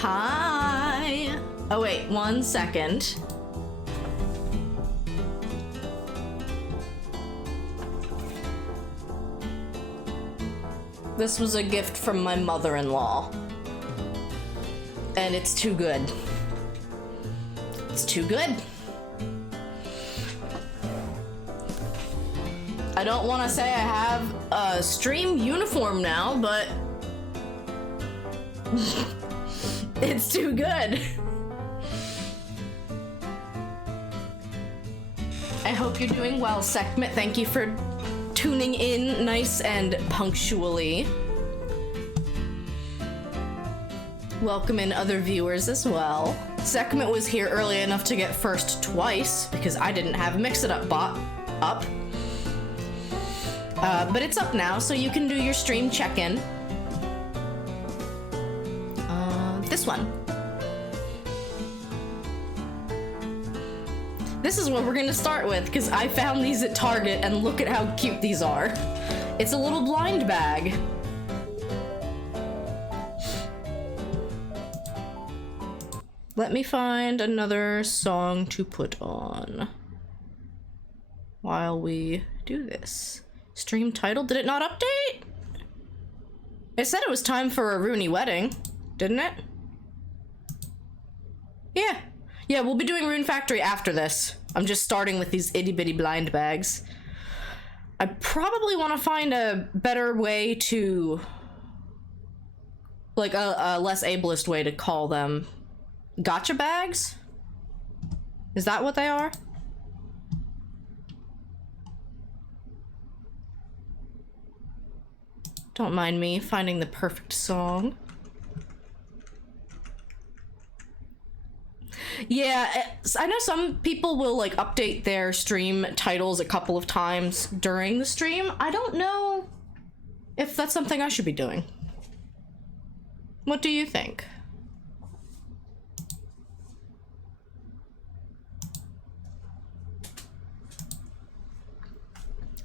Hi. Oh wait, 1 second. This was a gift from my mother-in-law. And it's too good. It's too good. I don't want to say I have a stream uniform now, but it's too good. I hope you're doing well, Sekhmet. Thank you for tuning in nice and punctually. Welcome in other viewers as well. Sekhmet was here early enough to get first twice because I didn't have Mix-It-Up bot up. But it's up now, so you can do your stream check-in. This one. This is what we're gonna start with, because I found these at Target, and look at how cute these are. It's a little blind bag. Let me find another song to put on while we do this. Stream title, did it not update? It said it was time for a Rune wedding, didn't it? Yeah. Yeah, we'll be doing Rune Factory after this. I'm just starting with these itty-bitty blind bags. I probably want to find a better way to... like, a less ableist way to call them. Gotcha bags? Is that what they are? Don't mind me finding the perfect song. Yeah, I know some people will like update their stream titles a couple of times during the stream. I don't know if that's something I should be doing. What do you think?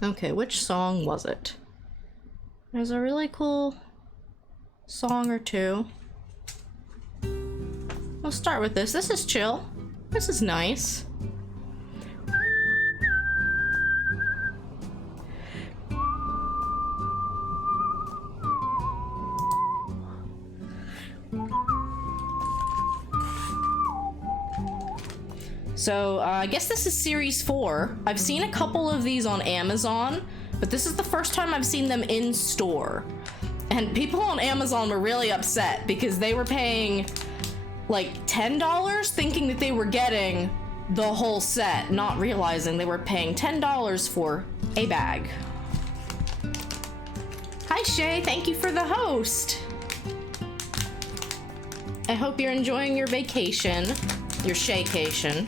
Okay, which song was it? There's a really cool song or two. We'll start with this. This is chill. This is nice. So, I guess this is series 4. I've seen a couple of these on Amazon, but this is the first time I've seen them in store. And people on Amazon were really upset because they were paying like $10 thinking that they were getting the whole set, not realizing they were paying $10 for a bag. Hi Shay, thank you for the host. I hope you're enjoying your vacation, your Shaycation.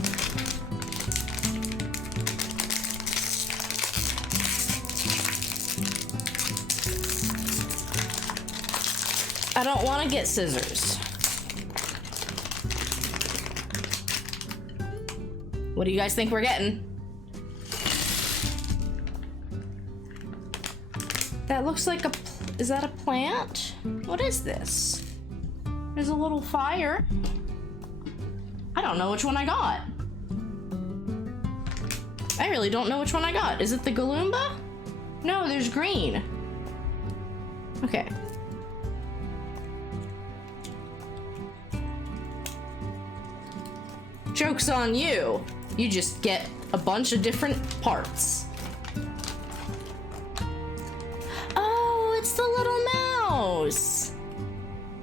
I don't want to get scissors. What do you guys think we're getting? That looks like a... is that a plant? What is this? There's a little fire. I don't know which one I got. I really don't know which one I got. Is it the Galumba? No, there's green. Okay. Joke's on you. You just get a bunch of different parts. Oh, it's the little mouse.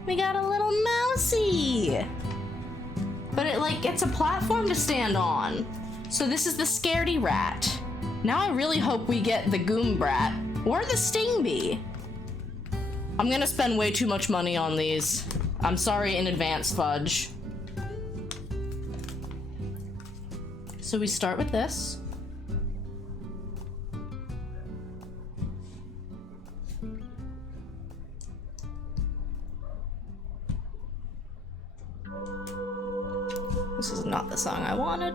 We got a little mousey. But it like gets a platform to stand on. So this is the Scaredy Rat. Now I really hope we get the Goom Brat or the Sting Bee. I'm gonna spend way too much money on these. I'm sorry in advance, Fudge. So we start with this. This is not the song I wanted.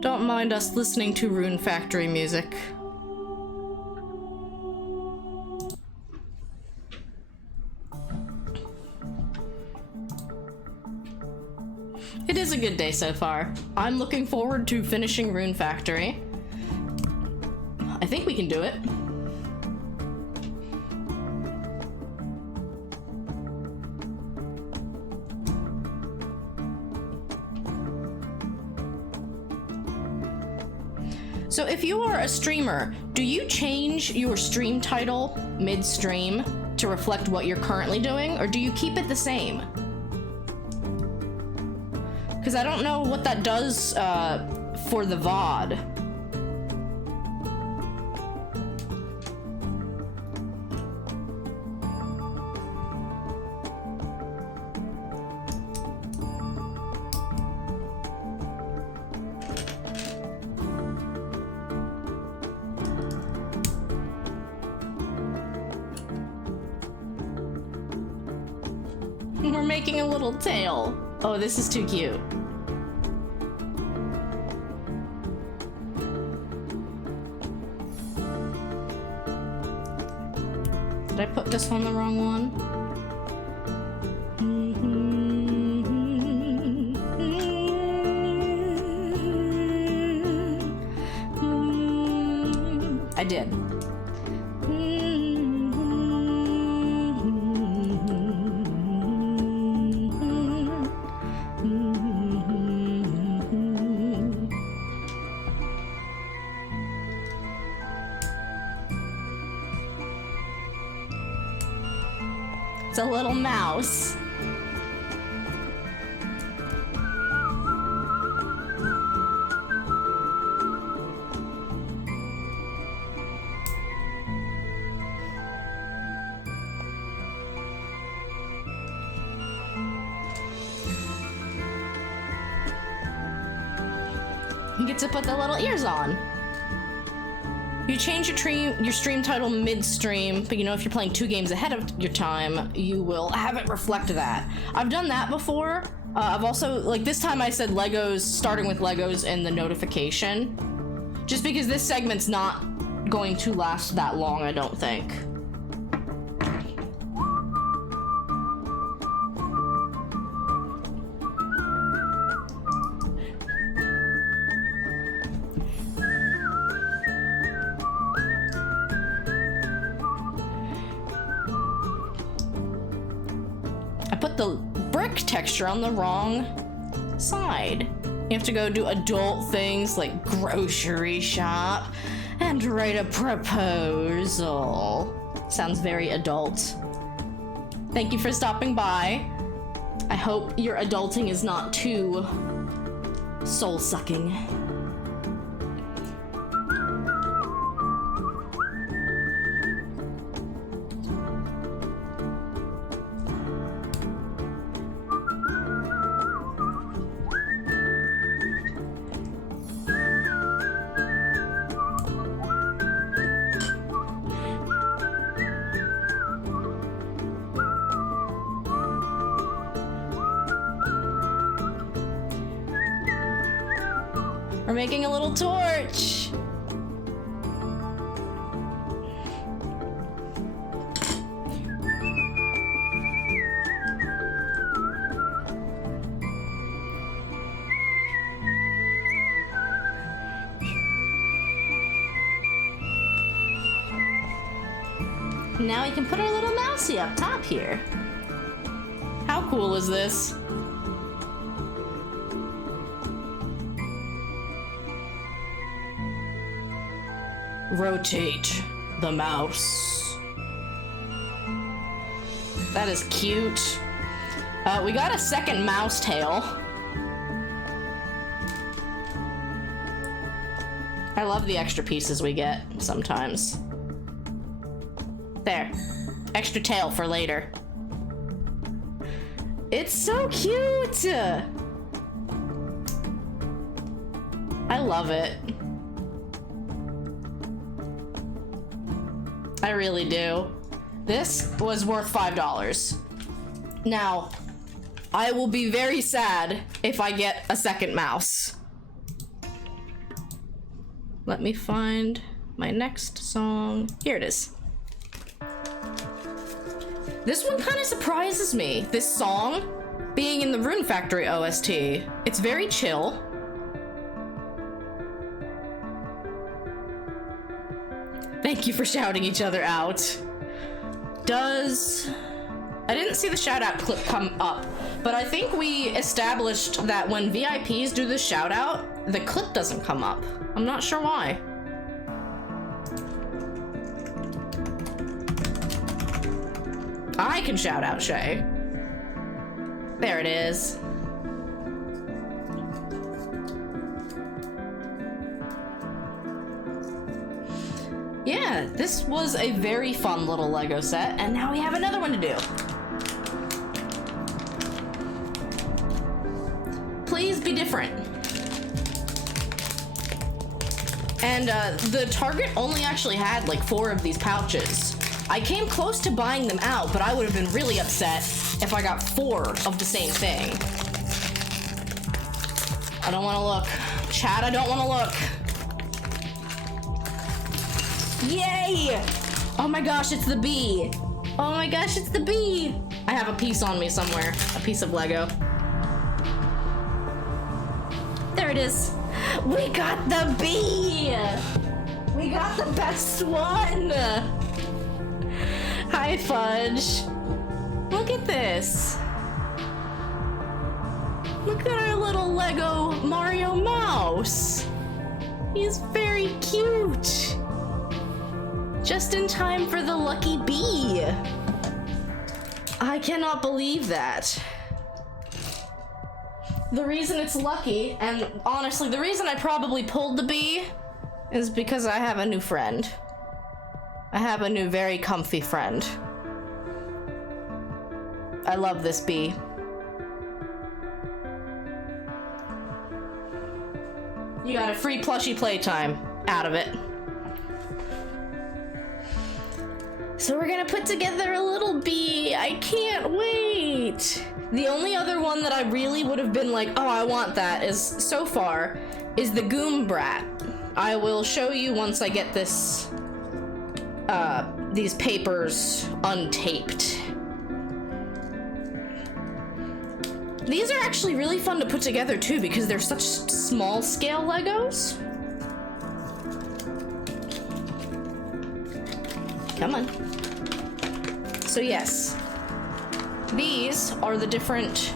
Don't mind us listening to Rune Factory music. is a good day so far. I'm looking forward to finishing Rune Factory. I think we can do it. So if you are a streamer, do you change your stream title mid-stream to reflect what you're currently doing, or do you keep it the same? Because I don't know what that does for the VOD. We're making a little tail. Oh, this is too cute. Did I put this on the wrong one? I did. It's a little mouse. You get to put the little ears on. You change your stream title mid-stream, but you know, if you're playing 2 games ahead of your time, you will have it reflect that. I've done that before. I've also, like this time I said Legos, starting with Legos in the notification. Just because this segment's not going to last that long, I don't think. The brick texture on the wrong side. You have to go do adult things like grocery shop and write a proposal. Sounds very adult. Thank you for stopping by. I hope your adulting is not too soul-sucking. We're making a little torch. Now we can put our little mousey up top here. How cool is this? Rotate the mouse. That is cute. We got a second mouse tail. I love the extra pieces we get sometimes. There. Extra tail for later. It's so cute! I love it. I really do. This was worth $5. Now, I will be very sad if I get a second mouse. Let me find my next song. Here it is. This one kind of surprises me, this song, being in the Rune Factory OST. It's very chill. Thank you for shouting each other out. I didn't see the shout out clip come up, but I think we established that when VIPs do the shout out, the clip doesn't come up. I'm not sure why. I can shout out Shay. There it is. Yeah, this was a very fun little Lego set, and now we have another one to do. Please be different. And the Target only actually had like 4 of these pouches. I came close to buying them out, but I would have been really upset if I got 4 of the same thing. I don't want to look. Chat, I don't want to look. Yay! Oh my gosh, it's the bee. Oh my gosh, it's the bee. I have a piece on me somewhere. A piece of Lego. There it is. We got the bee! We got the best one! Hi, Fudge. Look at this. Look at our little Lego Mario mouse. He's very cute. Just in time for the lucky bee. I cannot believe that. The reason it's lucky, and honestly, the reason I probably pulled the bee is because I have a new friend. I have a new very comfy friend. I love this bee. You got a free plushie playtime out of it. So we're gonna put together a little bee. I can't wait. The only other one that I really would have been like, oh, I want that is, so far, is the Goom Brat. I will show you once I get this, these papers untaped. These are actually really fun to put together too because they're such small scale Legos. Come on. So yes, these are the different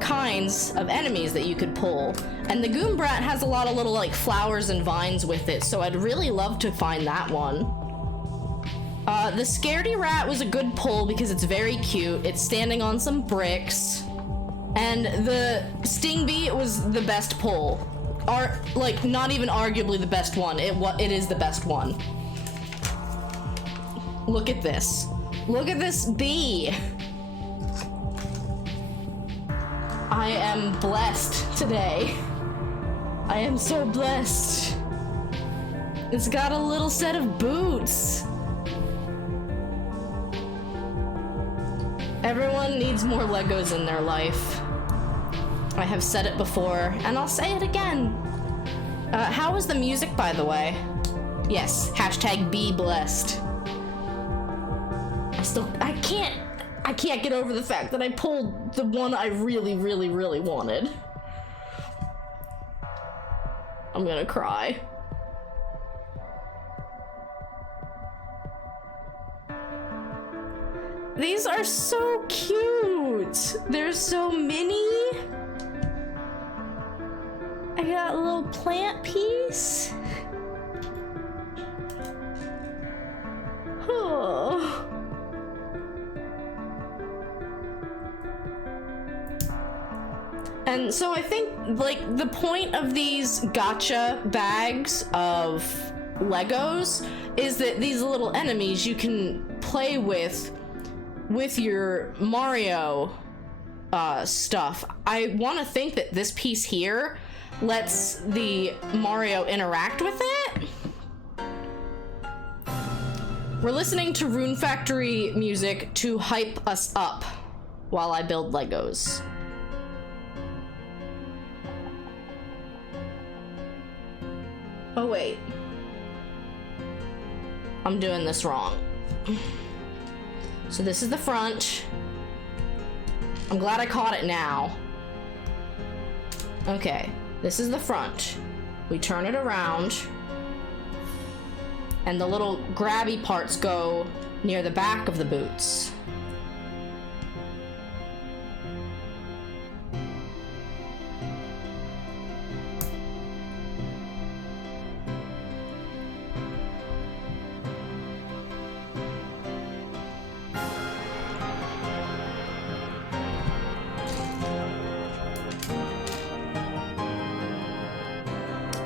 kinds of enemies that you could pull. And the Goom Brat has a lot of little like flowers and vines with it, so I'd really love to find that one. The Scaredy Rat was a good pull because it's very cute. It's standing on some bricks. And the Sting Bee was the best pull. Like, not even arguably the best one. It is the best one. Look at this. Look at this bee. I am blessed today. I am so blessed. It's got a little set of boots. Everyone needs more Legos in their life. I have said it before, and I'll say it again. How was the music, by the way? Yes, hashtag be blessed. I can't get over the fact that I pulled the one I really, really, really wanted. I'm gonna cry. These are so cute. They're so mini. I got a little plant piece. Oh. And so I think, like, the point of these gotcha bags of Legos is that these little enemies you can play with your Mario stuff. I want to think that this piece here lets the Mario interact with it. We're listening to Rune Factory music to hype us up while I build Legos. Oh wait. I'm doing this wrong. So this is the front. I'm glad I caught it now. Okay, this is the front. We turn it around. And the little grabby parts go near the back of the boots.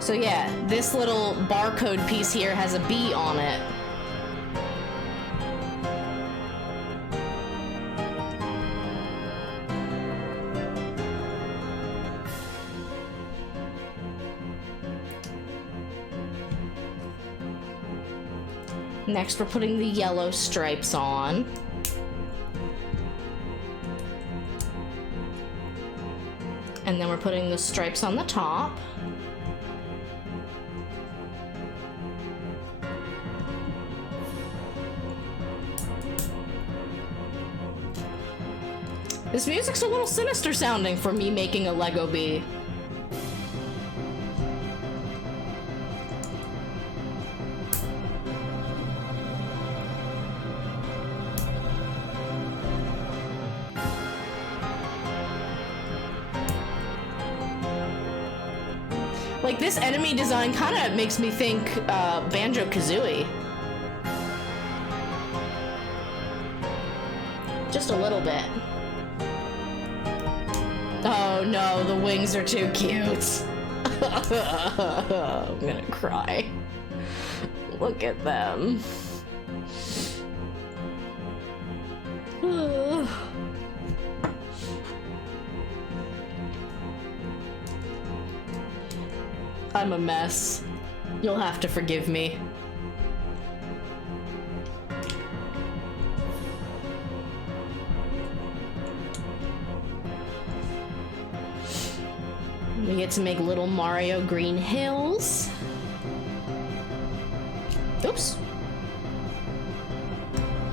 So yeah, this little barcode piece here has a B on it. Next, we're putting the yellow stripes on. And then we're putting the stripes on the top. This music's a little sinister sounding for me making a Lego bee. Like, this enemy design kind of makes me think Banjo-Kazooie. Just a little bit. Oh no, the wings are too cute. I'm gonna cry. Look at them. I'm a mess. You'll have to forgive me. We get to make little Mario green hills. Oops.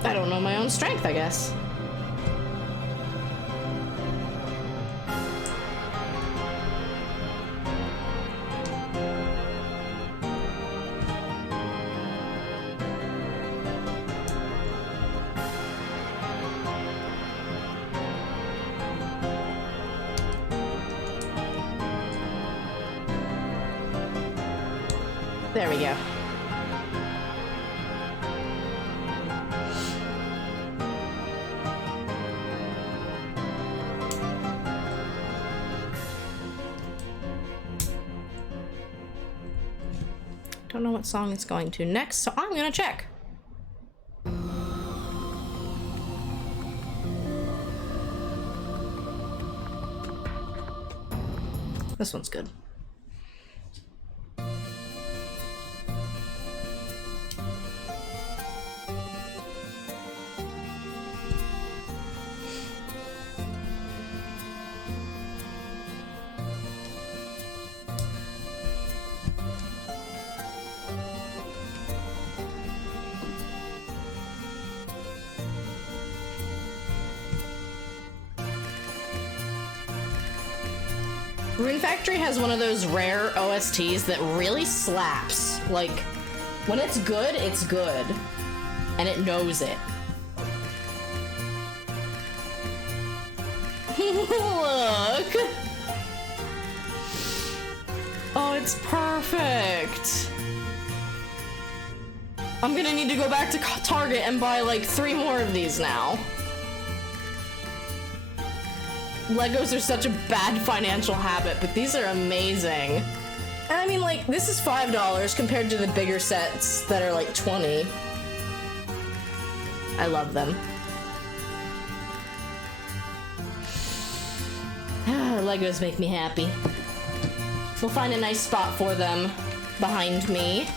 I don't know my own strength, I guess. There we go. Don't know what song it's going to next, so I'm gonna check. This one's good. Rune Factory has one of those rare OSTs that really slaps. Like, when it's good, and it knows it. Look! Oh, it's perfect! I'm gonna need to go back to Target and buy like 3 more of these now. Legos are such a bad financial habit, but these are amazing. And I mean, like, this is $5 compared to the bigger sets that are like 20. I love them. Legos make me happy. We'll find a nice spot for them behind me.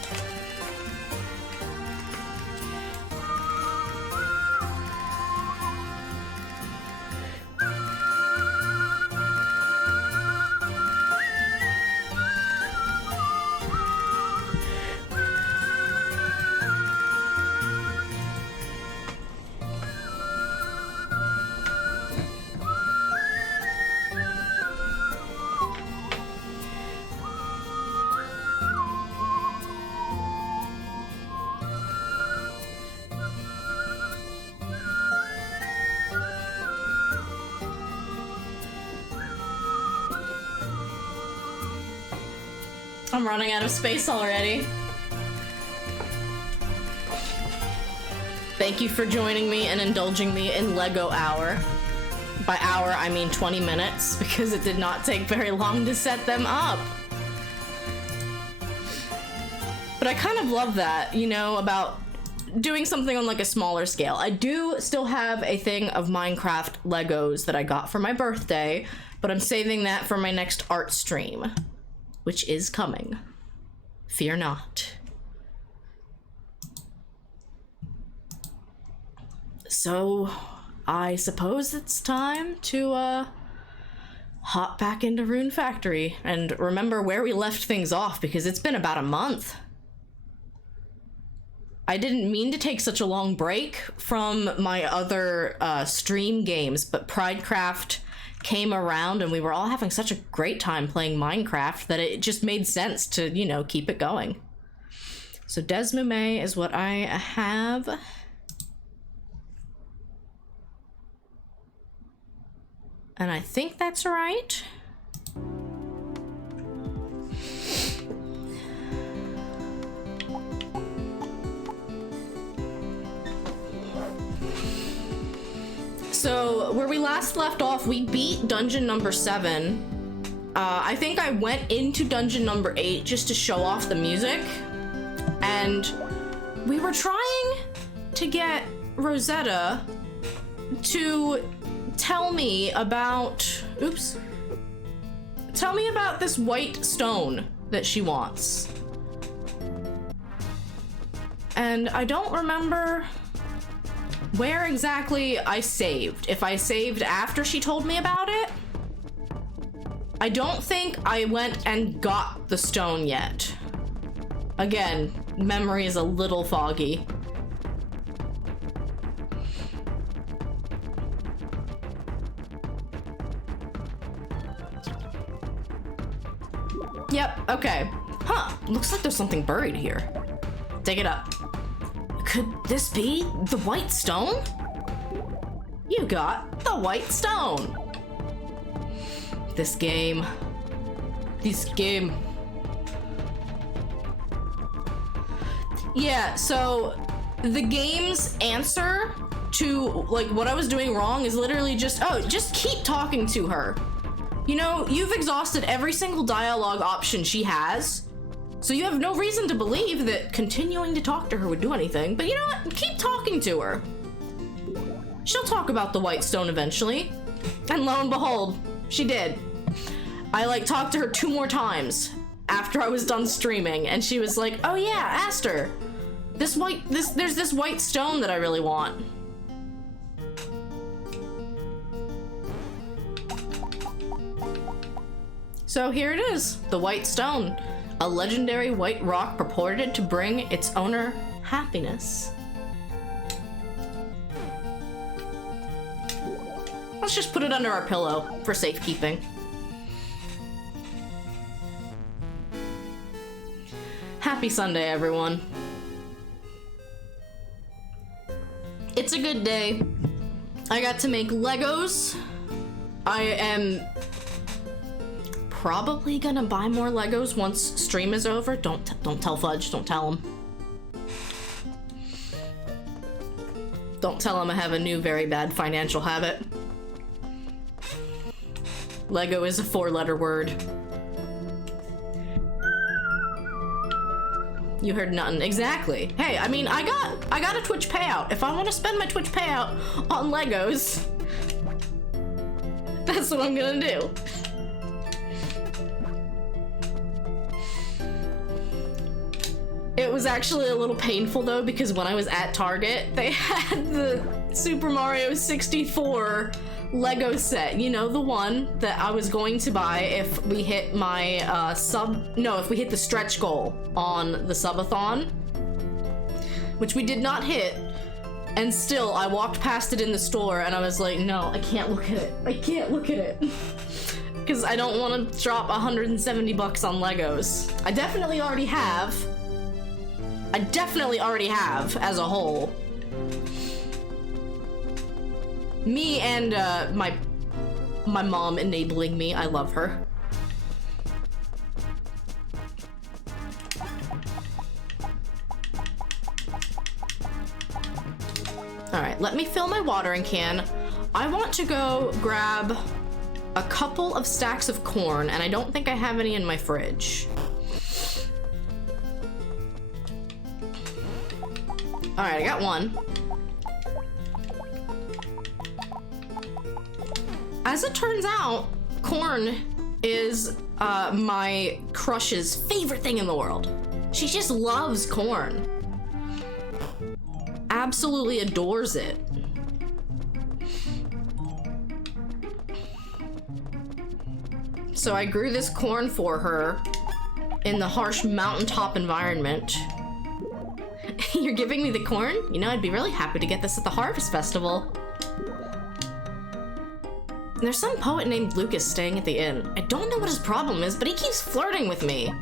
I'm running out of space already. Thank you for joining me and indulging me in Lego Hour. By hour, I mean 20 minutes, because it did not take very long to set them up. But I kind of love that, you know, about doing something on like a smaller scale. I do still have a thing of Minecraft Legos that I got for my birthday, but I'm saving that for my next art stream, which is coming. Fear not. So, I suppose it's time to, hop back into Rune Factory and remember where we left things off, because it's been about a month. I didn't mean to take such a long break from my other, stream games, but Pridecraft came around and we were all having such a great time playing Minecraft that it just made sense to, you know, keep it going. So Desmume is what I have. And I think that's right. So, where we last left off, we beat dungeon number 7. I think I went into dungeon number 8 just to show off the music. And we were trying to get Rosetta to tell me about, tell me about this white stone that she wants. And I don't remember where exactly I saved. If I saved after she told me about it. I don't think I went and got the stone yet. Again, memory is a little foggy. Yep, okay. Huh, looks like there's something buried here. Dig it up. Could this be the white stone? You got the white stone. This game. Yeah, so the game's answer to like what I was doing wrong is literally just, oh, just keep talking to her. You know, you've exhausted every single dialogue option she has, so you have no reason to believe that continuing to talk to her would do anything. But you know what? Keep talking to her. She'll talk about the white stone eventually. And lo and behold, she did. I like talked to her 2 more times after I was done streaming, and she was like, oh yeah, asked her. There's this white stone that I really want. So here it is, the white stone, a legendary white rock purported to bring its owner happiness. Let's just put it under our pillow for safekeeping. Happy Sunday, everyone. It's a good day. I got to make Legos. I am probably gonna buy more Legos once stream is over. Don't tell Fudge, don't tell him. Don't tell him I have a new very bad financial habit. Lego is a 4-letter word. You heard nothing. Exactly. Hey, I mean, I got a Twitch payout. If I want to spend my Twitch payout on Legos, that's what I'm gonna do. It was actually a little painful though, because when I was at Target, they had the Super Mario 64 Lego set. You know, the one that I was going to buy if we hit my if we hit the stretch goal on the subathon, which we did not hit. And still, I walked past it in the store and I was like, no, I can't look at it. I can't look at it. Because I don't want to drop 170 bucks on Legos. I definitely already have as a whole. Me and my mom enabling me. I love her. Alright, let me fill my watering can. I want to go grab a couple of stacks of corn, and I don't think I have any in my fridge. Alright, I got one. As it turns out, corn is my crush's favorite thing in the world. She just loves corn. Absolutely adores it. So I grew this corn for her in the harsh mountaintop environment. You're giving me the corn? You know, I'd be really happy to get this at the Harvest Festival. There's some poet named Lucas staying at the inn. I don't know what his problem is, but he keeps flirting with me.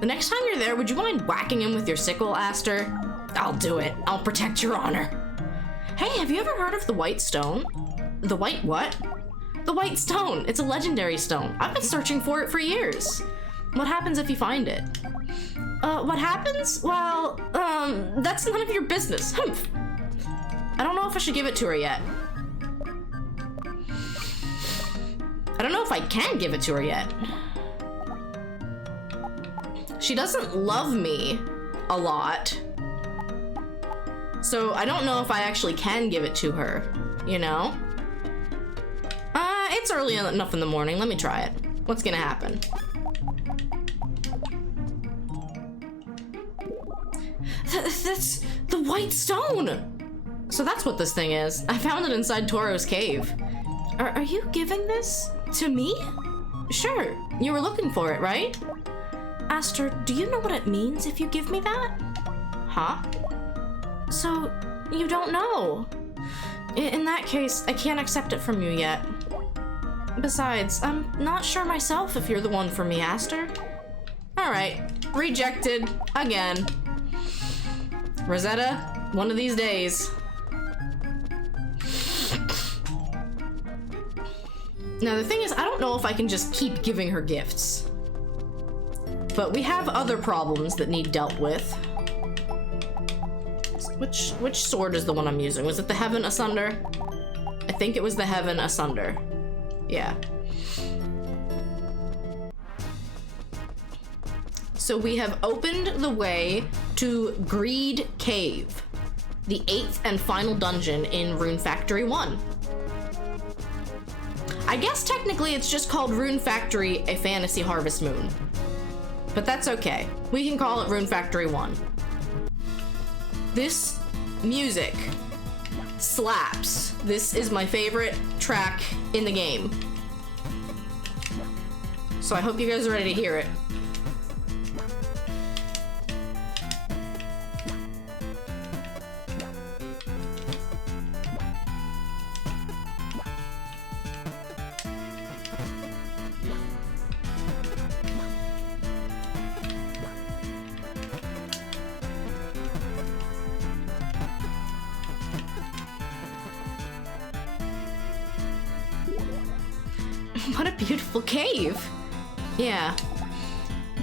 The next time you're there, would you mind whacking him with your sickle, Aster? I'll do it. I'll protect your honor. Hey, have you ever heard of the White Stone? The White what? The White Stone. It's a legendary stone. I've been searching for it for years. What happens if you find it? What happens? Well, that's none of your business. Humph. I don't know if I should give it to her yet. I don't know if I can give it to her yet. She doesn't love me a lot. So I don't know if I actually can give it to her, you know? It's early enough in the morning. Let me try it. What's gonna happen? That's the White Stone! So that's what this thing is. I found it inside Toro's cave. Are you giving this to me? Sure. You were looking for it, right? Aster, do you know what it means if you give me that? Huh? So, you don't know. In that case, I can't accept it from you yet. Besides, I'm not sure myself if you're the one for me, Aster. Alright, rejected again. Rosetta, one of these days. Now the thing is, I don't know if I can just keep giving her gifts. But we have other problems that need dealt with. Which sword is the one I'm using? Was it the Heaven Asunder? I think it was the Heaven Asunder. Yeah. So we have opened the way to Greed Cave, the 8th and final dungeon in Rune Factory 1. I guess technically it's just called Rune Factory: A Fantasy Harvest Moon. But that's okay. We can call it Rune Factory 1. This music slaps. This is my favorite track in the game. So I hope you guys are ready to hear it. What a beautiful cave. Yeah.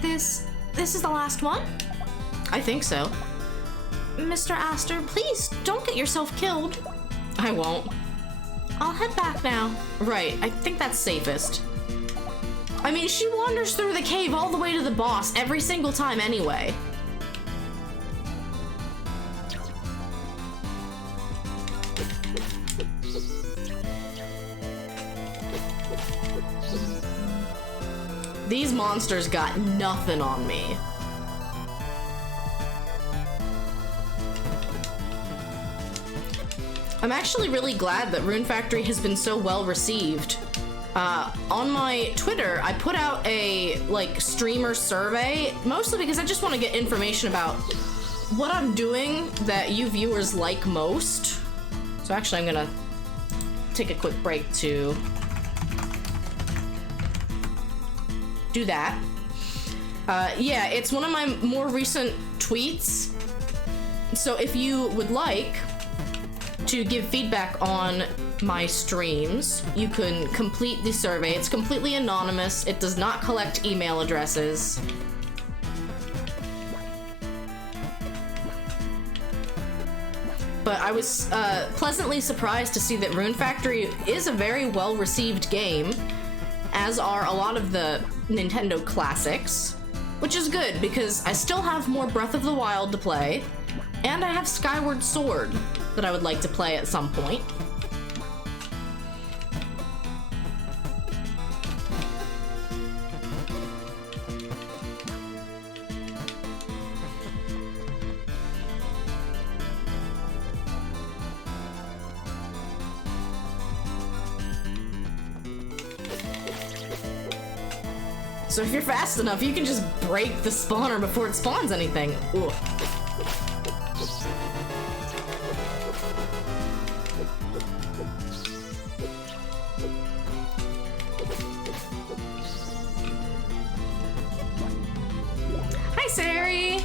This is the last one? I think so. Mr. Aster, please don't get yourself killed. I won't. I'll head back now. Right, I think that's safest. I mean, she wanders through the cave all the way to the boss every single time anyway. These monsters got nothing on me. I'm actually really glad that Rune Factory has been so well received. On my Twitter, I put out a streamer survey, mostly because I just want to get information about what I'm doing that you viewers like most. So actually I'm gonna take a quick break to do that. Yeah, it's one of my more recent tweets. So if you would like to give feedback on my streams, you can complete the survey. It's completely anonymous. It does not collect email addresses. But I was pleasantly surprised to see that Rune Factory is a very well-received game, as are a lot of the Nintendo classics, which is good because I still have more Breath of the Wild to play, and I have Skyward Sword that I would like to play at some point. So if you're fast enough, you can just break the spawner before it spawns anything. Ooh. Hi, Sari!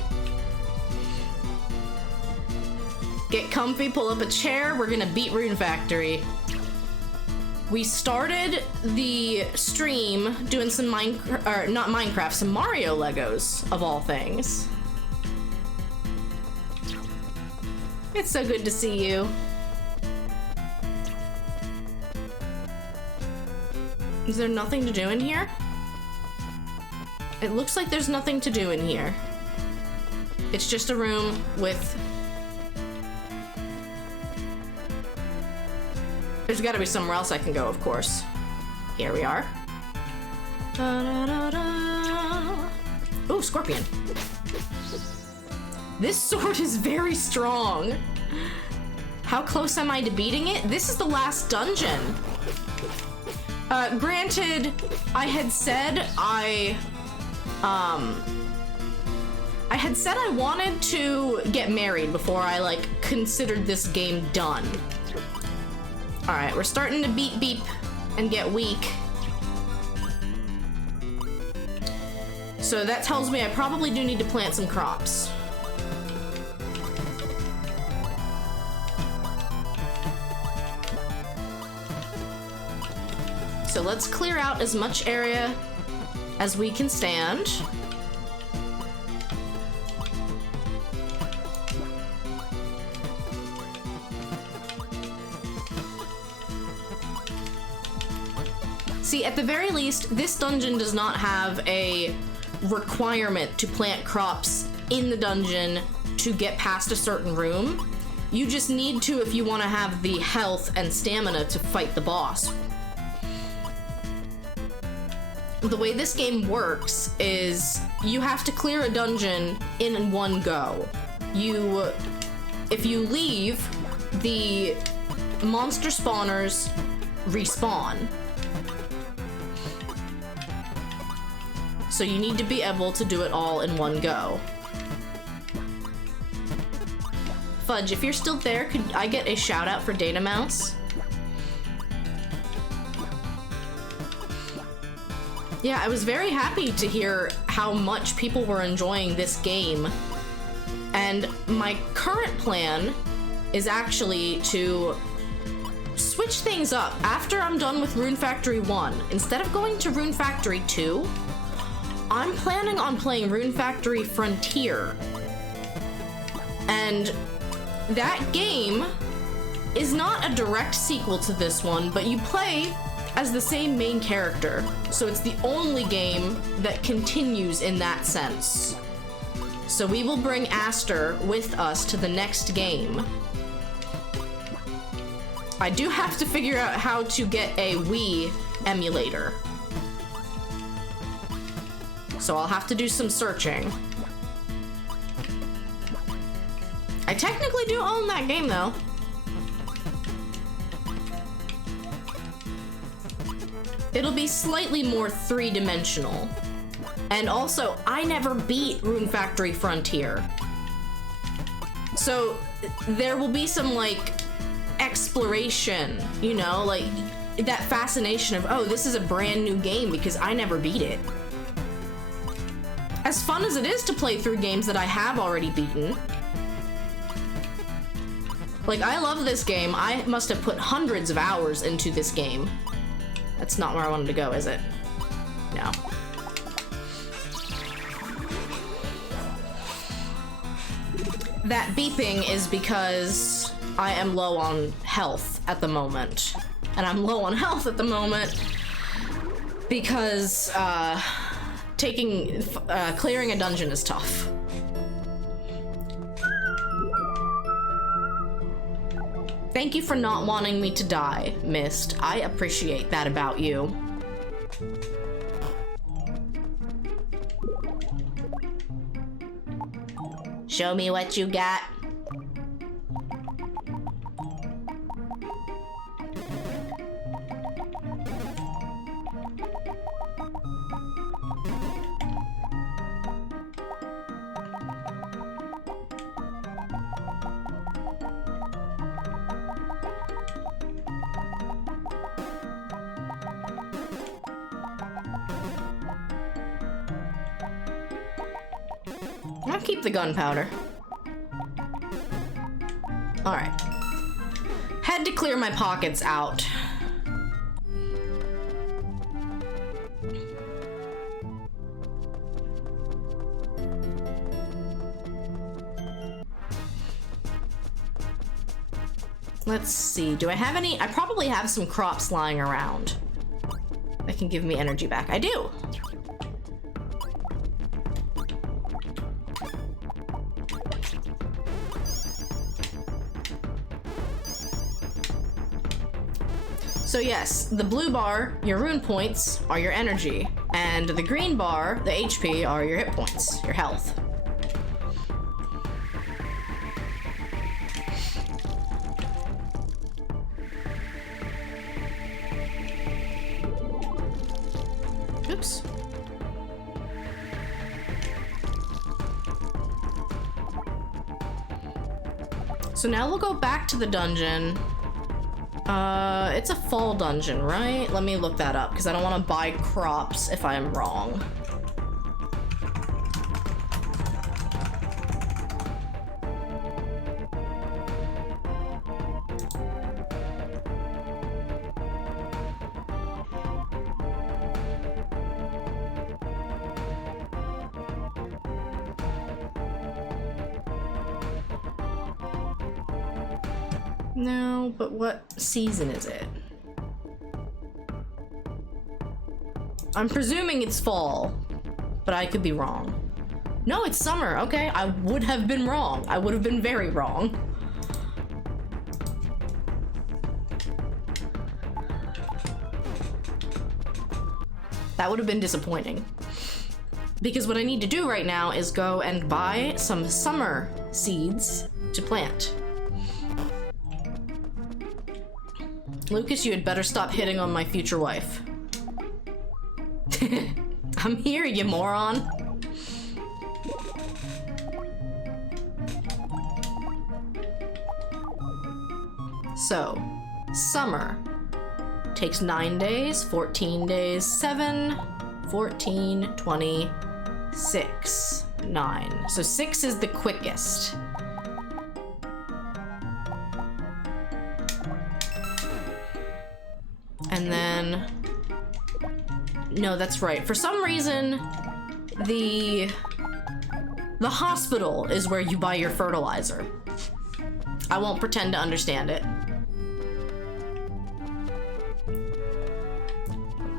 Get comfy, pull up a chair, we're gonna beat Rune Factory. We started the stream doing some not Minecraft, some Mario Legos, of all things. It's so good to see you. Is there nothing to do in here? It looks like there's nothing to do in here. It's just a room with... There's gotta be somewhere else I can go, of course. Here we are. Ooh, scorpion. This sword is very strong. How close am I to beating it? This is the last dungeon. Granted, I had said I wanted to get married before I, like, considered this game done. Alright, we're starting to beep and get weak. So that tells me I probably do need to plant some crops. So let's clear out as much area as we can stand. See, at the very least, this dungeon does not have a requirement to plant crops in the dungeon to get past a certain room. You just need to if you want to have the health and stamina to fight the boss. The way this game works is you have to clear a dungeon in one go. If you leave, the monster spawners respawn. So you need to be able to do it all in one go. Fudge, if you're still there, could I get a shout out for Data Mouse? Yeah, I was very happy to hear how much people were enjoying this game. And my current plan is actually to switch things up. After I'm done with Rune Factory 1, instead of going to Rune Factory 2, I'm planning on playing Rune Factory Frontier. And that game is not a direct sequel to this one, but you play as the same main character. So it's the only game that continues in that sense. So we will bring Aster with us to the next game. I do have to figure out how to get a Wii emulator. So I'll have to do some searching. I technically do own that game, though. It'll be slightly more three-dimensional. And also, I never beat Rune Factory Frontier. So there will be some, like, exploration, you know? Like, that fascination of, oh, this is a brand new game because I never beat it. As fun as it is to play through games that I have already beaten. Like, I love this game. I must have put hundreds of hours into this game. That's not where I wanted to go, is it? No. That beeping is because I am low on health at the moment. And I'm low on health at the moment because clearing a dungeon is tough. Thank you for not wanting me to die, Mist. I appreciate that about you. Show me what you got. I'll keep the gunpowder. Alright. Had to clear my pockets out. Let's see, do I have any? I probably have some crops lying around that can give me energy back. I do! So yes, the blue bar, your rune points, are your energy, and the green bar, the HP, are your hit points, your health. Oops. So now we'll go back to the dungeon. It's a fall dungeon, right? Let me look that up, because I don't want to buy crops if I am wrong. No, but what season is it? I'm presuming it's fall, but I could be wrong. No, it's summer. Okay, I would have been wrong. I would have been very wrong. That would have been disappointing. Because what I need to do right now is go and buy some summer seeds to plant. Lucas, you had better stop hitting on my future wife. I'm here, you moron. So, summer takes 9 days, 14 days, 7, 14, 20, 6, 9. So 6 is the quickest. And then, no, that's right. For some reason, the hospital is where you buy your fertilizer. I won't pretend to understand it.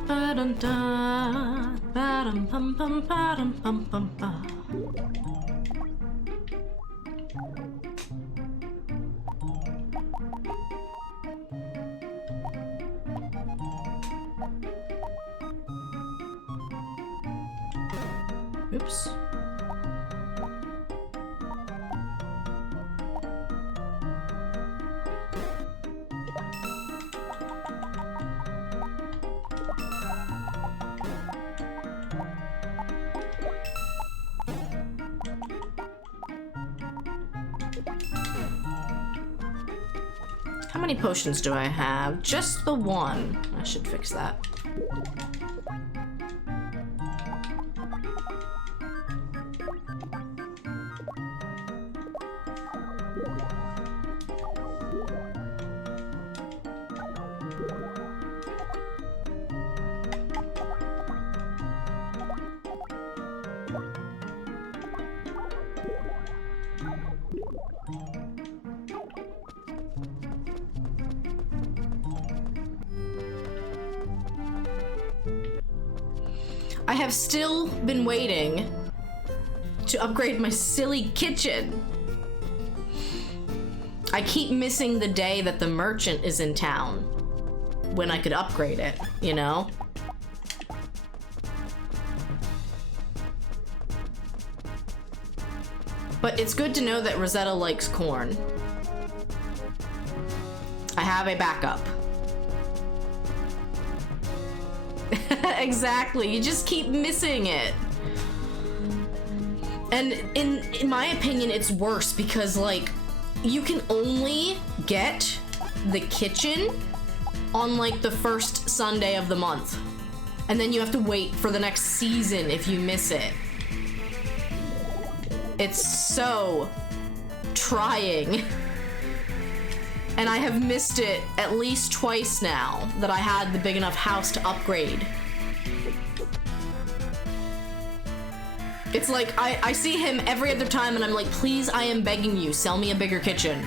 Ba-dum-da, ba-dum-bum-bum, ba-dum-bum-bum-ba. Oops. How many potions do I have? Just the one. I should fix that. I have still been waiting to upgrade my silly kitchen. I keep missing the day that the merchant is in town when I could upgrade it, you know? But it's good to know that Rosetta likes corn. I have a backup. Exactly, you just keep missing it. And in my opinion, it's worse because, like, you can only get the kitchen on, like, the first Sunday of the month. And then you have to wait for the next season if you miss it. It's so trying. And I have missed it at least twice now that I had the big enough house to upgrade. It's like, I see him every other time and I'm like, please, I am begging you, sell me a bigger kitchen.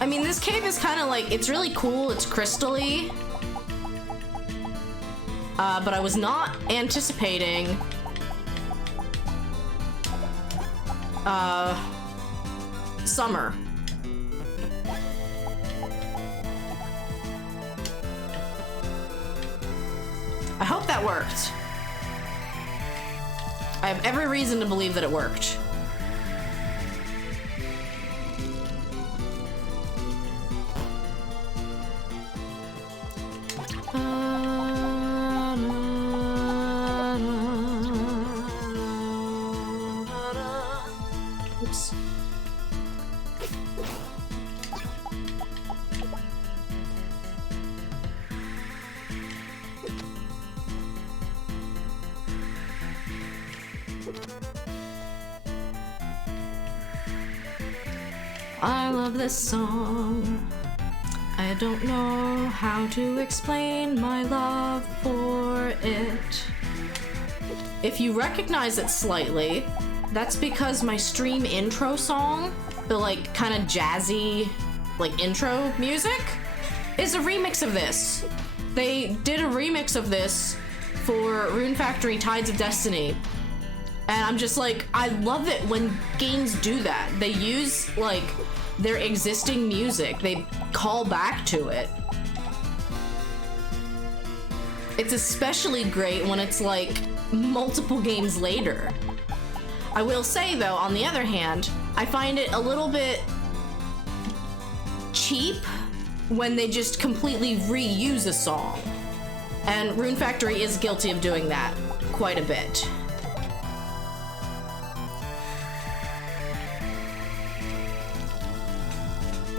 I mean, this cave is kind of like, it's really cool, it's crystal-y. But I was not anticipating summer. I hope that worked. I have every reason to believe that it worked. Oops. I love this song. I don't know how to explain my love for it. If you recognize it slightly, that's because my stream intro song, the like kind of jazzy like intro music, is a remix of this. They did a remix of this for Rune Factory Tides of Destiny. And I'm just like, I love it when games do that. They use like their existing music. They call back to it. It's especially great when it's like multiple games later. I will say though, on the other hand, I find it a little bit cheap when they just completely reuse a song. And Rune Factory is guilty of doing that quite a bit.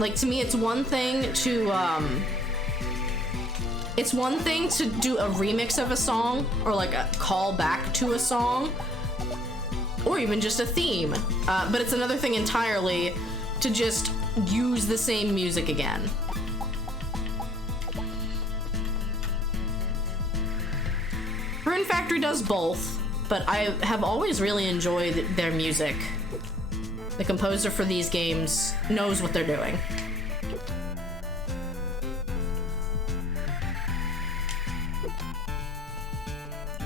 Like, to me, it's one thing to do a remix of a song, or like a call back to a song, or even just a theme. But it's another thing entirely to just use the same music again. Rune Factory does both, but I have always really enjoyed their music. The composer for these games knows what they're doing.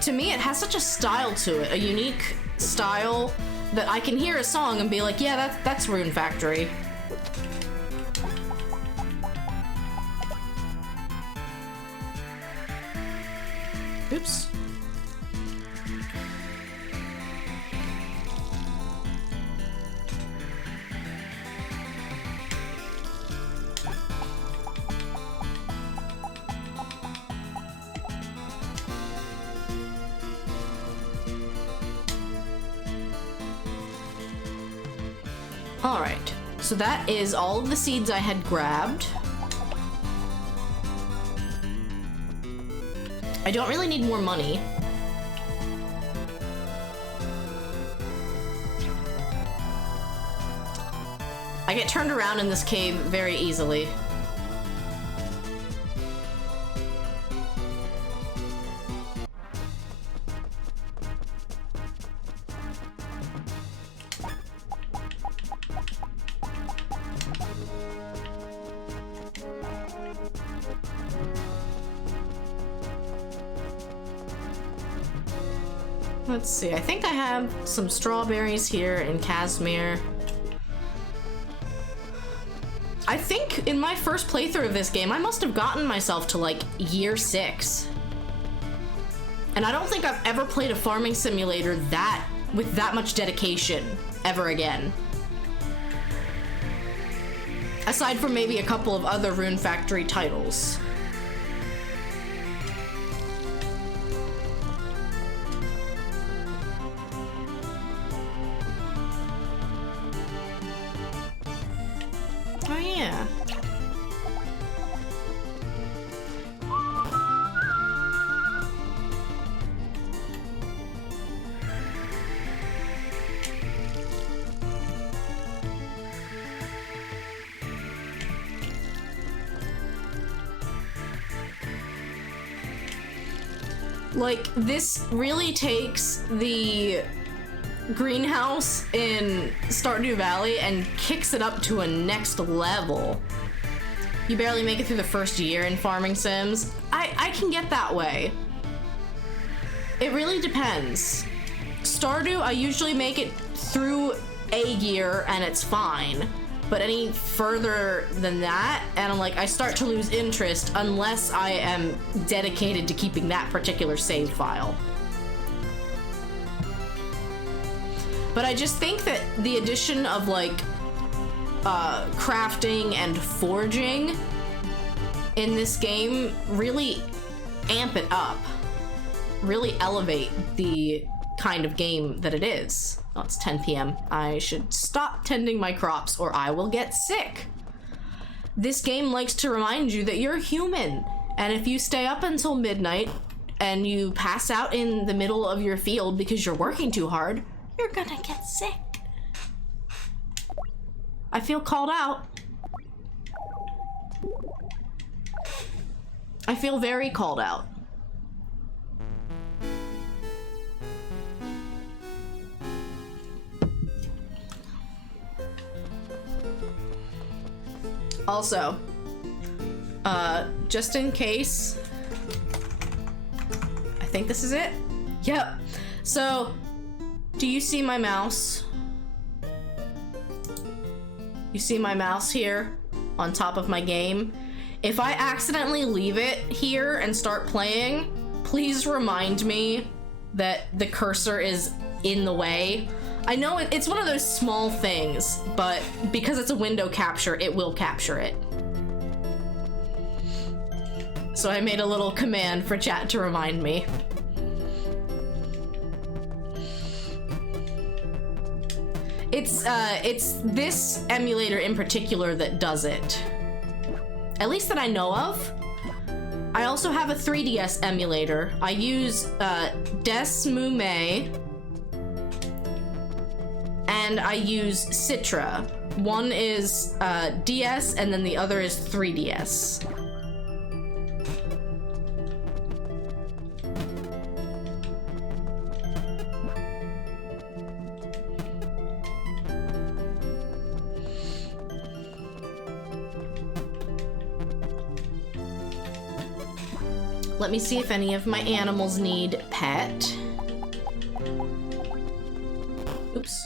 To me, it has such a style to it, a unique style, that I can hear a song and be like, yeah, that's Rune Factory. Oops. Alright, so that is all of the seeds I had grabbed. I don't really need more money. I get turned around in this cave very easily. Let's see, I think I have some strawberries here in Casimir. I think in my first playthrough of this game, I must have gotten myself to like year 6. And I don't think I've ever played a farming simulator with that much dedication ever again. Aside from maybe a couple of other Rune Factory titles. Oh yeah. Like, this really takes the greenhouse in Stardew Valley and kicks it up to a next level. You barely make it through the first year in farming sims. I can get that way. It really depends. Stardew, I usually make it through a year and it's fine. But any further than that, and I'm like, I start to lose interest unless I am dedicated to keeping that particular save file. But I just think that the addition of like crafting and forging in this game really amp it up, really elevate the kind of game that it is. Oh, it's 10 p.m. I should stop tending my crops or I will get sick. This game likes to remind you that you're human, and if you stay up until midnight and you pass out in the middle of your field because you're working too hard, you're gonna get sick. I feel called out. I feel very called out. Also, just in case, I think this is it. Yep. So, do you see my mouse? You see my mouse here on top of my game? If I accidentally leave it here and start playing, please remind me that the cursor is in the way. I know it's one of those small things, but because it's a window capture, it will capture it. So I made a little command for chat to remind me. It's this emulator in particular that does it. At least that I know of. I also have a 3DS emulator. I use Desmume, and I use Citra. One is DS and then the other is 3DS. Let me see if any of my animals need pet. Oops.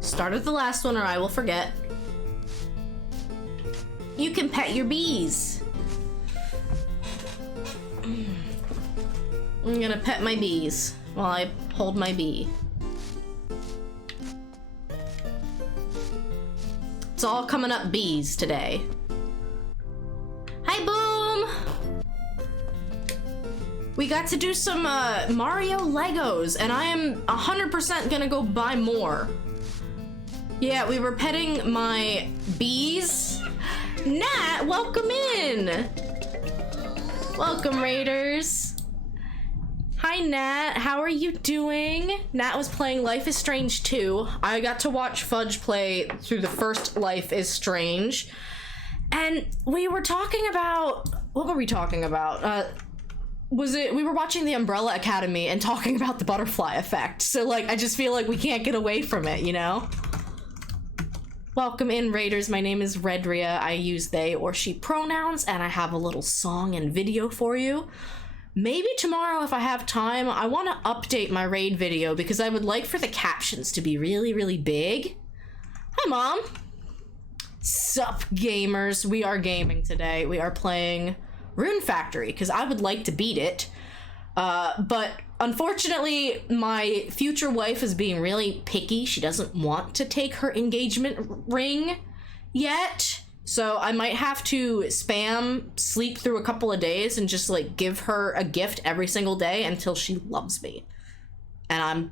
Start at the last one or I will forget. You can pet your bees. I'm gonna pet my bees while I hold my bee. It's all coming up bees today. Hi, Boom! We got to do some Mario Legos, and I am 100% gonna go buy more. Yeah, we were petting my bees. Nat, welcome in! Welcome, Raiders. Hi, Nat. How are you doing? Nat was playing Life is Strange 2. I got to watch Fudge play through the first Life is Strange. And we were talking about... What were we talking about? We were watching The Umbrella Academy and talking about the butterfly effect. So, like, I just feel like we can't get away from it, you know? Welcome in, Raiders. My name is Redria. I use they or she pronouns, and I have a little song and video for you. maybe tomorrow if I have time, I want to update my raid video because I would like for the captions to be really, really big. Hi, Mom. Sup, gamers. We are gaming today. We are playing Rune Factory because I would like to beat it. But unfortunately, my future wife is being really picky. She doesn't want to take her engagement ring yet. So I might have to spam sleep through a couple of days and just like give her a gift every single day until she loves me. And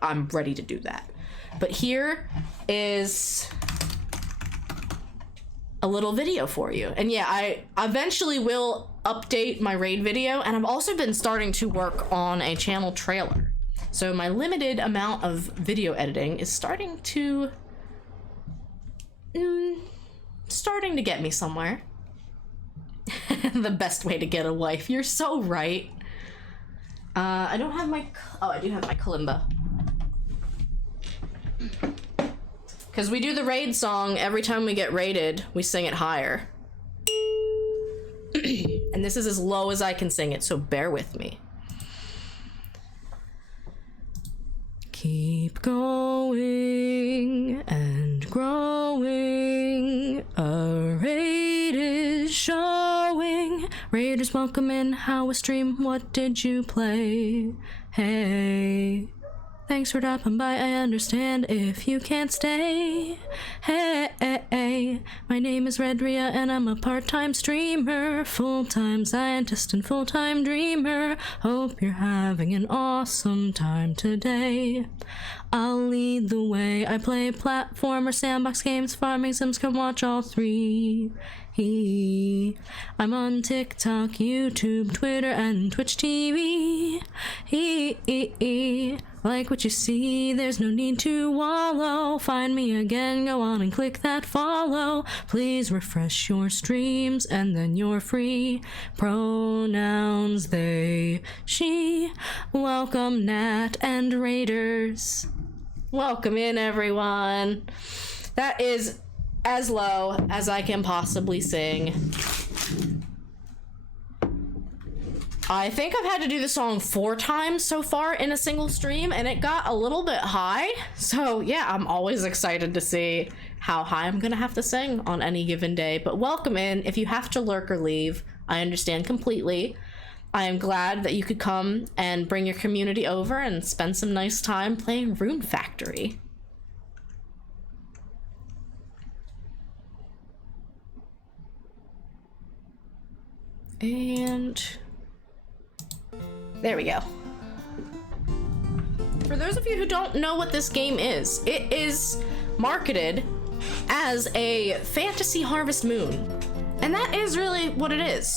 I'm ready to do that. But here is a little video for you. And yeah, I eventually will update my raid video, and I've also been starting to work on a channel trailer. So my limited amount of video editing is starting to get me somewhere. The best way to get a wife. You're so right. I don't have my... Oh, I do have my kalimba. Because we do the raid song every time we get raided, we sing it higher. And this is as low as I can sing it, so bear with me. Keep going and growing. A raid is showing. Raiders welcome in. How was stream? What did you play? Hey. Thanks for dropping by, I understand if you can't stay. Hey, my name is Redria and I'm a part-time streamer, full-time scientist and full-time dreamer. Hope you're having an awesome time today. I'll lead the way. I play platformer, sandbox games, farming sims, come watch all three. I'm on TikTok, YouTube, Twitter, and Twitch TV. Like what you see, there's no need to wallow. Find me again, go on and click that follow. Please refresh your streams and then you're free. Pronouns they, she. Welcome Nat and Raiders. Welcome in, everyone. That is as low as I can possibly sing. I think I've had to do the song 4 times so far in a single stream, and it got a little bit high. So yeah, I'm always excited to see how high I'm gonna have to sing on any given day. But welcome in. If you have to lurk or leave, I understand completely. I am glad that you could come and bring your community over and spend some nice time playing Rune Factory. And there we go. For those of you who don't know what this game is, it is marketed as a fantasy Harvest Moon. And that is really what it is.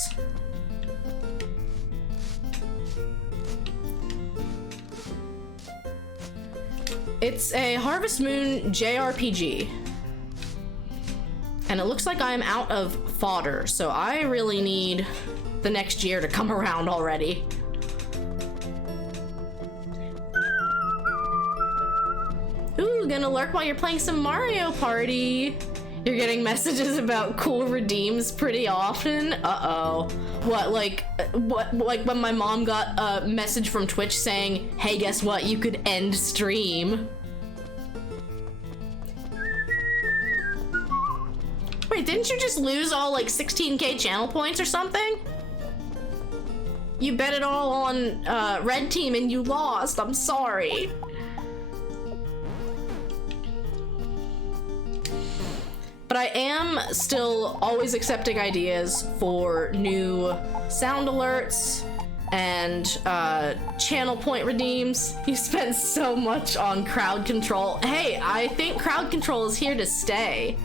It's a Harvest Moon JRPG. And it looks like I'm out of fodder, so I really need the next year to come around already. Ooh, gonna lurk while you're playing some Mario Party. You're getting messages about cool redeems pretty often. Uh-oh. What, like when my mom got a message from Twitch saying, hey, guess what? You could end stream. Wait, didn't you just lose all like 16k channel points or something? You bet it all on Red Team and you lost. I'm sorry. But I am still always accepting ideas for new sound alerts and channel point redeems. You spent so much on crowd control. Hey, I think crowd control is here to stay.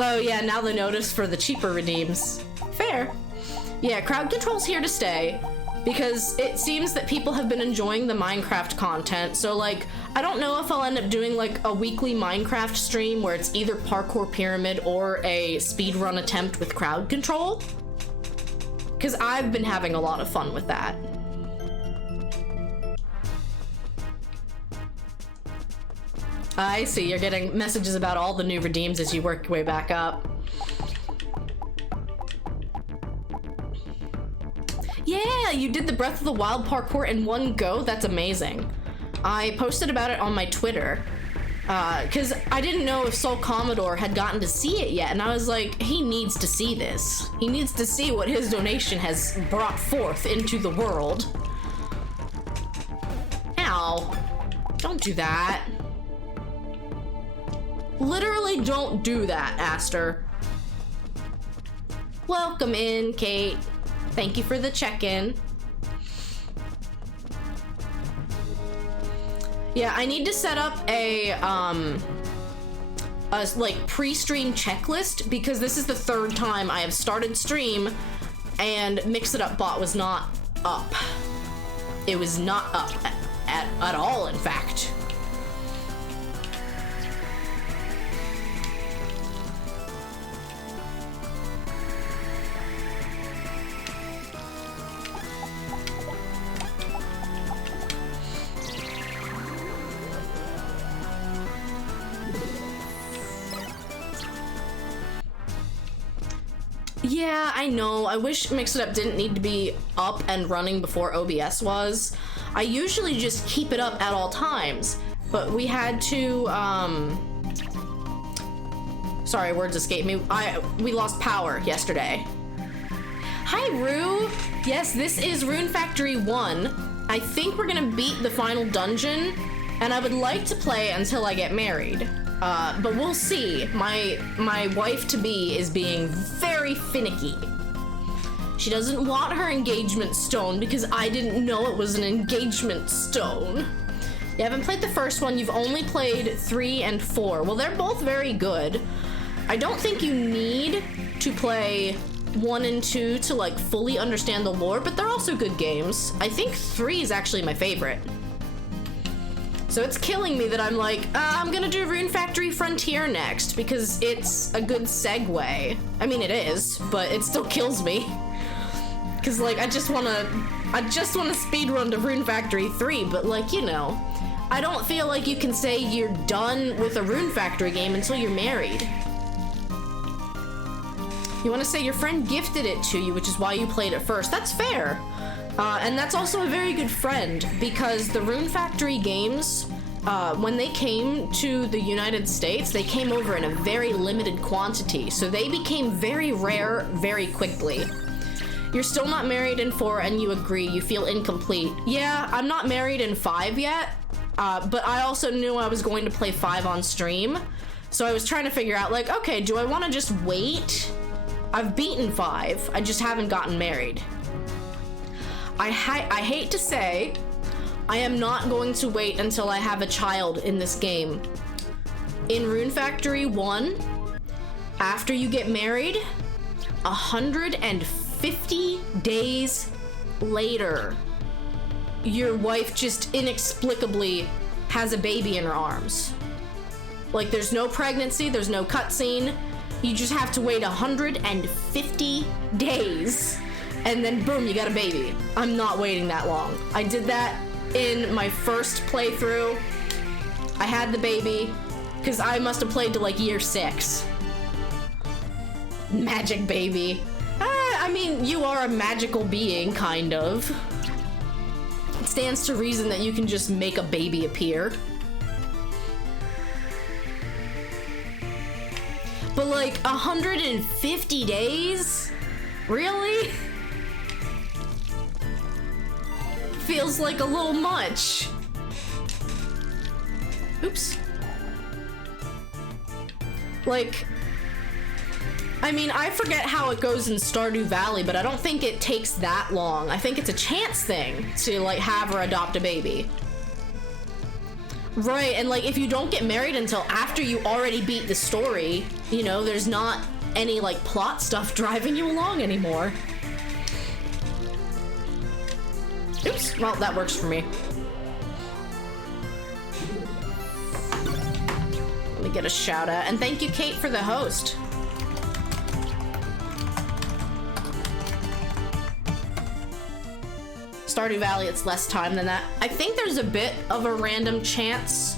Oh yeah, now the notice for the cheaper redeems. Fair. Yeah, crowd control's here to stay because it seems that people have been enjoying the Minecraft content. So like, I don't know if I'll end up doing like a weekly Minecraft stream where it's either parkour pyramid or a speedrun attempt with crowd control. Because I've been having a lot of fun with that. I see, you're getting messages about all the new redeems as you work your way back up. Yeah, you did the Breath of the Wild parkour in one go? That's amazing. I posted about it on my Twitter, because I didn't know if Soul Commodore had gotten to see it yet, and I was like, he needs to see this. He needs to see what his donation has brought forth into the world. Ow. Don't do that. Literally don't do that, Aster. Welcome in, Kate. Thank you for the check-in. Yeah, I need to set up a like pre-stream checklist, because this is the third time I have started stream and Mix It Up bot was not up. It was not up at all, in fact. Yeah, I know. I wish Mix It Up didn't need to be up and running before OBS was. I usually just keep it up at all times, but we had to, sorry, words escaped me. We lost power yesterday. Hi, Rue. Yes, this is Rune Factory 1. I think we're gonna beat the final dungeon, and I would like to play until I get married. But we'll see. My wife-to-be is being very finicky. She doesn't want her engagement stone because I didn't know it was an engagement stone. You haven't played the first one, you've only played 3 and 4. Well, they're both very good. I don't think you need to play 1 and 2 to like fully understand the lore, but they're also good games. I think 3 is actually my favorite. So it's killing me that I'm like, I'm gonna do Rune Factory Frontier next because it's a good segue. I mean, it is, but it still kills me. Cause like, I just wanna speedrun to Rune Factory 3, but like, you know, I don't feel like you can say you're done with a Rune Factory game until you're married. You wanna say your friend gifted it to you, which is why you played it first. That's fair. And that's also a very good friend, because the Rune Factory games, when they came to the United States, they came over in a very limited quantity, so they became very rare very quickly. You're still not married in 4 and you agree, you feel incomplete. Yeah, I'm not married in 5 yet, but I also knew I was going to play 5 on stream, so I was trying to figure out, like, okay, do I want to just wait? I've beaten 5, I just haven't gotten married. I hate to say, I am not going to wait until I have a child in this game. In Rune Factory 1, after you get married, 150 days later, your wife just inexplicably has a baby in her arms. Like, there's no pregnancy, there's no cutscene, you just have to wait 150 days. And then boom, you got a baby. I'm not waiting that long. I did that in my first playthrough. I had the baby, because I must have played to like year 6. Magic baby. I mean, you are a magical being, kind of. It stands to reason that you can just make a baby appear. But like, 150 days? Really? Feels like a little much. Oops. Like, I mean, I forget how it goes in Stardew Valley, but I don't think it takes that long. I think it's a chance thing to like have or adopt a baby. Right, and like if you don't get married until after you already beat the story, you know, there's not any like plot stuff driving you along anymore. Oops, well, that works for me. Let me get a shout out. And thank you, Kate, for the host. Stardew Valley, it's less time than that. I think there's a bit of a random chance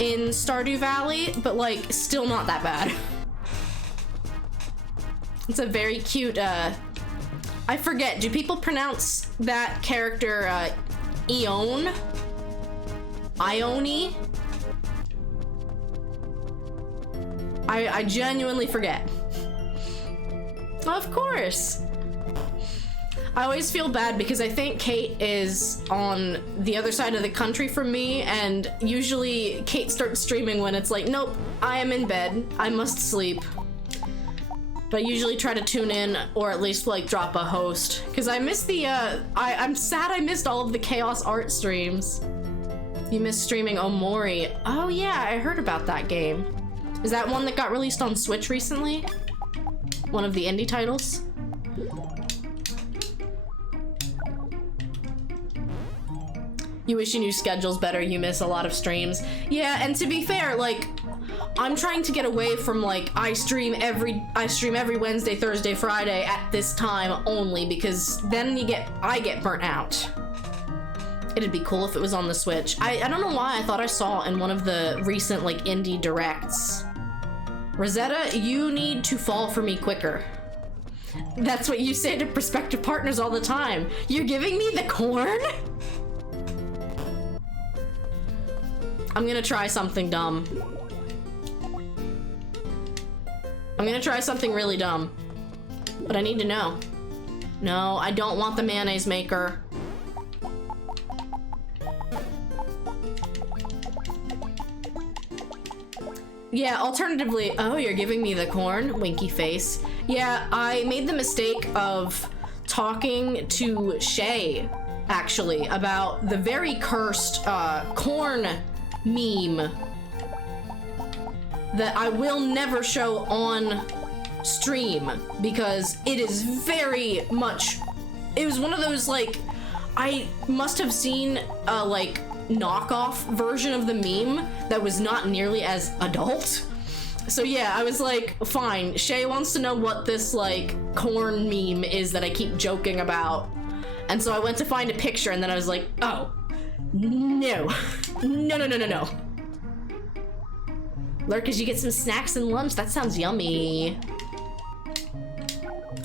in Stardew Valley, but like, still not that bad. It's a very cute I forget, do people pronounce that character, Ione? Ione? I genuinely forget. Of course. I always feel bad because I think Kate is on the other side of the country from me, and usually Kate starts streaming when it's like, nope, I am in bed, I must sleep. But I usually try to tune in, or at least like drop a host. Cause I missed the, I'm sad I missed all of the Chaos Art streams. You missed streaming Omori. Oh yeah, I heard about that game. Is that one that got released on Switch recently? One of the indie titles? You wish you knew schedules better, you miss a lot of streams. Yeah, and to be fair, like, I'm trying to get away from like, I stream every Wednesday, Thursday, Friday at this time only, because then I get burnt out. It'd be cool if it was on the Switch. I don't know why I thought I saw in one of the recent like indie directs. Rosetta, you need to fall for me quicker. That's what you say to prospective partners all the time. You're giving me the corn? I'm gonna try something dumb. I'm gonna try something really dumb. But I need to know. No, I don't want the mayonnaise maker. Yeah, alternatively, oh, you're giving me the corn? Winky face. Yeah, I made the mistake of talking to Shay, actually, about the very cursed corn meme that I will never show on stream because it is very much, it was one of those like, I must have seen a like knockoff version of the meme that was not nearly as adult. So yeah, I was like, fine, Shay wants to know what this like corn meme is that I keep joking about. And so I went to find a picture and then I was like, oh, no. No. Lurkers, you get some snacks and lunch. That sounds yummy.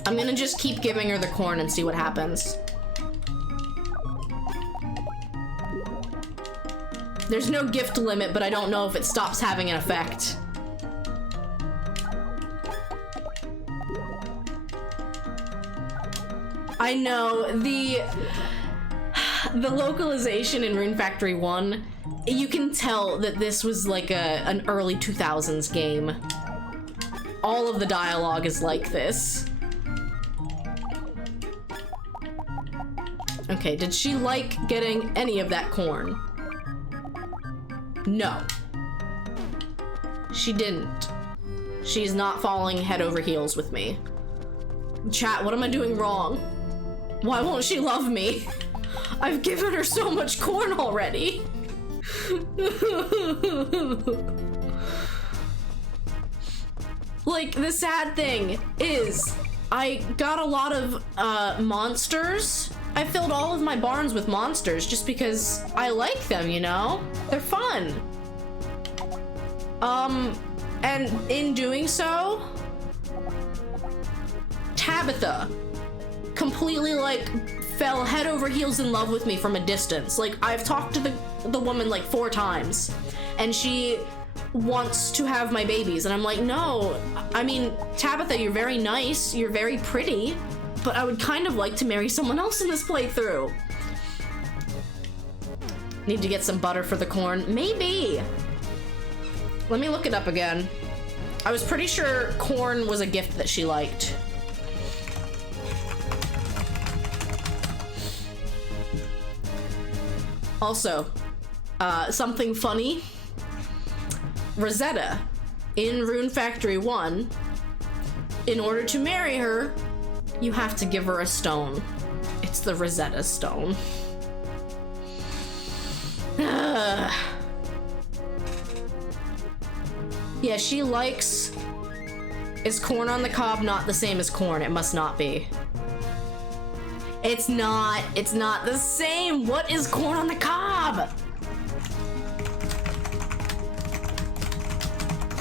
I'm gonna just keep giving her the corn and see what happens. There's no gift limit, but I don't know if it stops having an effect. I know, the localization in Rune Factory 1, you can tell that this was like an early 2000s game. All of the dialogue is like this. Okay, did she like getting any of that corn? No. She didn't. She's not falling head over heels with me. Chat, what am I doing wrong? Why won't she love me? I've given her so much corn already. Like, the sad thing is, I got a lot of monsters. I filled all of my barns with monsters just because I like them, you know? They're fun. And in doing so, Tabitha completely like fell head over heels in love with me from a distance. Like, I've talked to the woman like 4 times and she wants to have my babies and I'm like, no, I mean, Tabitha, you're very nice, you're very pretty, but I would kind of like to marry someone else in this playthrough. Need to get some butter for the corn. Maybe. Let me look it up again. I was pretty sure corn was a gift that she liked. Also, something funny. Rosetta, in Rune Factory 1, in order to marry her, you have to give her a stone. It's the Rosetta Stone. Yeah, she likes... Is corn on the cob not the same as corn? It must not be. It's not the same. What is corn on the cob?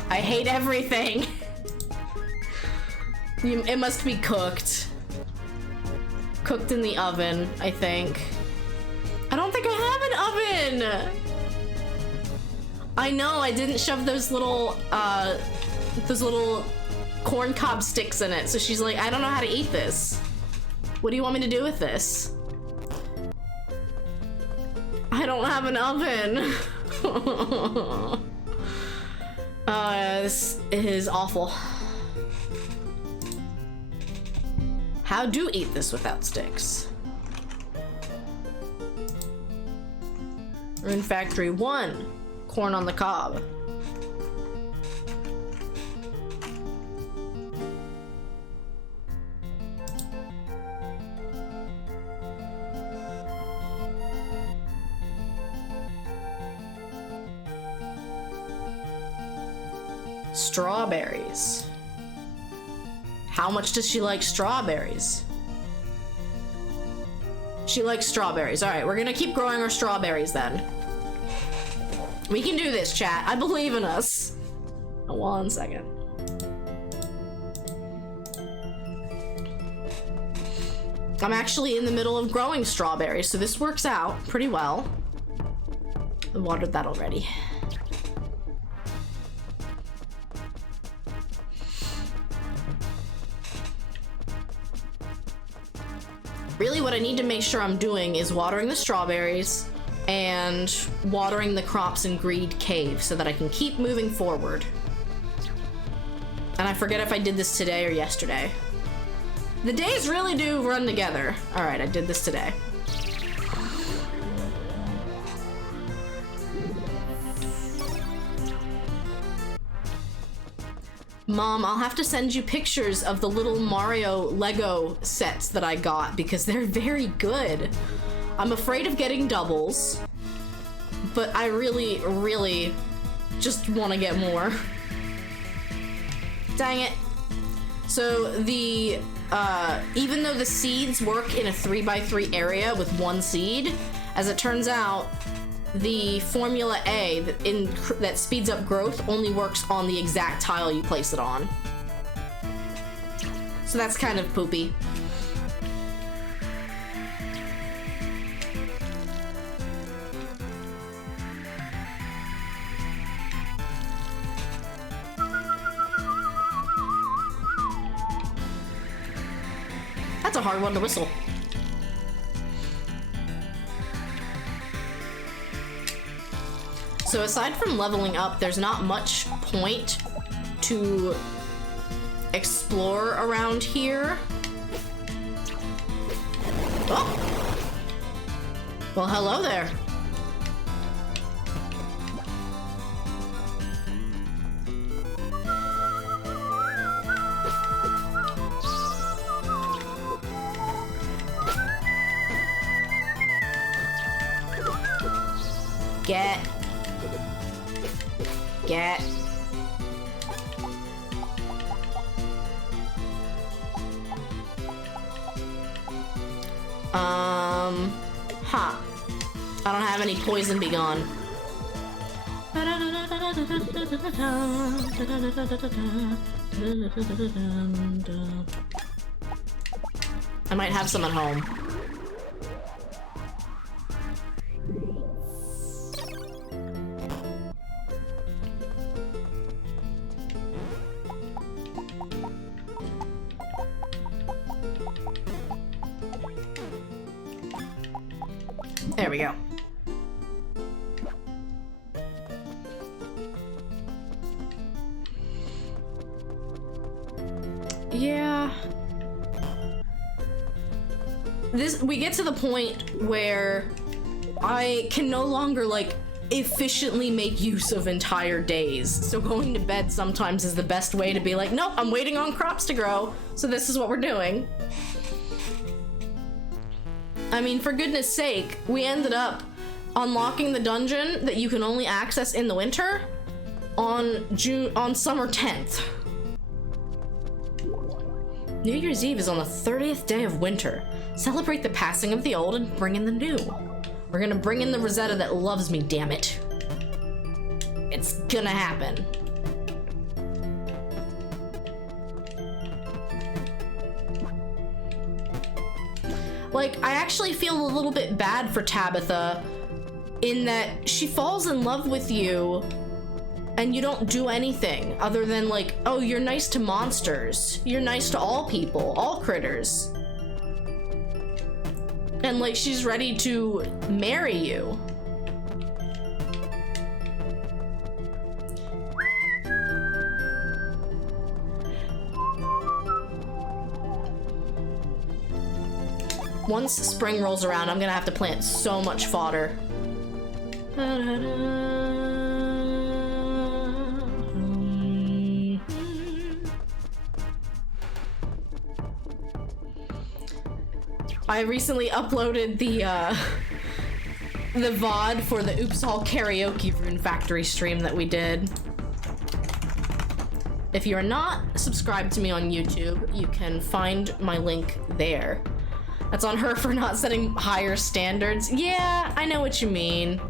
I hate everything. It must be cooked. cooked in the oven, I think. I don't think I have an oven! I know, I didn't shove those little corn cob sticks in it, so she's like, I don't know how to eat this. What do you want me to do with this? I don't have an oven. This is awful. How do eat this without sticks? Rune Factory 1. Corn on the cob. Strawberries. How much does she like strawberries? She likes strawberries. All right, we're gonna keep growing our strawberries then. We can do this, chat. I believe in us. Oh, 1 second. I'm actually in the middle of growing strawberries, so this works out pretty well. I watered that already. Really, what I need to make sure I'm doing is watering the strawberries and watering the crops in Greed Cave so that I can keep moving forward. And I forget if I did this today or yesterday. The days really do run together. All right, I did this today. Mom, I'll have to send you pictures of the little Mario Lego sets that I got because they're very good. I'm afraid of getting doubles, but I really, really just want to get more. Dang it. So the, even though the seeds work in a 3x3 area with one seed, as it turns out, the Formula A that speeds up growth only works on the exact tile you place it on. So that's kind of poopy. That's a hard one to whistle. So aside from leveling up, there's not much point to explore around here. Oh! Well, hello there. Get. Huh. I don't have any poison be gone. I might have some at home. There we go. Yeah. We get to the point where I can no longer, like, efficiently make use of entire days. So going to bed sometimes is the best way to be like, nope, I'm waiting on crops to grow, so this is what we're doing. I mean, for goodness sake, we ended up unlocking the dungeon that you can only access in the winter on summer 10th. New Year's Eve is on the 30th day of winter. Celebrate the passing of the old and bring in the new. We're gonna bring in the Rosetta that loves me, damn it. It's gonna happen. Like, I actually feel a little bit bad for Tabitha in that she falls in love with you and you don't do anything other than like, oh, you're nice to monsters. You're nice to all people, all critters. And like, she's ready to marry you. Once spring rolls around, I'm gonna have to plant so much fodder. I recently uploaded the VOD for the Oops All Karaoke Rune Factory stream that we did. If you are not subscribed to me on YouTube, you can find my link there. That's on her for not setting higher standards. Yeah, I know what you mean.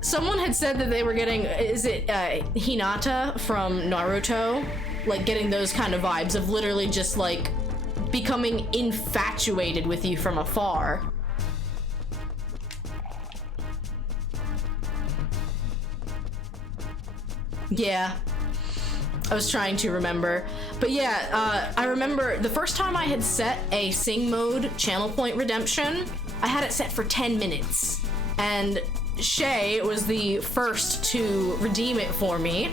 Someone had said that they were getting, is it Hinata from Naruto? Like getting those kind of vibes of literally just like becoming infatuated with you from afar. Yeah. I was trying to remember. But yeah, I remember the first time I had set a sing mode channel point redemption, I had it set for 10 minutes. And Shay was the first to redeem it for me.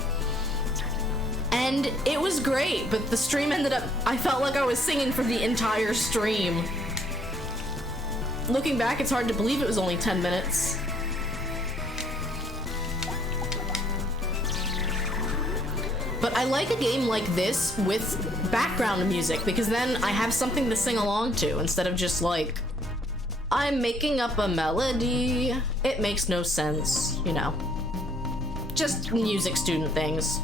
And it was great, but the stream ended up, I felt like I was singing for the entire stream. Looking back, it's hard to believe it was only 10 minutes. But I like a game like this with background music, because then I have something to sing along to instead of just like, I'm making up a melody. It makes no sense, you know. Just music student things.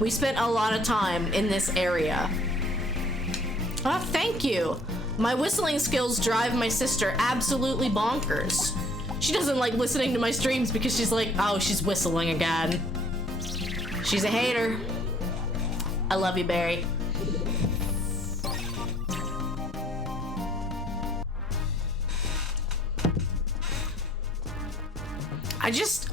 We spent a lot of time in this area. Oh, thank you. My whistling skills drive my sister absolutely bonkers. She doesn't like listening to my streams because she's like, oh, she's whistling again. She's a hater. I love you, Barry.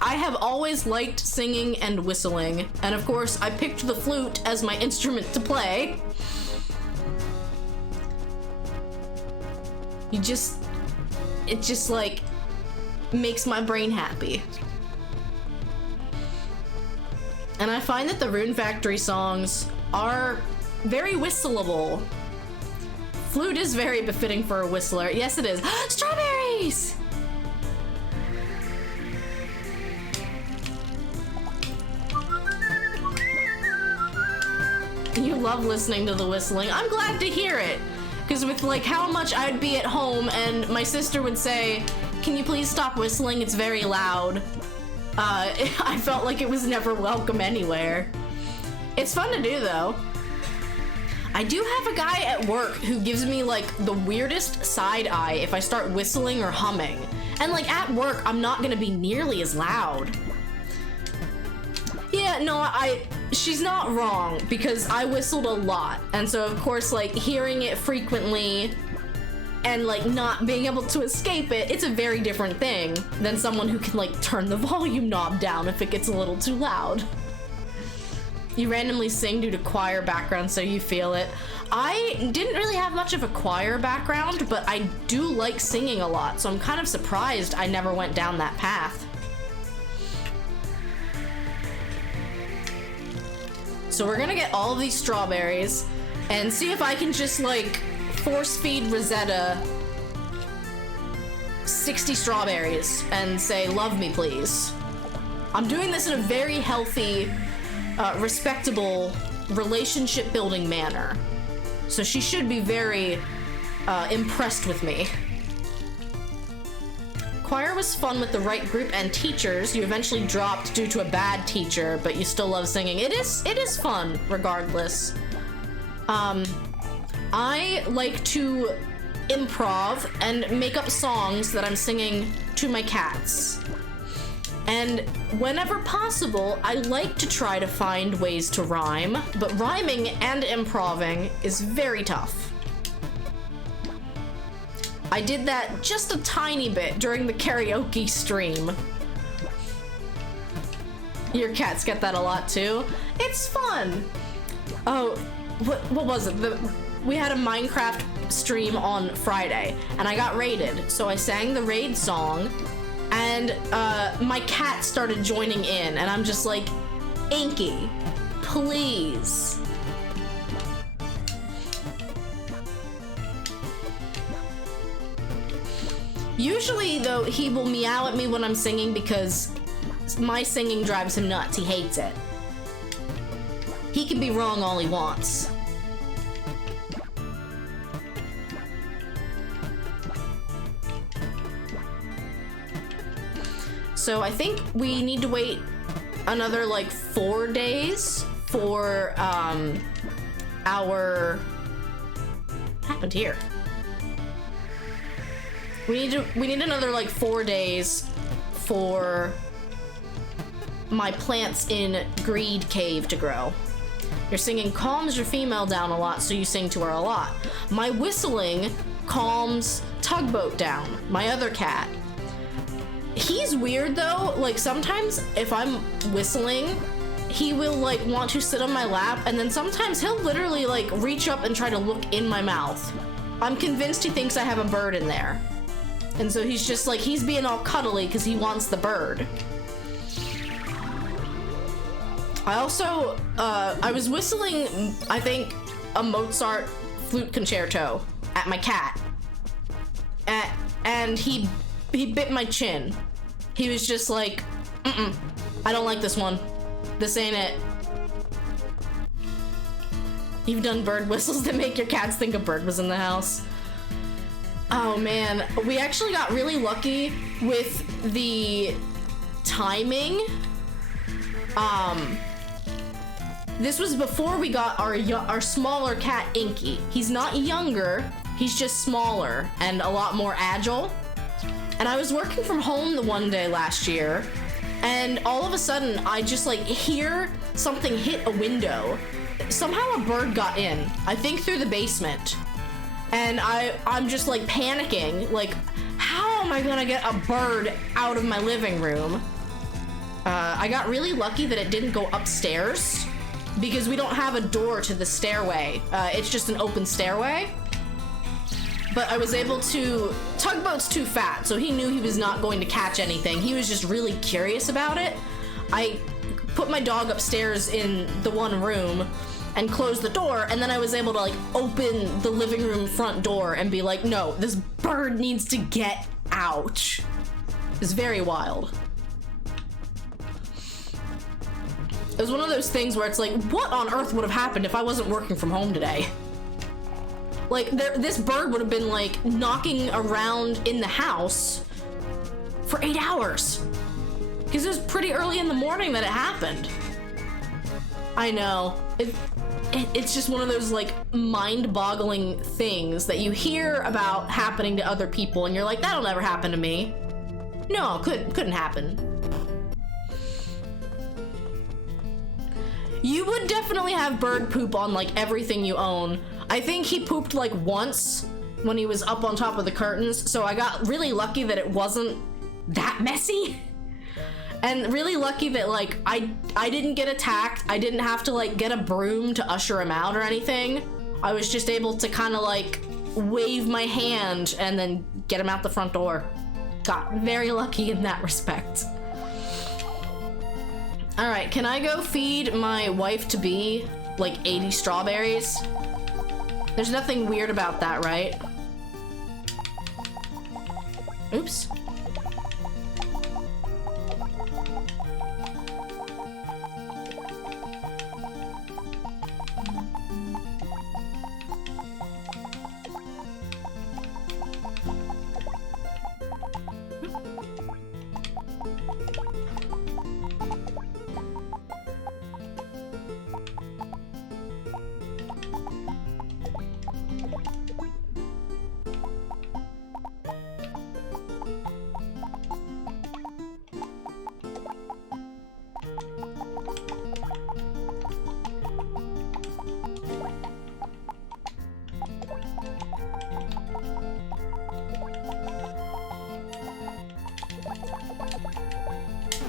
I have always liked singing and whistling, and of course I picked the flute as my instrument to play. It just like makes my brain happy. And I find that the Rune Factory songs are very whistleable. Flute is very befitting for a whistler. Yes, it is. Strawberries! You love listening to the whistling. I'm glad to hear it. Because with like how much I'd be at home and my sister would say, can you please stop whistling? It's very loud. I felt like it was never welcome anywhere. It's fun to do though. I do have a guy at work who gives me like the weirdest side eye if I start whistling or humming. And like at work, I'm not gonna be nearly as loud. Yeah, no, she's not wrong because I whistled a lot. And so of course, like hearing it frequently and like not being able to escape it, it's a very different thing than someone who can like turn the volume knob down if it gets a little too loud. You randomly sing due to choir background, so you feel it. I didn't really have much of a choir background, but I do like singing a lot, so I'm kind of surprised I never went down that path. So we're gonna get all of these strawberries and see if I can just like force feed Rosetta 60 strawberries and say, love me please. I'm doing this in a very healthy, respectable, relationship building manner. So she should be very impressed with me. choir was fun with the right group and teachers. You eventually dropped due to a bad teacher, but you still love singing. It is fun, regardless. I like to improv and make up songs that I'm singing to my cats. And whenever possible, I like to try to find ways to rhyme, but rhyming and improving is very tough. I did that just a tiny bit during the karaoke stream. Your cats get that a lot too. It's fun. Oh, what was it? We had a Minecraft stream on Friday, and I got raided. So I sang the raid song, and my cat started joining in, and I'm just like, Inky, please. Usually, though, he will meow at me when I'm singing because my singing drives him nuts. He hates it. He can be wrong all he wants. So I think we need to wait another like 4 days for our... What happened here? We need another like 4 days for my plants in Greed Cave to grow. Your singing calms your female down a lot, so you sing to her a lot. My whistling calms Tugboat down, my other cat. He's weird though, like sometimes if I'm whistling, he will like want to sit on my lap, and then sometimes he'll literally like reach up and try to look in my mouth. I'm convinced he thinks I have a bird in there. And so he's just like, he's being all cuddly because he wants the bird. I also, I was whistling, I think, a Mozart flute concerto at my cat. And he bit my chin. He was just like, I don't like this one. This ain't it. You've done bird whistles that make your cats think a bird was in the house. Oh man, we actually got really lucky with the timing. This was before we got our smaller cat, Inky. He's not younger, he's just smaller and a lot more agile. And I was working from home the one day last year, and all of a sudden I just like hear something hit a window. Somehow a bird got in, I think through the basement. And I'm just like panicking, like, how am I gonna get a bird out of my living room? I got really lucky that it didn't go upstairs because we don't have a door to the stairway. It's just an open stairway. But I was able to, Tugboat's too fat, so he knew he was not going to catch anything. He was just really curious about it. I put my dog upstairs in the one room and close the door, and then I was able to like open the living room front door and be like, no, this bird needs to get out. It's very wild. It was one of those things where it's like, what on earth would have happened if I wasn't working from home today? Like, this bird would have been like knocking around in the house for 8 hours. Because it was pretty early in the morning that it happened. I know. It's just one of those like mind-boggling things that you hear about happening to other people and you're like, that'll never happen to me. No, couldn't happen. You would definitely have bird poop on like everything you own. I think he pooped like once when he was up on top of the curtains, so I got really lucky that it wasn't that messy. And really lucky that like I didn't get attacked. I didn't have to like get a broom to usher him out or anything. I was just able to kind of like wave my hand and then get him out the front door. Got very lucky in that respect. All right, can I go feed my wife-to-be like 80 strawberries? There's nothing weird about that, right? Oops.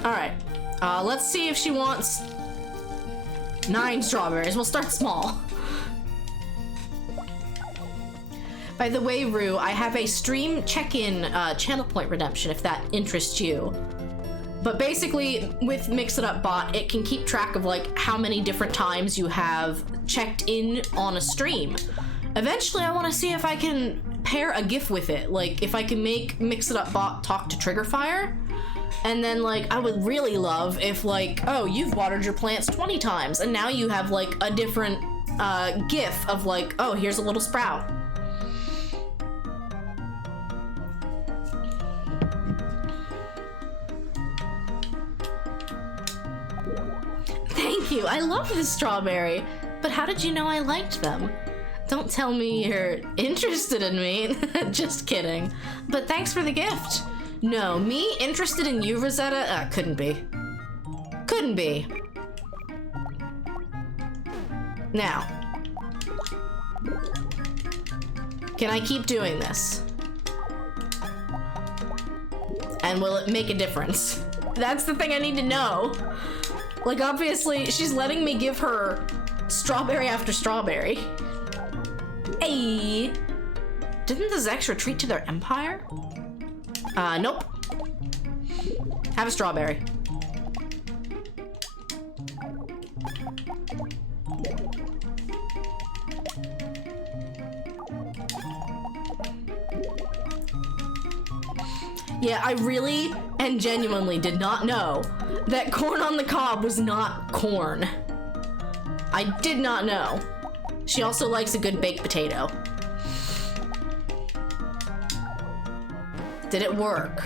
All right. Let's see if she wants 9 strawberries. We'll start small. By the way, Rue, I have a stream check-in channel point redemption if that interests you. But basically, with Mix It Up Bot, it can keep track of like how many different times you have checked in on a stream. Eventually, I want to see if I can pair a GIF with it. Like, if I can make Mix It Up Bot talk to Triggerfire. And then, like, I would really love if, like, oh, you've watered your plants 20 times, and now you have, like, a different GIF of, like, oh, here's a little sprout. Thank you, I love this strawberry. But how did you know I liked them? Don't tell me you're interested in me. Just kidding. But thanks for the gift. No, me interested in you, Rosetta? Couldn't be. Couldn't be. Now. Can I keep doing this? And will it make a difference? That's the thing I need to know. Like, obviously, she's letting me give her strawberry after strawberry. Hey! Didn't the Zex retreat to their empire? Nope. Have a strawberry. Yeah, I really and genuinely did not know that corn on the cob was not corn. I did not know. She also likes a good baked potato. Did it work?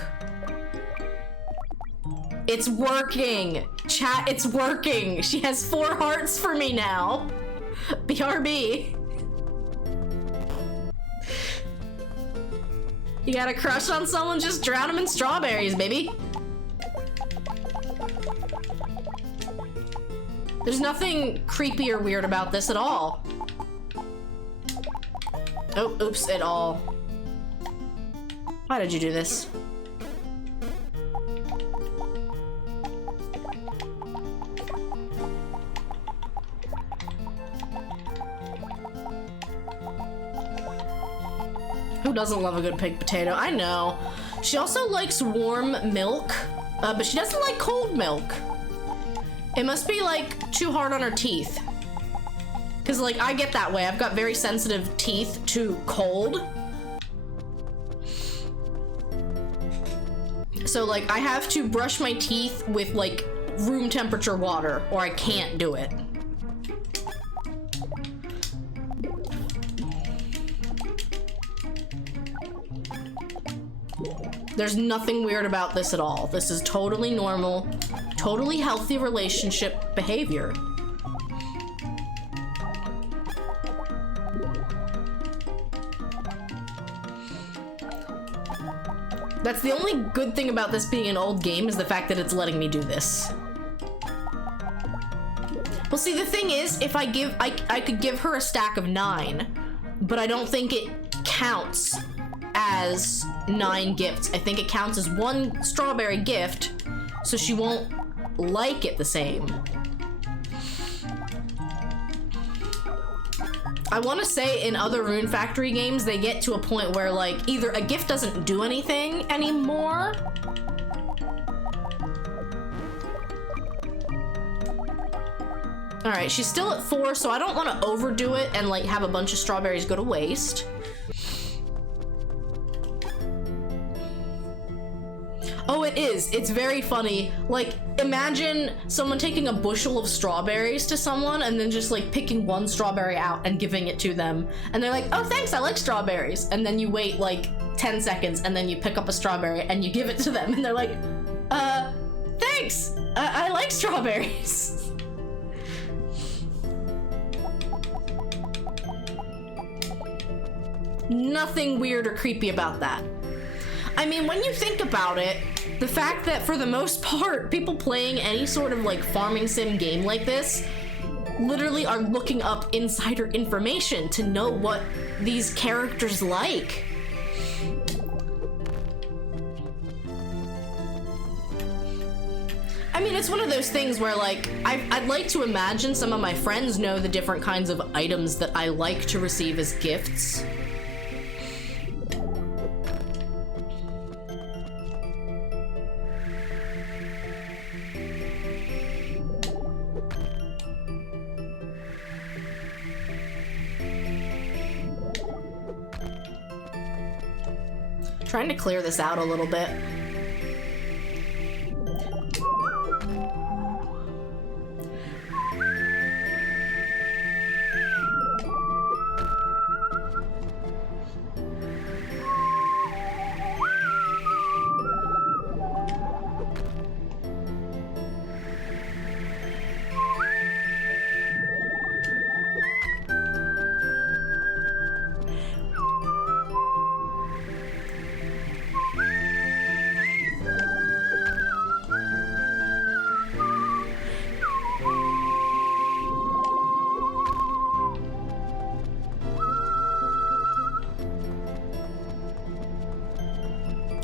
It's working! Chat, it's working! She has 4 hearts for me now! BRB. You got a crush on someone? Just drown them in strawberries, baby. There's nothing creepy or weird about this at all. Oh, oops, at all. Why did you do this? Who doesn't love a good baked potato? I know. She also likes warm milk, but she doesn't like cold milk. It must be like too hard on her teeth. Cause like I get that way. I've got very sensitive teeth to cold. So like I have to brush my teeth with like room temperature water or I can't do it. There's nothing weird about this at all. This is totally normal, totally healthy relationship behavior. That's the only good thing about this being an old game is the fact that it's letting me do this. Well, see, the thing is, if I could give her a stack of 9, but I don't think it counts as 9 gifts. I think it counts as 1 strawberry gift, so she won't like it the same. I want to say in other Rune Factory games, they get to a point where like either a gift doesn't do anything anymore, all right, she's still at 4, so I don't want to overdo it and like have a bunch of strawberries go to waste. Oh, it is. It's very funny. Like, imagine someone taking a bushel of strawberries to someone and then just like picking 1 strawberry out and giving it to them. And they're like, oh, thanks, I like strawberries. And then you wait like 10 seconds and then you pick up a strawberry and you give it to them. And they're like, thanks, I like strawberries. Nothing weird or creepy about that. I mean, when you think about it, the fact that for the most part, people playing any sort of like farming sim game like this literally are looking up insider information to know what these characters like. I mean, it's one of those things where, like, I'd like to imagine some of my friends know the different kinds of items that I like to receive as gifts. Trying to clear this out a little bit.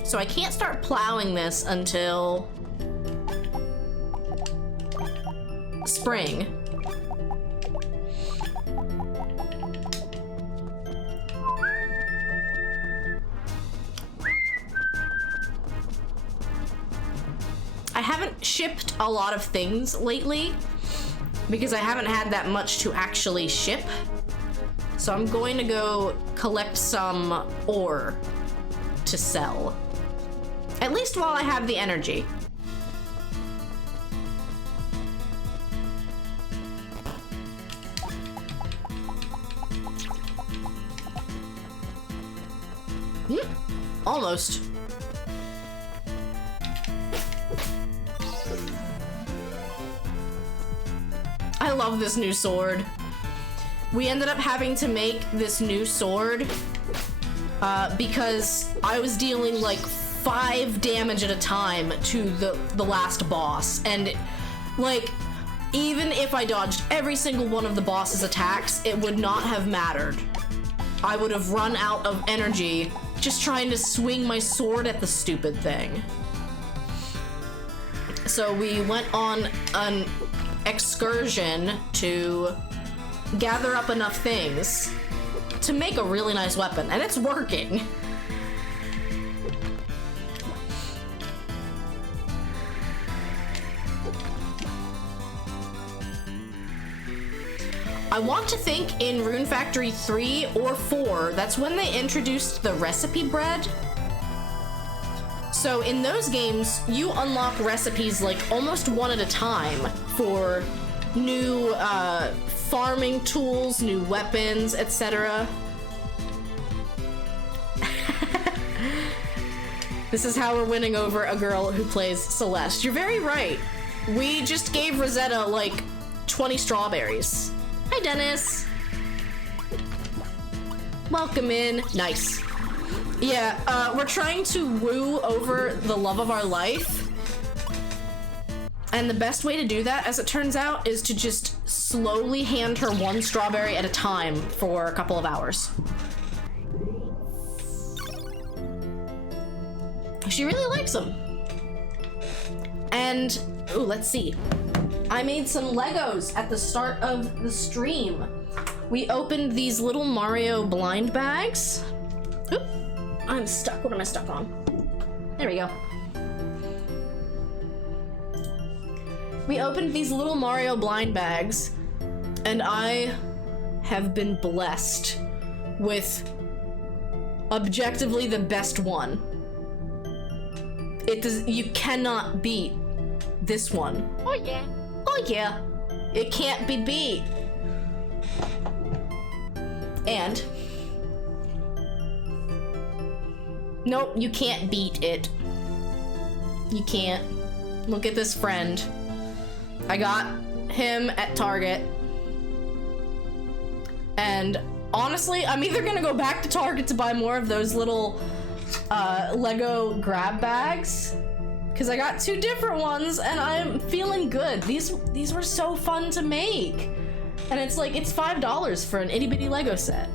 So I can't start plowing this until spring. I haven't shipped a lot of things lately because I haven't had that much to actually ship. So I'm going to go collect some ore to sell. At least while I have the energy. Almost. I love this new sword. We ended up having to make this new sword because I was dealing like 5 damage at a time to the last boss, and like even if I dodged every single one of the boss's attacks, it would not have mattered. I would have run out of energy just trying to swing my sword at the stupid thing. So we went on an excursion to gather up enough things to make a really nice weapon, and it's working. I want to think in Rune Factory 3 or 4, that's when they introduced the recipe bread. So in those games, you unlock recipes like almost one at a time for new farming tools, new weapons, etc. This is how we're winning over a girl who plays Celeste. You're very right. We just gave Rosetta like 20 strawberries. Hi, Dennis. Welcome in. Nice. Yeah, we're trying to woo over the love of our life. And the best way to do that, as it turns out, is to just slowly hand her 1 strawberry at a time for a couple of hours. She really likes them. And, ooh, let's see. I made some Legos at the start of the stream. We opened these little Mario blind bags. Oop, I'm stuck. What am I stuck on? There we go. We opened these little Mario blind bags, and I have been blessed with objectively the best one. You cannot beat this one. Oh yeah. Oh yeah, it can't be beat. And nope, you can't beat it. You can't. Look at this friend. I got him at Target. And honestly, I'm either gonna go back to Target to buy more of those little Lego grab bags, because I got 2 different ones and I'm feeling good. These were so fun to make. And it's like, it's $5 for an itty bitty Lego set.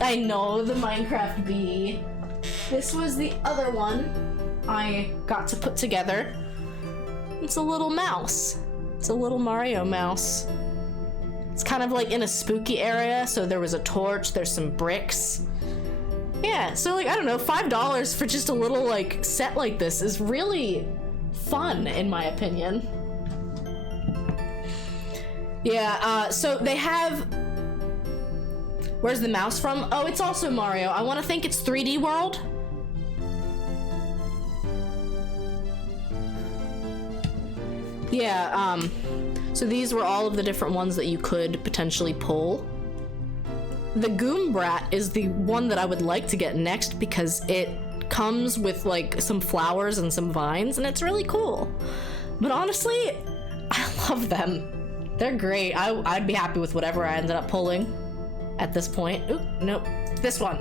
I know, the Minecraft bee. This was the other one I got to put together. It's a little mouse. It's a little Mario mouse. It's kind of like in a spooky area, so there was a torch, there's some bricks. Yeah, so like, I don't know, $5 for just a little like set like this is really fun, in my opinion. Yeah, so they have... Where's the mouse from? Oh, it's also Mario. I want to think it's 3D World. Yeah, so these were all of the different ones that you could potentially pull. The Goom Brat is the one that I would like to get next because it comes with like some flowers and some vines and it's really cool. But honestly, I love them. They're great. I'd be happy with whatever I ended up pulling at this point. Oop, nope, this one.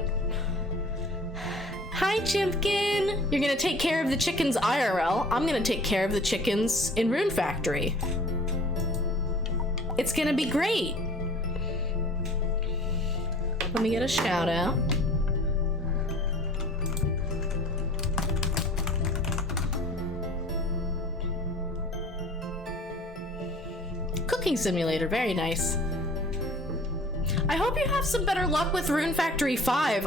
Hi, Chimpkin! You're gonna take care of the chickens IRL. I'm gonna take care of the chickens in Rune Factory. It's gonna be great. Let me get a shout out. Cooking simulator, very nice. I hope you have some better luck with Rune Factory 5.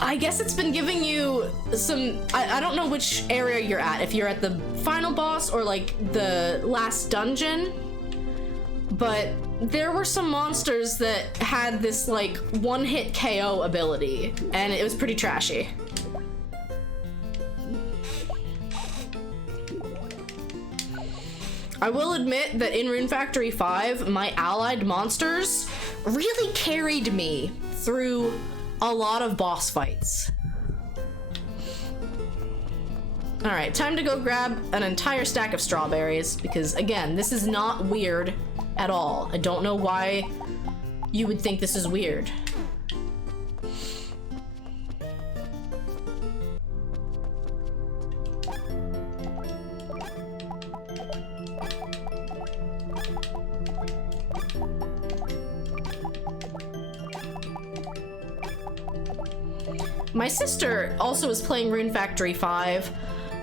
I guess it's been giving you some... I don't know which area you're at, if you're at the final boss or like the last dungeon, but there were some monsters that had this like one-hit KO ability, and it was pretty trashy. I will admit that in Rune Factory 5, my allied monsters really carried me through a lot of boss fights. All right, time to go grab an entire stack of strawberries because again, this is not weird at all. I don't know why you would think this is weird. My sister also is playing Rune Factory 5,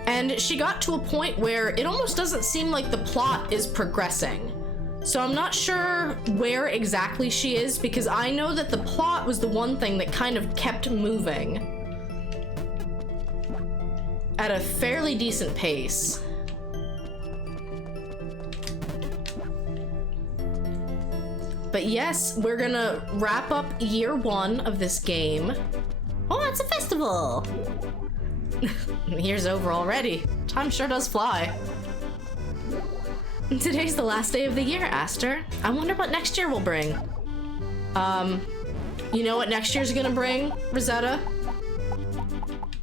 and she got to a point where it almost doesn't seem like the plot is progressing. So I'm not sure where exactly she is, because I know that the plot was the one thing that kind of kept moving at a fairly decent pace. But yes, we're gonna wrap up year 1 of this game. Oh, it's a festival! The year's over already. Time sure does fly. Today's the last day of the year, Aster. I wonder what next year will bring. You know what next year's gonna bring, Rosetta?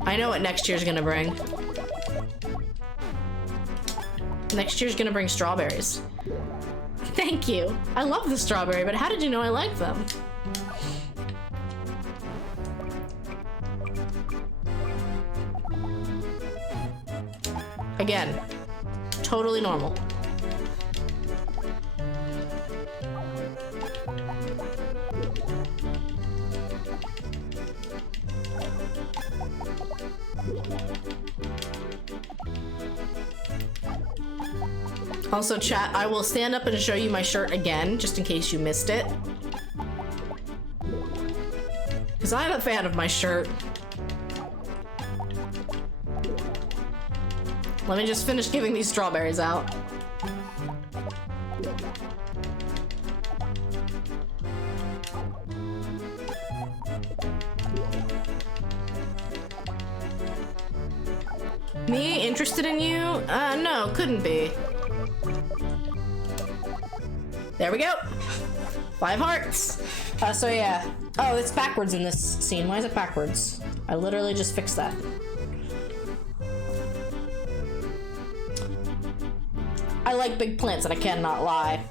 I know what next year's gonna bring. Next year's gonna bring strawberries. Thank you. I love the strawberry, but how did you know I like them? Again, totally normal. Also, chat, I will stand up and show you my shirt again, just in case you missed it. Because I'm a fan of my shirt. Let me just finish giving these strawberries out. Me interested in you? No, couldn't be. There we go. 5 hearts. So yeah. Oh, it's backwards in this scene. Why is it backwards? I literally just fixed that. I like big plants and I cannot lie.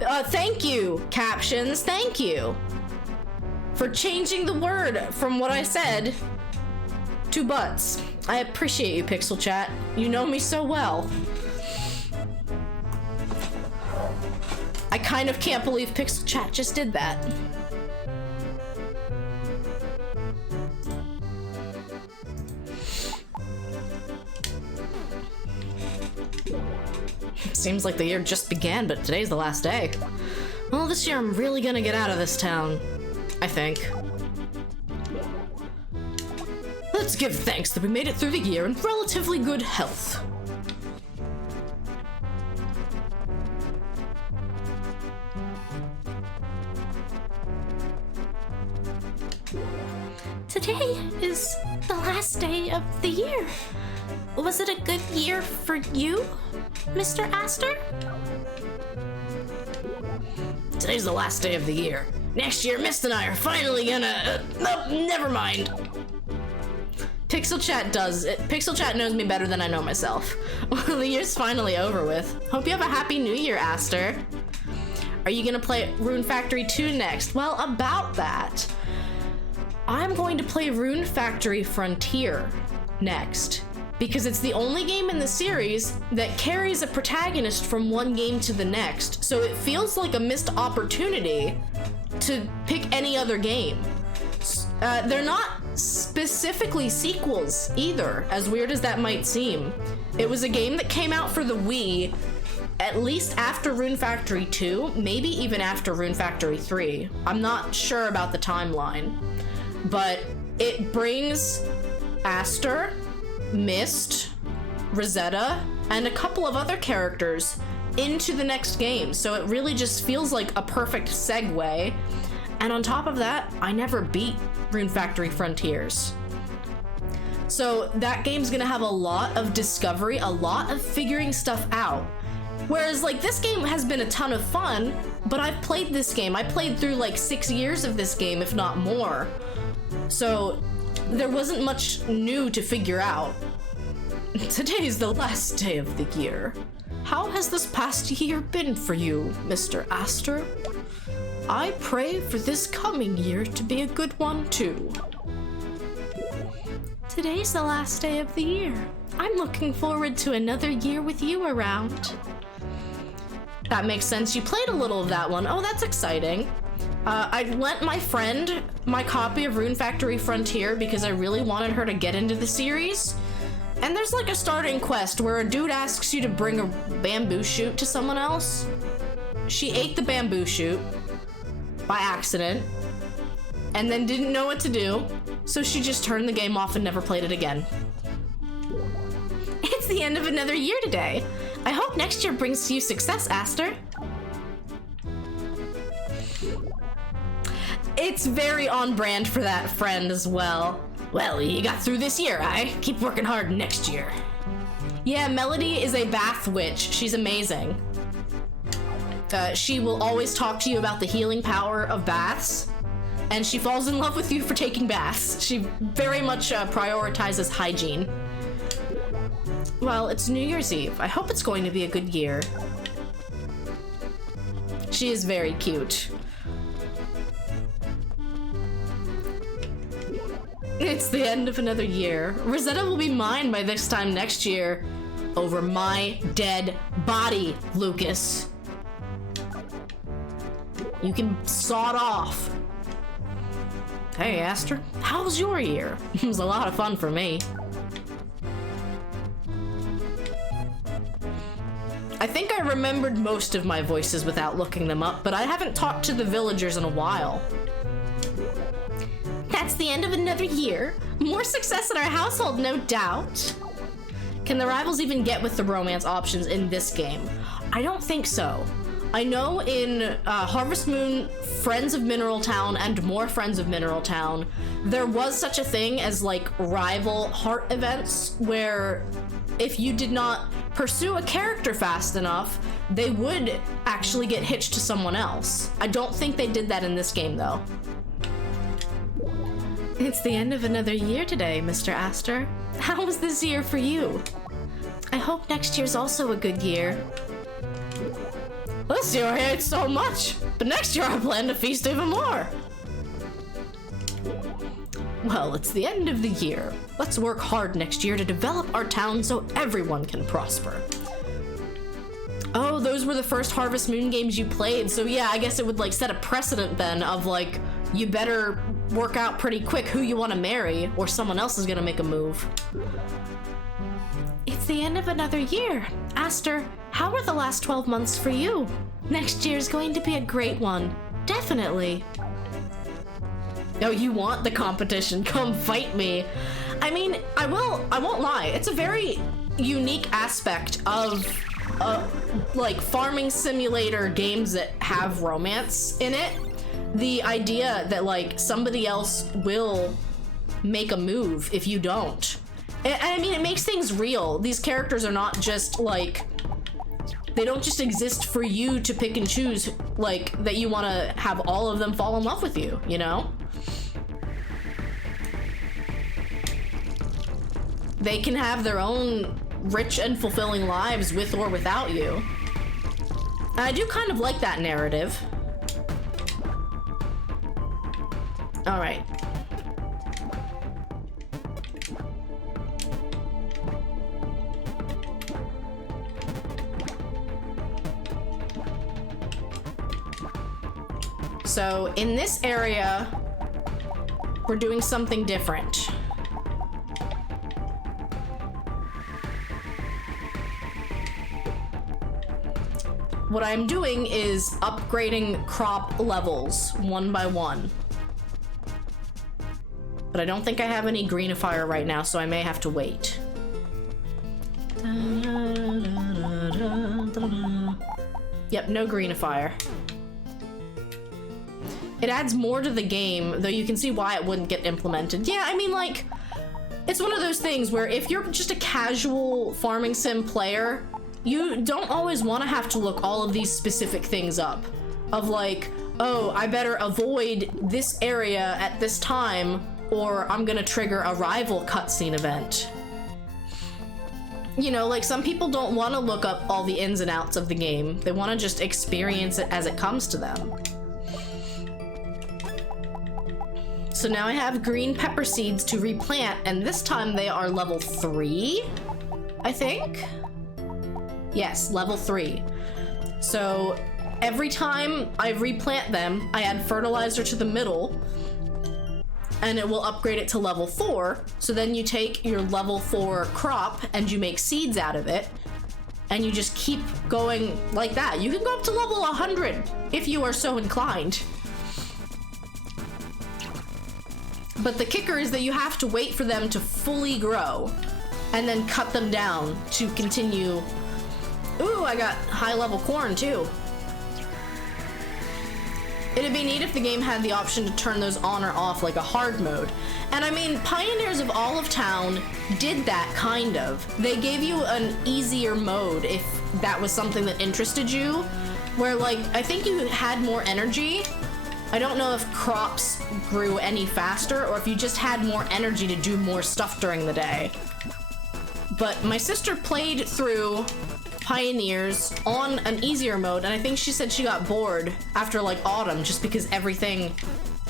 Thank you, captions. Thank you for changing the word from what I said to butts. I appreciate you, Pixel Chat. You know me so well. I kind of can't believe Pixel Chat just did that. seems like the year just began, but today's the last day. Well, this year I'm really gonna get out of this town. I think. Let's give thanks that we made it through the year in relatively good health. Today is the last day of the year. Was it a good year for you, Mr. Aster? Today's the last day of the year. Next year, Mist and I are finally gonna... nope, never mind. Pixel Chat knows me better than I know myself. Well, the year's finally over with. Hope you have a happy new year, Aster. Are you gonna play Rune Factory 2 next? Well, about that, I'm going to play Rune Factory Frontier next, because it's the only game in the series that carries a protagonist from one game to the next, so it feels like a missed opportunity to pick any other game. They're not specifically sequels either, as weird as that might seem. It was a game that came out for the Wii at least after Rune Factory 2, maybe even after Rune Factory 3. I'm not sure about the timeline, but it brings Aster, Mist, Rosetta, and a couple of other characters into the next game, so it really just feels like a perfect segue. And on top of that, I never beat Rune Factory Frontiers. So that game's gonna have a lot of discovery, a lot of figuring stuff out. Whereas, like, this game has been a ton of fun, but I've played this game. I played through like 6 years of this game, if not more. So there wasn't much new to figure out. Today's the last day of the year. How has this past year been for you, Mr. Aster? I pray for this coming year to be a good one too. Today's the last day of the year. I'm looking forward to another year with you around. That makes sense. You played a little of that one. Oh, that's exciting. I lent my friend my copy of Rune Factory Frontier because I really wanted her to get into the series. And there's like a starting quest where a dude asks you to bring a bamboo shoot to someone else. She ate the bamboo shoot by accident and then didn't know what to do, so she just turned the game off and never played it again. It's the end of another year today. I hope next year brings you success, Aster. It's very on brand for that friend as well. Well, you got through this year, keep working hard next year. Yeah, Melody is a bath witch. She's amazing. She will always talk to you about the healing power of baths, and she falls in love with you for taking baths. She very much prioritizes hygiene. Well, it's New Year's Eve. I hope it's going to be a good year. She is very cute. It's the end of another year. Rosetta will be mine by this time next year. Over my dead body, Lucas. You can saw it off. Hey, Aster, how was your year? It was a lot of fun for me. I think I remembered most of my voices without looking them up, but I haven't talked to the villagers in a while. That's the end of another year. More success in our household, no doubt. Can the rivals even get with the romance options in this game? I don't think so. I know in Harvest Moon, Friends of Mineral Town, and more Friends of Mineral Town, there was such a thing as like rival heart events where if you did not pursue a character fast enough, they would actually get hitched to someone else. I don't think they did that in this game though. It's the end of another year today, Mr. Aster. How was this year for you? I hope next year's also a good year. This year I ate so much, but next year I plan to feast even more. Well, it's the end of the year. Let's work hard next year to develop our town so everyone can prosper. Oh, those were the first Harvest Moon games you played, so yeah, I guess it would like set a precedent then of like, you better work out pretty quick who you want to marry, or someone else is gonna make a move. It's the end of another year. Aster, how were the last 12 months for you? Next year's going to be a great one. Definitely. Oh, you want the competition? Come fight me. I mean, I won't lie. It's a very unique aspect of like farming simulator games that have romance in it. The idea that like somebody else will make a move if you don't. I mean, it makes things real. These characters are not just like, they don't just exist for you to pick and choose, like that you want to have all of them fall in love with you, you know? They can have their own rich and fulfilling lives with or without you. And I do kind of like that narrative. All right. So in this area, we're doing something different. What I'm doing is upgrading crop levels one by one. But I don't think I have any greenifier right now, so I may have to wait. Yep, no greenifier. It adds more to the game, though you can see why it wouldn't get implemented. Yeah, I mean, like, it's one of those things where if you're just a casual farming sim player, you don't always want to have to look all of these specific things up. Of like, oh, I better avoid this area at this time, or I'm gonna trigger a rival cutscene event. You know, like some people don't want to look up all the ins and outs of the game. They want to just experience it as it comes to them. So now I have green pepper seeds to replant, and this time they are level 3, I think? Yes, level 3. So every time I replant them, I add fertilizer to the middle, and it will upgrade it to level 4. So then you take your level 4 crop and you make seeds out of it, and you just keep going like that. You can go up to level 100 if you are so inclined. But the kicker is that you have to wait for them to fully grow and then cut them down to continue. Ooh, I got high level corn too. It'd be neat if the game had the option to turn those on or off like a hard mode. And I mean, Pioneers of Olive Town did that kind of. They gave you an easier mode if that was something that interested you, where like, I think you had more energy. I don't know if crops grew any faster or if you just had more energy to do more stuff during the day. But my sister played through Pioneers on an easier mode, and I think she said she got bored after like autumn just because everything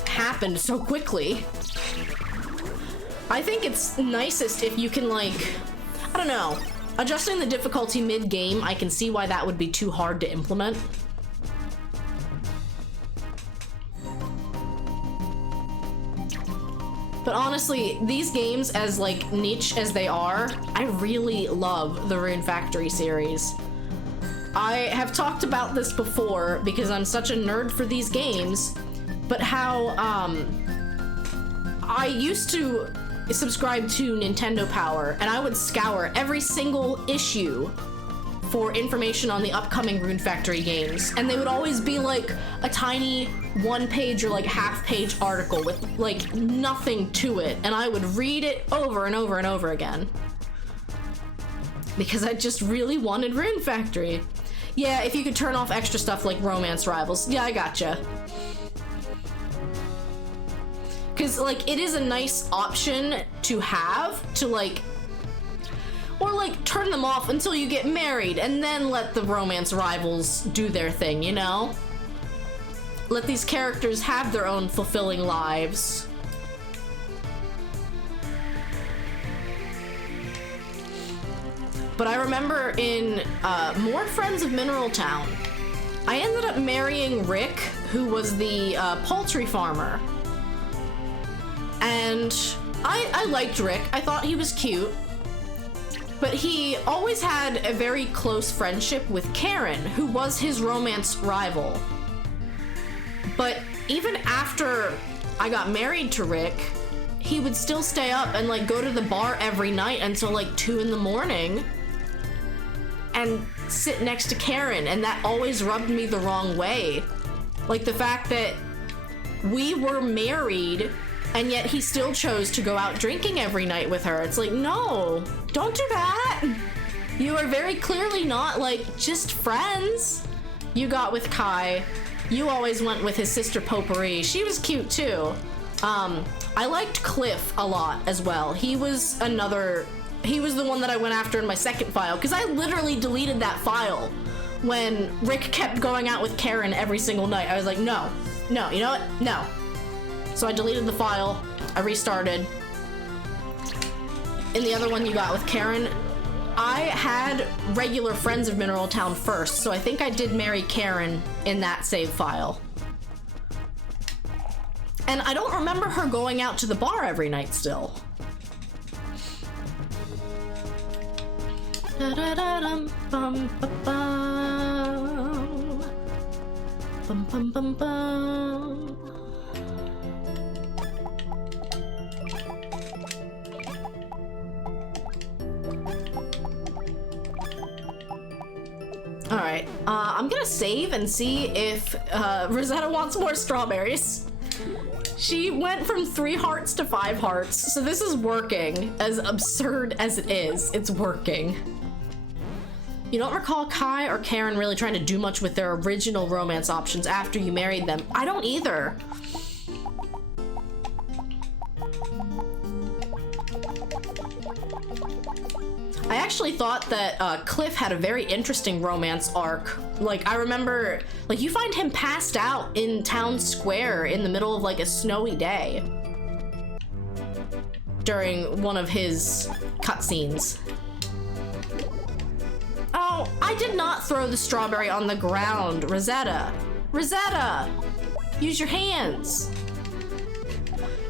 happened so quickly. I think it's nicest if you can like, I don't know, adjusting the difficulty mid-game. I can see why that would be too hard to implement. But honestly, these games, as like niche as they are, I really love the Rune Factory series. I have talked about this before because I'm such a nerd for these games, but how I used to subscribe to Nintendo Power, and I would scour every single issue for information on the upcoming Rune Factory games, and they would always be like a tiny one-page or like half-page article with like nothing to it, and I would read it over and over and over again because I just really wanted Rune Factory. Yeah, if you could turn off extra stuff like romance rivals. Yeah, I gotcha. Because like it is a nice option to have to like, or like turn them off until you get married and then let the romance rivals do their thing, you know? Let these characters have their own fulfilling lives. But I remember in more Friends of Mineral Town, I ended up marrying Rick, who was the poultry farmer. And I liked Rick. I thought he was cute. But he always had a very close friendship with Karen, who was his romance rival. But even after I got married to Rick, he would still stay up and like go to the bar every night until like 2 in the morning and sit next to Karen, and that always rubbed me the wrong way. Like the fact that we were married and yet he still chose to go out drinking every night with her. It's like, no, don't do that. You are very clearly not like just friends. You got with Kai. You always went with his sister Potpourri. She was cute too. I liked Cliff a lot as well. He was the one that I went after in my second file, because I literally deleted that file when Rick kept going out with Karen every single night. I was like, no, you know what? No. So I deleted the file, I restarted. In the other one you got with Karen, I had regular friends of Mineral Town first, so I think I did marry Karen in that save file. And I don't remember her going out to the bar every night still. Da-da-da-dum, bum, ba-bum. Bum, bum, bum, bum. All right, I'm gonna save and see if Rosetta wants more strawberries. She went from 3 hearts to 5 hearts, so this is working. As absurd as it is, it's working. You don't recall Kai or Karen really trying to do much with their original romance options after you married them. I don't either. I actually thought that Cliff had a very interesting romance arc. Like, I remember, like, you find him passed out in town square in the middle of, like, a snowy day during one of his cutscenes. Oh, I did not throw the strawberry on the ground, Rosetta. Rosetta! Use your hands.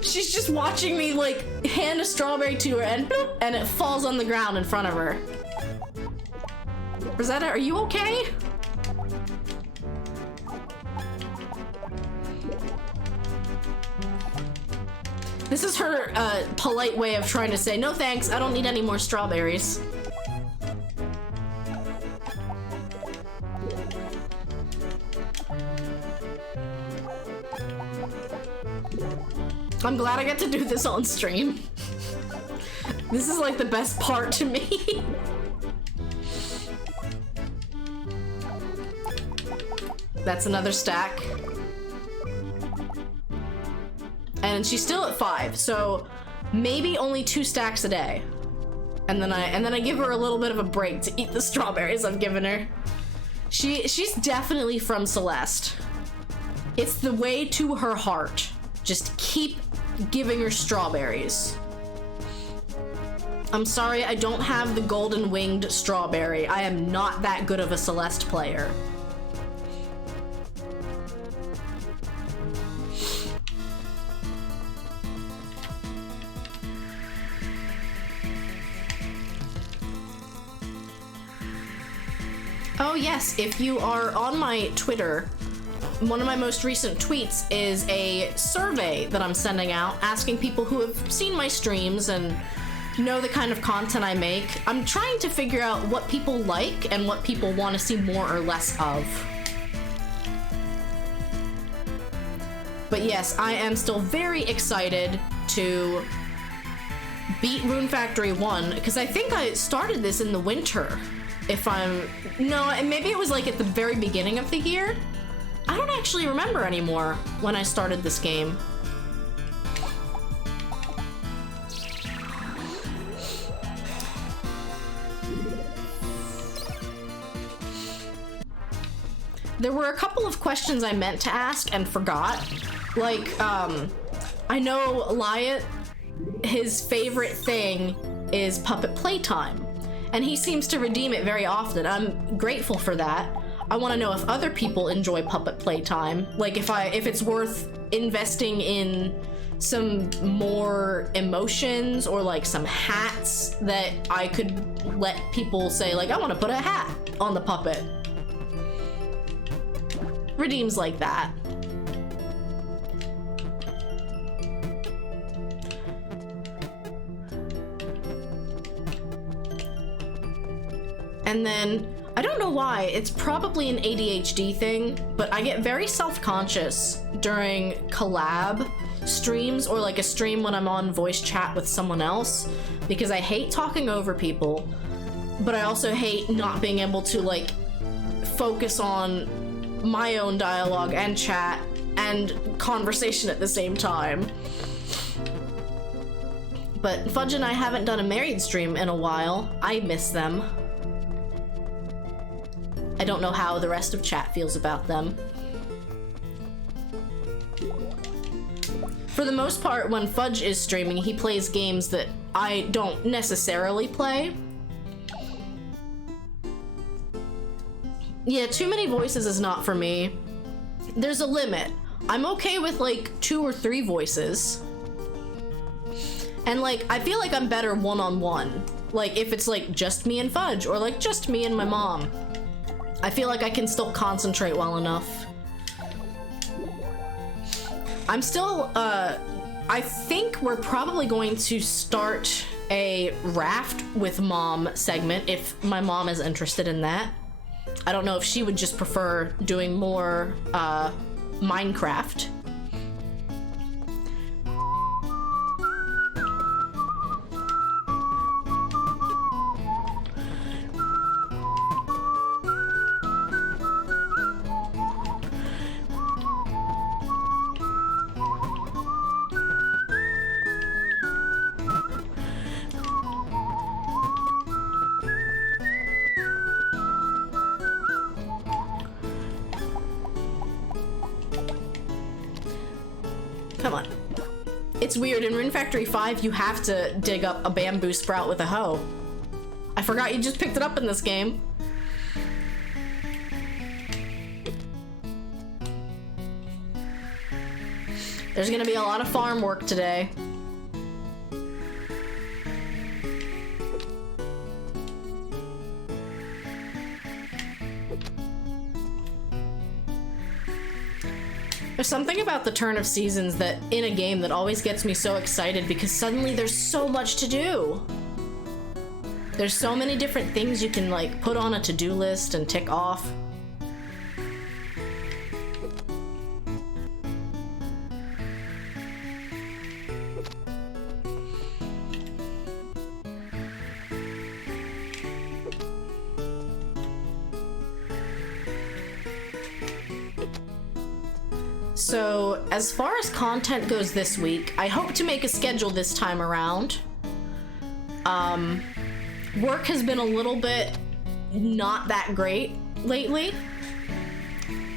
She's just watching me, like, hand a strawberry to her and bloop, and it falls on the ground in front of her. Rosetta, are you okay? This is her polite way of trying to say, no thanks, I don't need any more strawberries. I'm glad I get to do this on stream. This is like the best part to me. That's another stack. And she's still at 5, so maybe only 2 stacks a day. And then I give her a little bit of a break to eat the strawberries I've given her. She's definitely from Celeste. It's the way to her heart. Just keep giving her strawberries. I'm sorry I don't have the golden winged strawberry. I am not that good of a Celeste player. Oh yes, if you are on my Twitter, one of my most recent tweets is a survey that I'm sending out asking people who have seen my streams and know the kind of content I make. I'm trying to figure out what people like and what people want to see more or less of. But yes, I am still very excited to beat Rune Factory 1, because I think I started this in the winter. No, maybe it was like at the very beginning of the year. I don't actually remember anymore when I started this game. There were a couple of questions I meant to ask and forgot. Like, I know Lyot, his favorite thing is puppet playtime, and he seems to redeem it very often. I'm grateful for that. I want to know if other people enjoy puppet playtime. Like if it's worth investing in some more emotions or like some hats that I could let people say, like, I want to put a hat on the puppet. Redeems like that. And then, I don't know why, it's probably an ADHD thing, but I get very self-conscious during collab streams or like a stream when I'm on voice chat with someone else, because I hate talking over people, but I also hate not being able to like focus on my own dialogue and chat and conversation at the same time. But Fudge and I haven't done a married stream in a while. I miss them. I don't know how the rest of chat feels about them. For the most part, when Fudge is streaming, he plays games that I don't necessarily play. Yeah, too many voices is not for me. There's a limit. I'm okay with like 2 or 3 voices. And like, I feel like I'm better one-on-one. Like if it's like just me and Fudge or like just me and my mom. I feel like I can still concentrate well enough. I'm still, I think we're probably going to start a raft with mom segment if my mom is interested in that. I don't know if she would just prefer doing more, Minecraft. Come on. It's weird, in Rune Factory 5, you have to dig up a bamboo sprout with a hoe. I forgot you just picked it up in this game. There's gonna be a lot of farm work today. There's something about the turn of seasons that in a game that always gets me so excited because suddenly there's so much to do. There's so many different things you can like put on a to-do list and tick off. So, as far as content goes this week, I hope to make a schedule this time around. Work has been a little bit not that great lately,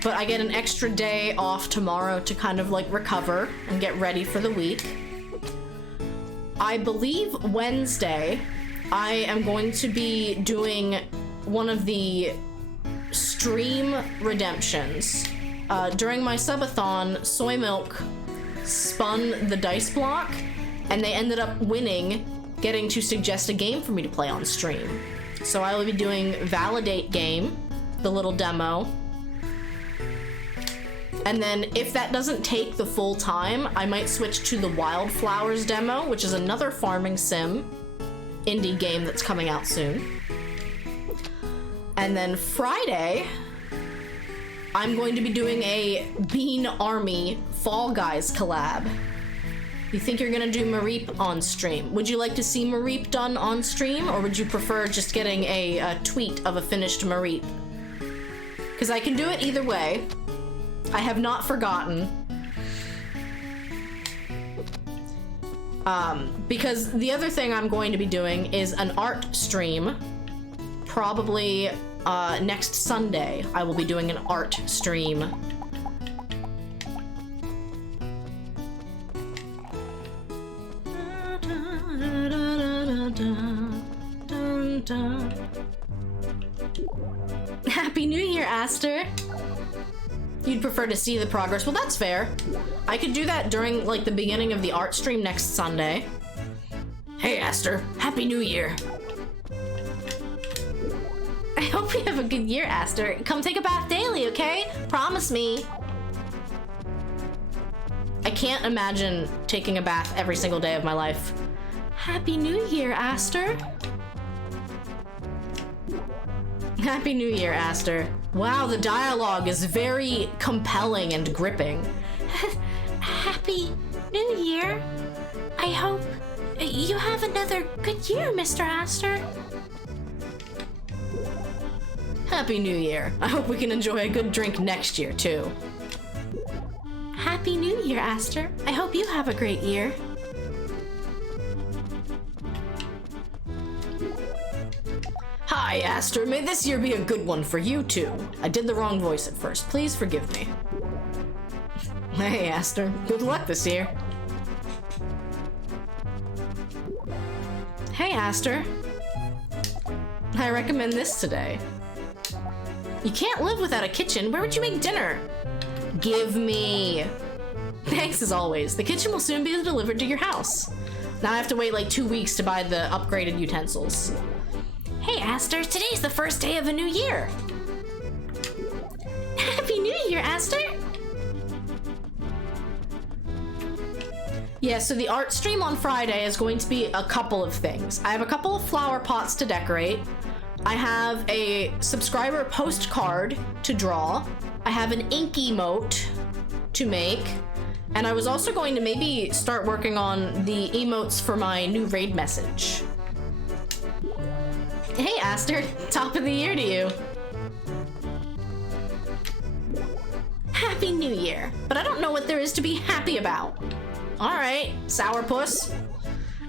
but I get an extra day off tomorrow to kind of like recover and get ready for the week. I believe Wednesday, I am going to be doing one of the stream redemptions. During my subathon, Soy Milk spun the dice block, and they ended up winning, getting to suggest a game for me to play on stream. So I will be doing Validate Game, the little demo. And then if that doesn't take the full time, I might switch to the Wildflowers demo, which is another farming sim indie game that's coming out soon. And then Friday, I'm going to be doing a Bean Army Fall Guys collab. You think you're gonna do Mareep on stream? Would you like to see Mareep done on stream, or would you prefer just getting a tweet of a finished Mareep? Because I can do it either way. I have not forgotten. Because the other thing I'm going to be doing is an art stream, probably next Sunday. I will be doing an art stream. Happy New Year, Aster. You'd prefer to see the progress. Well, that's fair. I could do that during like the beginning of the art stream next Sunday. Hey, Aster. Happy New Year. I hope you have a good year, Aster. Come take a bath daily, okay? Promise me. I can't imagine taking a bath every single day of my life. Happy New Year, Aster. Happy New Year, Aster. Wow, the dialogue is very compelling and gripping. Happy New Year. I hope you have another good year, Mr. Aster. Happy New Year. I hope we can enjoy a good drink next year, too. Happy New Year, Aster. I hope you have a great year. Hi, Aster. May this year be a good one for you, too. I did the wrong voice at first. Please forgive me. Hey, Aster. Good luck this year. Hey, Aster. I recommend this today. You can't live without a kitchen. Where would you make dinner? Give me. Thanks as always. The kitchen will soon be delivered to your house. Now I have to wait like 2 weeks to buy the upgraded utensils. Hey, Aster, today's the first day of a new year. Happy New Year, Aster. Yeah, so the art stream on Friday is going to be a couple of things. I have a couple of flower pots to decorate. I have a subscriber postcard to draw. I have an ink emote to make. And I was also going to maybe start working on the emotes for my new raid message. Hey, Aster. Top of the year to you. Happy New Year. But I don't know what there is to be happy about. All right, sourpuss.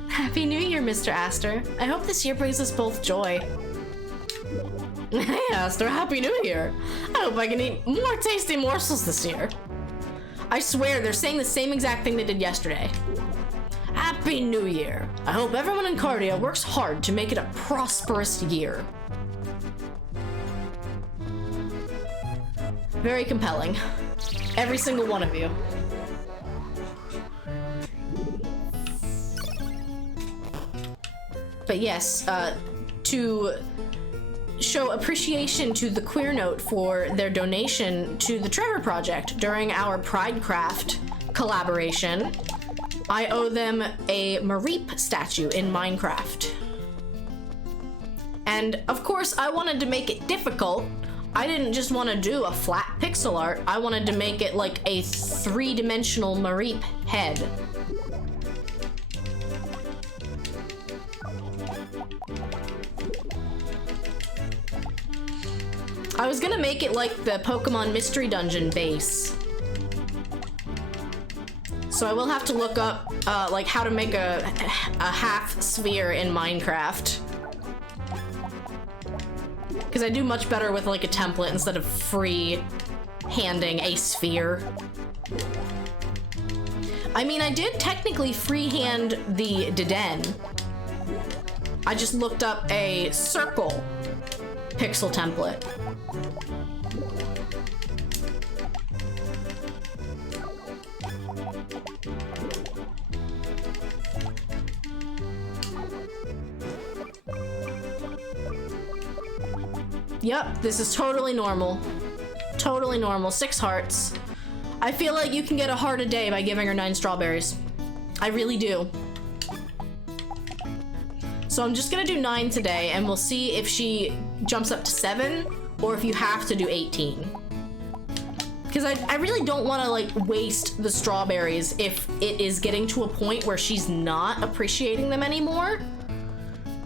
Happy New Year, Mr. Aster. I hope this year brings us both joy. Hey, Aster, Happy New Year. I hope I can eat more tasty morsels this year. I swear, they're saying the same exact thing they did yesterday. Happy New Year. I hope everyone in Cardia works hard to make it a prosperous year. Very compelling. Every single one of you. But yes, to show appreciation to the Queer Note for their donation to the Trevor Project during our Pridecraft collaboration, I owe them a Mareep statue in Minecraft. And of course, I wanted to make it difficult. I didn't just want to do a flat pixel art. I wanted to make it like a 3-dimensional Mareep head. I was gonna make it like the Pokemon Mystery Dungeon base. So I will have to look up like how to make a half sphere in Minecraft. Because I do much better with like a template instead of free handing a sphere. I mean, I did technically freehand the Deden. I just looked up a circle pixel template. Yep, this is totally normal. Totally normal. 6 hearts. I feel like you can get a heart a day by giving her 9 strawberries. I really do. So I'm just gonna do 9 today, and we'll see if she jumps up to 7, or if you have to do 18. Because I really don't want to like waste the strawberries if it is getting to a point where she's not appreciating them anymore.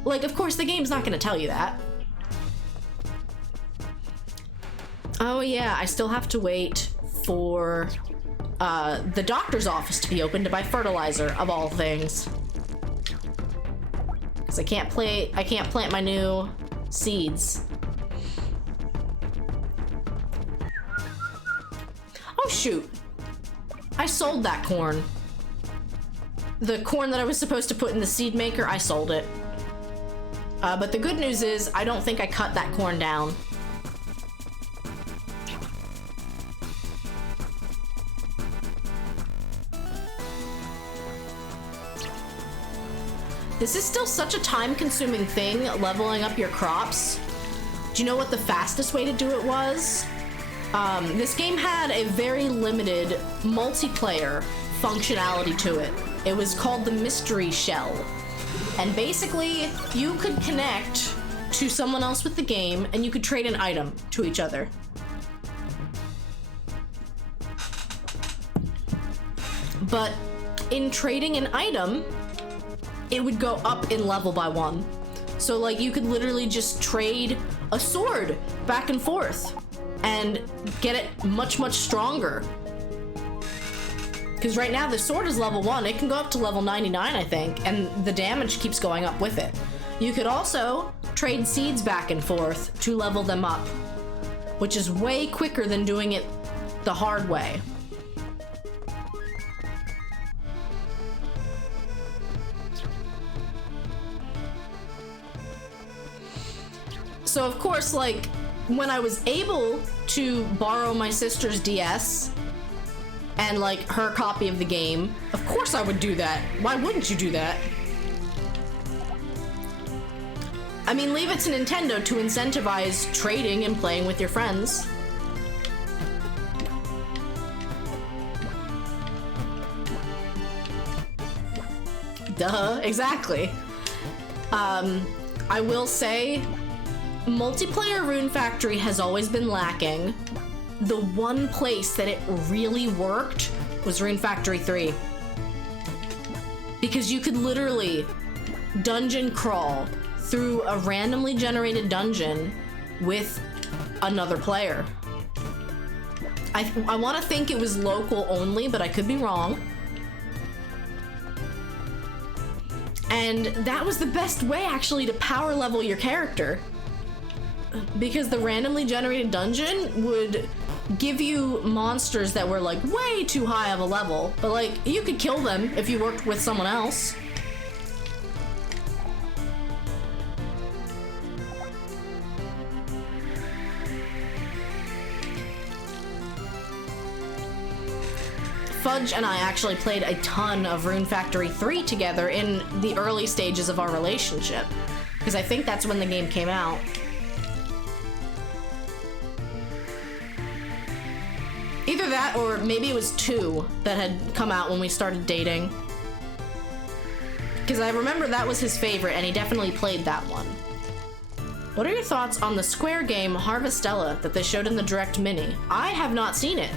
Like, of course, the game's not gonna tell you that. Oh yeah, I still have to wait for the doctor's office to be open to buy fertilizer, of all things. Because I can't plant my new seeds. Oh shoot! I sold that corn. The corn that I was supposed to put in the seed maker, I sold it. But the good news is, I don't think I cut that corn down. This is still such a time-consuming thing, leveling up your crops. Do you know what the fastest way to do it was? This game had a very limited multiplayer functionality to it. It was called the Mystery Shell. And basically, you could connect to someone else with the game and you could trade an item to each other. But in trading an item, it would go up in level by 1. So like you could literally just trade a sword back and forth and get it much, much stronger. Because right now the sword is level 1, it can go up to level 99, I think, and the damage keeps going up with it. You could also trade seeds back and forth to level them up, which is way quicker than doing it the hard way. So of course, like, when I was able to borrow my sister's DS and like her copy of the game, of course I would do that. Why wouldn't you do that? I mean, leave it to Nintendo to incentivize trading and playing with your friends. Duh, exactly. I will say, multiplayer Rune Factory has always been lacking. The one place that it really worked was Rune Factory 3. Because you could literally dungeon crawl through a randomly generated dungeon with another player. I want to think it was local only, but I could be wrong. And that was the best way actually to power level your character. Because the randomly generated dungeon would give you monsters that were like way too high of a level, but like you could kill them if you worked with someone else. Fudge and I actually played a ton of Rune Factory 3 together in the early stages of our relationship, because I think that's when the game came out. Either that, or maybe it was 2 that had come out when we started dating. Because I remember that was his favorite, and he definitely played that one. What are your thoughts on the Square game Harvestella that they showed in the Direct Mini? I have not seen it.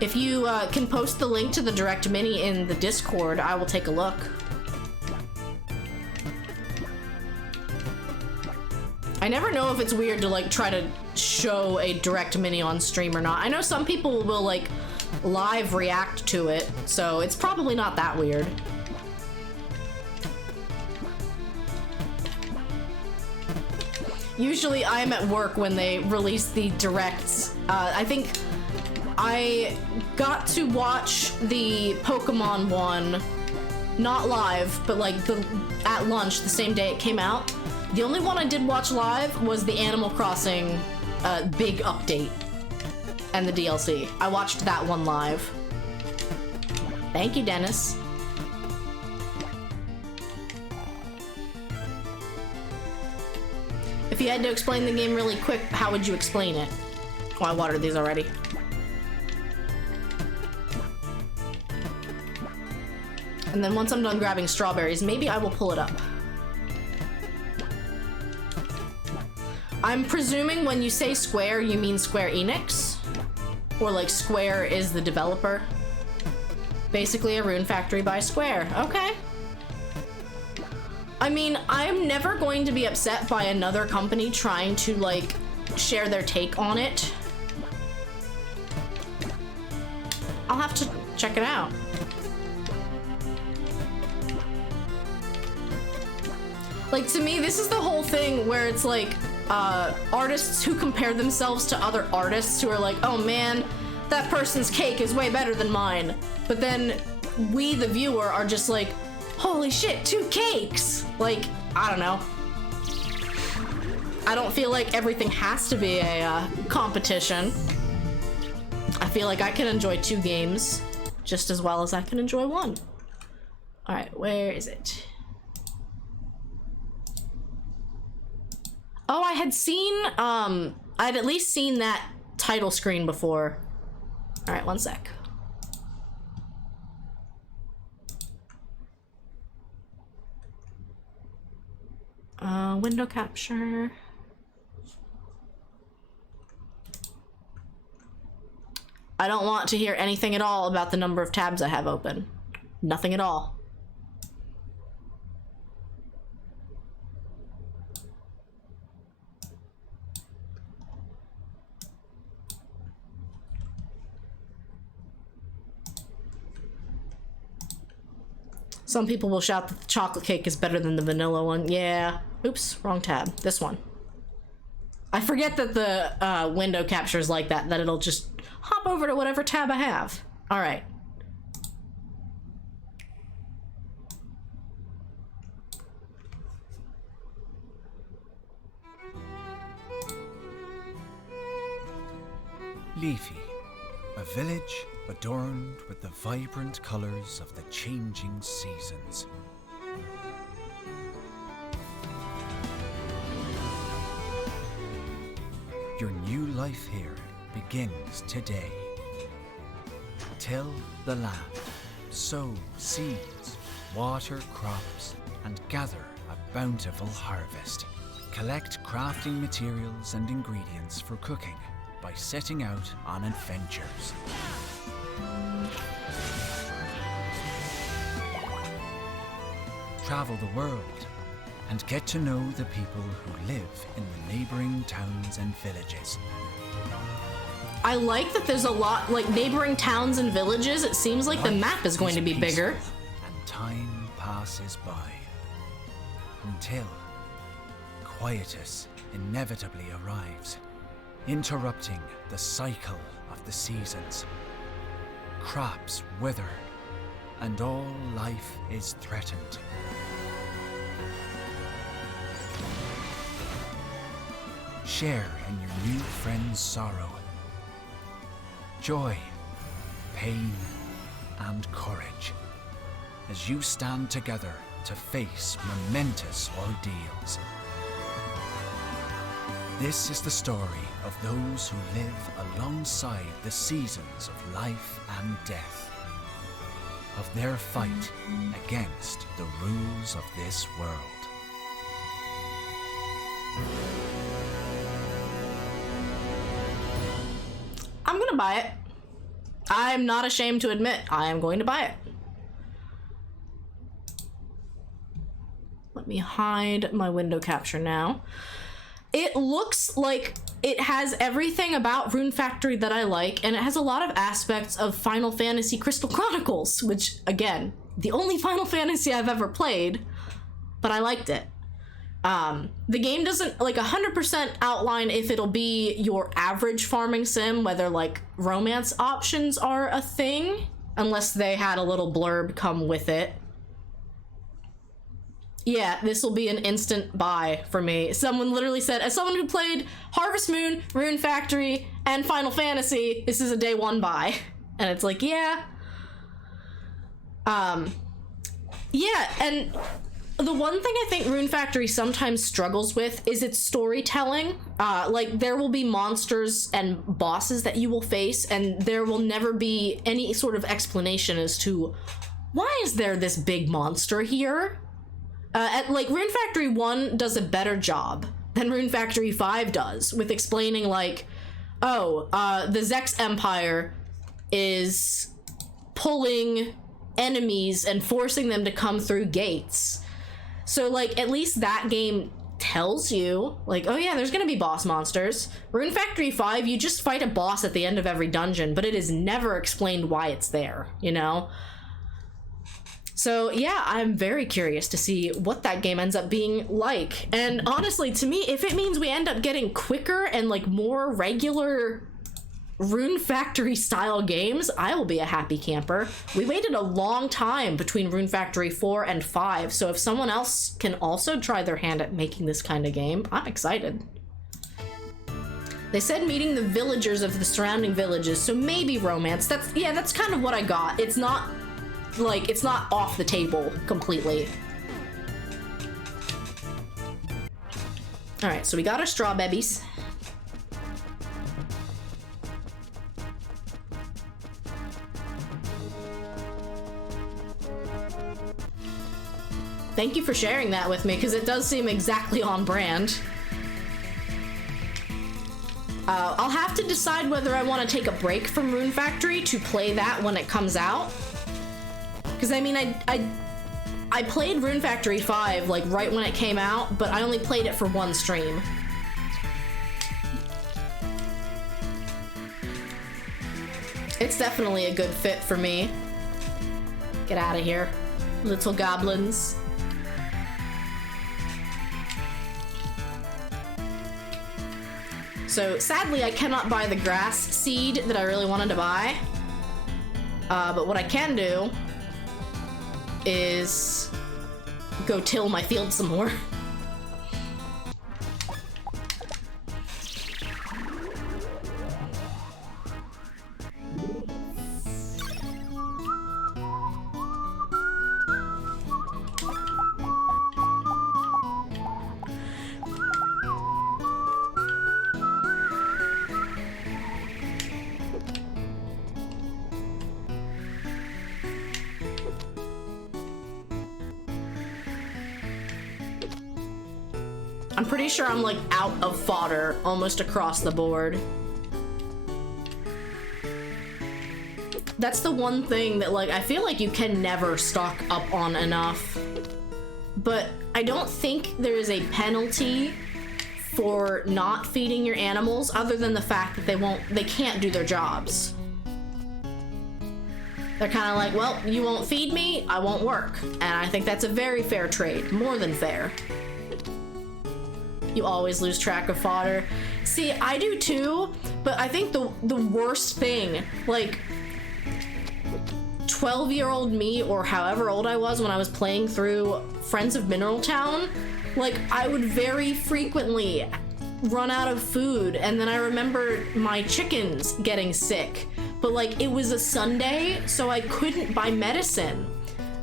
If you can post the link to the Direct Mini in the Discord, I will take a look. I never know if it's weird to like try to show a Direct Mini on stream or not. I know some people will like live react to it, so it's probably not that weird. Usually I'm at work when they release the directs. I think I got to watch the Pokemon one, not live, but like at lunch the same day it came out. The only one I did watch live was the Animal Crossing big update and the DLC. I watched that one live. Thank you, Dennis. If you had to explain the game really quick, how would you explain it? Oh, I watered these already. And then once I'm done grabbing strawberries, maybe I will pull it up. I'm presuming when you say Square, you mean Square Enix? Or like Square is the developer? Basically a Rune Factory by Square. Okay. I mean, I'm never going to be upset by another company trying to like share their take on it. I'll have to check it out. Like, to me, this is the whole thing where it's like, artists who compare themselves to other artists who are like, oh man, that person's cake is way better than mine. But then we, the viewer, are just like, holy shit, 2 cakes! Like, I don't know. I don't feel like everything has to be a competition. I feel like I can enjoy 2 games just as well as I can enjoy 1. Alright, where is it? Oh, I had seen, I'd at least seen that title screen before. All right, one sec. Window capture. I don't want to hear anything at all about the number of tabs I have open. Nothing at all. Some people will shout that the chocolate cake is better than the vanilla one. Yeah. Oops, wrong tab. This one. I forget that the window capture is like that it'll just hop over to whatever tab I have. All right. Leafy, a village adorned with the vibrant colors of the changing seasons. Your new life here begins today. Till the land, sow seeds, water crops, and gather a bountiful harvest. Collect crafting materials and ingredients for cooking by setting out on adventures. Travel the world and get to know the people who live in the neighboring towns and villages. I like that there's a lot, like neighboring towns and villages. It seems like the map is going to be bigger. And time passes by until quietus inevitably arrives, interrupting the cycle of the seasons. Crops wither, and all life is threatened. Share in your new friend's sorrow, joy, pain, and courage as you stand together to face momentous ordeals. This is the story of those who live alongside the seasons of life and death, of their fight against the rules of this world. I'm gonna buy it. I'm not ashamed to admit I am going to buy it. Let me hide my window capture now. It looks like it has everything about Rune Factory that I like, and it has a lot of aspects of Final Fantasy Crystal Chronicles, which, again, the only Final Fantasy I've ever played, but I liked it. The game doesn't, like, 100% outline if it'll be your average farming sim, whether, like, romance options are a thing, unless they had a little blurb come with it. Yeah, this will be an instant buy for me. Someone literally said, as someone who played Harvest Moon, Rune Factory, and Final Fantasy, this is a day one buy. And it's like, yeah. Yeah, and the one thing I think Rune Factory sometimes struggles with is its storytelling. Like, there will be monsters and bosses that you will face, and there will never be any sort of explanation as to why is there this big monster here? Like, Rune Factory 1 does a better job than Rune Factory 5 does with explaining, like, oh, the Zex Empire is pulling enemies and forcing them to come through gates. So, like, at least that game tells you, like, oh yeah, there's gonna be boss monsters. Rune Factory 5, you just fight a boss at the end of every dungeon, but it is never explained why it's there, you know? So yeah, I'm very curious to see what that game ends up being like. And honestly, to me, if it means we end up getting quicker and like more regular Rune Factory style games, I will be a happy camper. We waited a long time between Rune Factory 4 and 5, so if someone else can also try their hand at making this kind of game, I'm excited. They said meeting the villagers of the surrounding villages, so maybe romance. That's kind of what I got. It's not like, it's not off the table completely. All right, so we got our straw babies. Thank you for sharing that with me, because it does seem exactly on brand. I'll have to decide whether I want to take a break from Rune Factory to play that when it comes out. Because, I mean, I played Rune Factory 5, like, right when it came out, but I only played it for one stream. It's definitely a good fit for me. Get out of here, little goblins. So sadly, I cannot buy the grass seed that I really wanted to buy. But what I can do is go till my field some more. I'm pretty sure I'm like out of fodder almost across the board. That's the one thing that, like, I feel like you can never stock up on enough. But I don't think there is a penalty for not feeding your animals other than the fact that they can't do their jobs. They're kind of like, well, you won't feed me, I won't work. And I think that's a very fair trade, more than fair. You always lose track of fodder. See, I do too, but I think the worst thing, like, 12-year-old me, or however old I was when I was playing through Friends of Mineral Town, like, I would very frequently run out of food, and then I remember my chickens getting sick, but, like, it was a Sunday, so I couldn't buy medicine.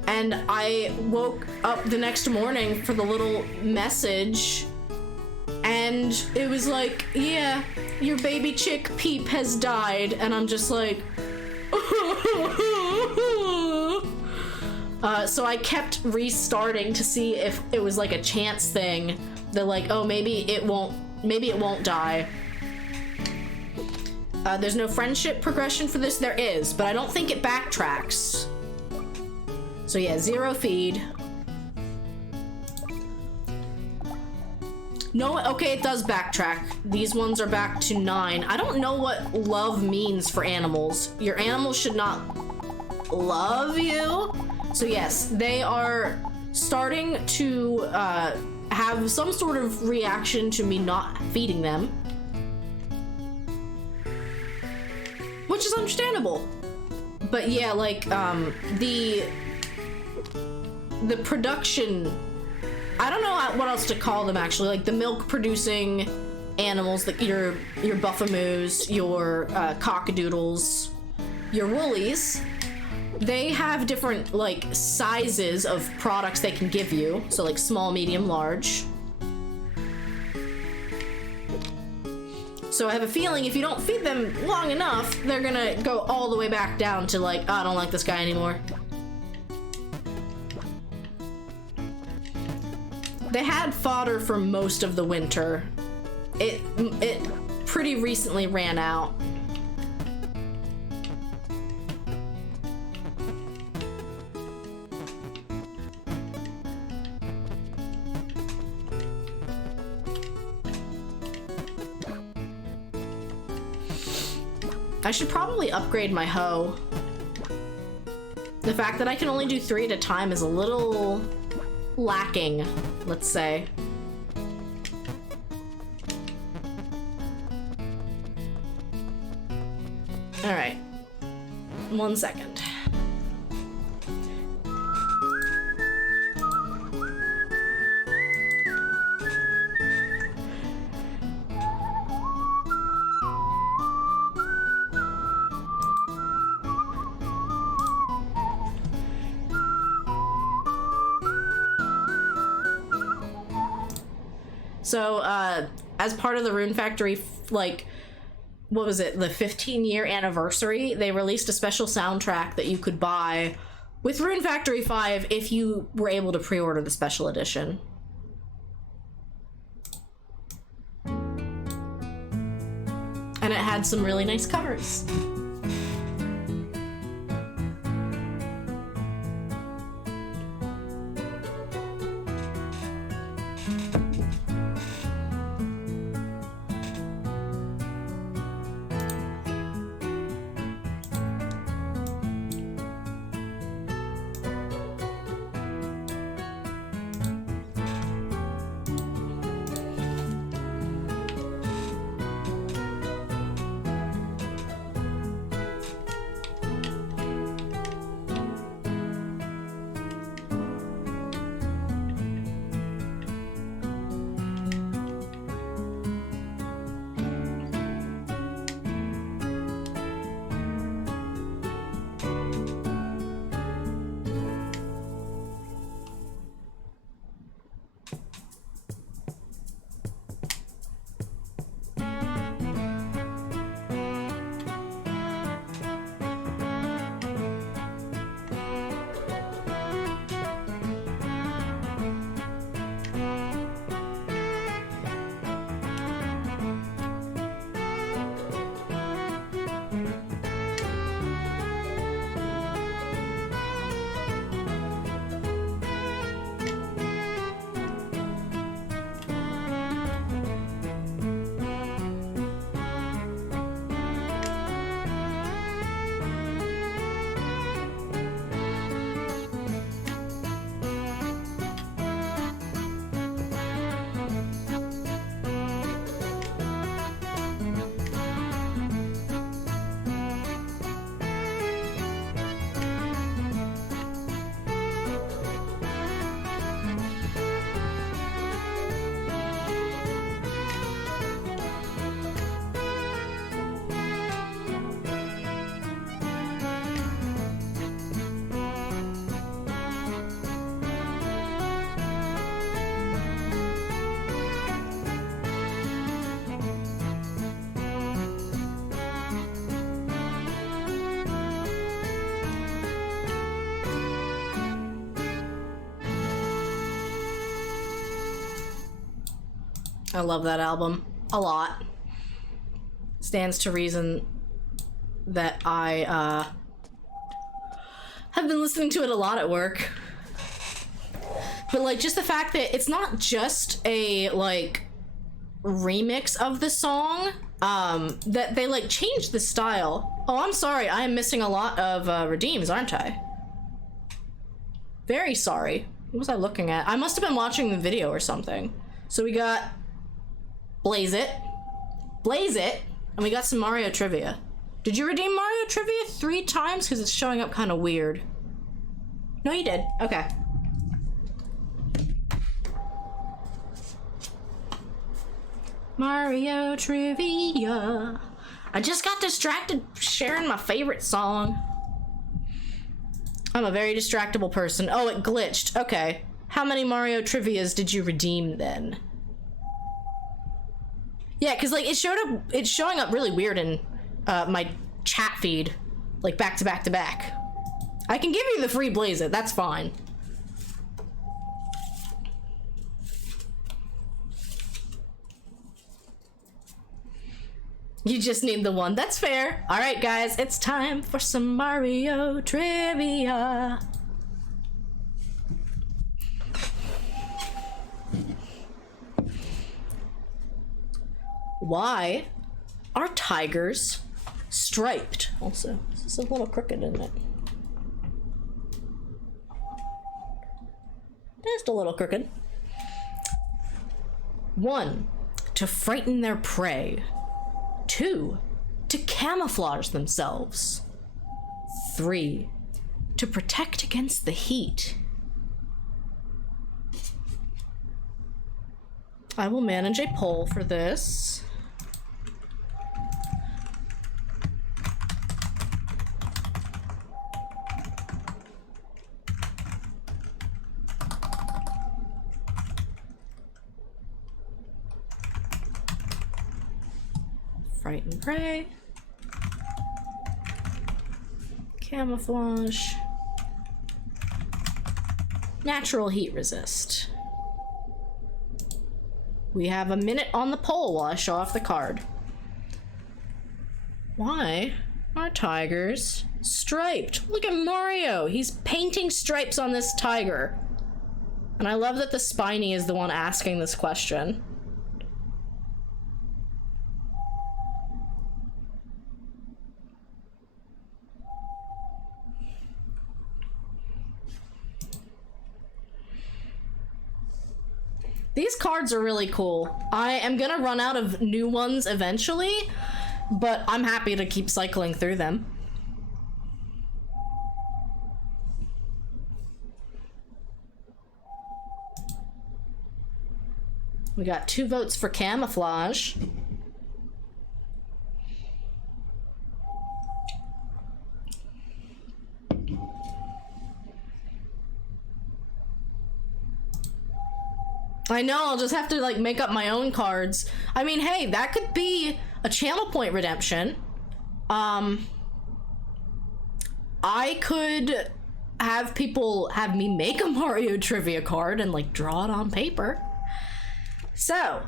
And I woke up the next morning for the little message, and it was like, yeah, your baby chick Peep has died, and I'm just like, so I kept restarting to see if it was like a chance thing. They're like, oh, maybe it won't die. There's no friendship progression for this. There is, but I don't think it backtracks. So yeah, 0 feed. No, okay, it does backtrack. These ones are back to 9. I don't know what love means for animals. Your animals should not love you. So yes, they are starting to have some sort of reaction to me not feeding them. Which is understandable. But yeah, like, the production, I don't know what else to call them actually, like the milk producing animals, like your buffamoos, your cockadoodles, your woolies, they have different like sizes of products they can give you. So like small, medium, large. So I have a feeling if you don't feed them long enough, they're gonna go all the way back down to like, oh, I don't like this guy anymore. They had fodder for most of the winter. It pretty recently ran out. I should probably upgrade my hoe. The fact that I can only do 3 at a time is a little lacking, let's say. All right, 1 second. So, as part of the Rune Factory, like, what was it, the 15-year anniversary, they released a special soundtrack that you could buy with Rune Factory 5 if you were able to pre-order the special edition. And it had some really nice covers. I love that album a lot. Stands to reason that I have been listening to it a lot at work. But like just the fact that it's not just a like remix of the song, that they like changed the style. Oh, I'm sorry, I am missing a lot of redeems, aren't I? Very sorry. What was I looking at? I must have been watching the video or something. So we got Blaze It, and we got some Mario trivia. Did you redeem Mario trivia 3 times? Because it's showing up kind of weird. No, you did. Okay. Mario trivia. I just got distracted sharing my favorite song. I'm a very distractible person. Oh, it glitched. Okay. How many Mario trivias did you redeem then? Yeah, because like it's showing up really weird in my chat feed, like back to back to back. I can give you the free Blaze It, that's fine. You just need the one, that's fair. All right, guys, it's time for some Mario trivia. Why are tigers striped? Also, this is a little crooked, isn't it? Just a little crooked. 1, to frighten their prey. 2, to camouflage themselves. 3, to protect against the heat. I will manage a poll for this. Frighten prey. Camouflage. Natural heat resist. We have a minute on the pole while I show off the card. Why are tigers striped? Look at Mario. He's painting stripes on this tiger. And I love that the Spiny is the one asking this question. These cards are really cool. I am gonna run out of new ones eventually, but I'm happy to keep cycling through them. We got 2 votes for camouflage. I know, I'll just have to like make up my own cards. I mean, hey, that could be a channel point redemption. I could have people have me make a Mario trivia card and like draw it on paper. So,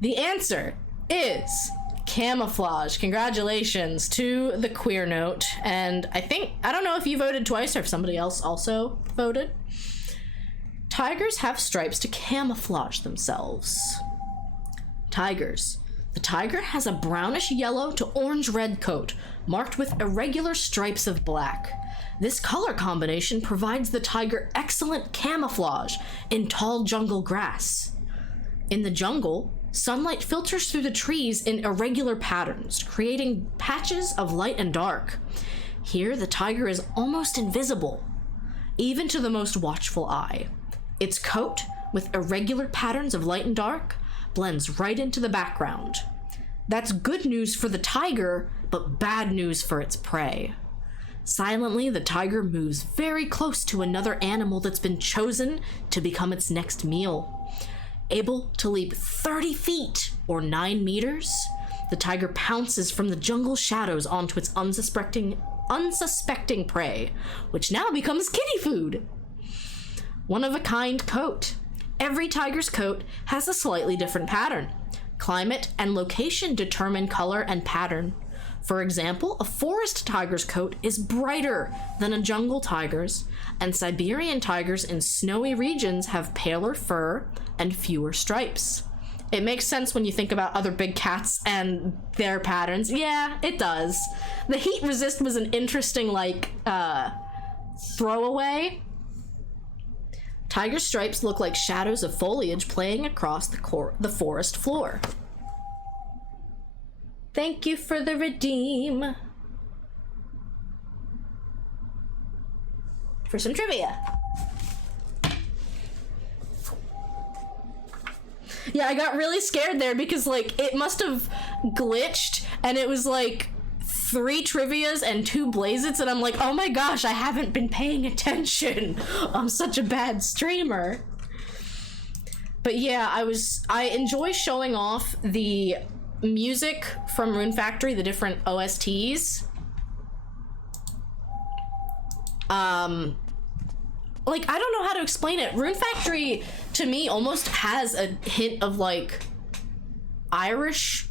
the answer is camouflage. Congratulations to the queer note. And I don't know if you voted twice or if somebody else also voted. Tigers have stripes to camouflage themselves. Tigers. The tiger has a brownish yellow to orange red coat, marked with irregular stripes of black. This color combination provides the tiger excellent camouflage in tall jungle grass. In the jungle, sunlight filters through the trees in irregular patterns, creating patches of light and dark. Here, the tiger is almost invisible, even to the most watchful eye. Its coat, with irregular patterns of light and dark, blends right into the background. That's good news for the tiger, but bad news for its prey. Silently, the tiger moves very close to another animal that's been chosen to become its next meal. Able to leap 30 feet, or 9 meters, the tiger pounces from the jungle shadows onto its unsuspecting prey, which now becomes kitty food. One-of-a-kind coat. Every tiger's coat has a slightly different pattern. Climate and location determine color and pattern. For example, a forest tiger's coat is brighter than a jungle tiger's, and Siberian tigers in snowy regions have paler fur and fewer stripes. It makes sense when you think about other big cats and their patterns. Yeah, it does. The heat resist was an interesting, throwaway. Tiger stripes look like shadows of foliage playing across the forest floor. Thank you for the redeem. For some trivia. Yeah, I got really scared there because, it must have glitched and it was, 3 trivias and 2 blazits, and I'm like, oh my gosh, I haven't been paying attention. I'm such a bad streamer. But yeah, I enjoy showing off the music from Rune Factory, the different OSTs. I don't know how to explain it. Rune Factory, to me, almost has a hint of, Irish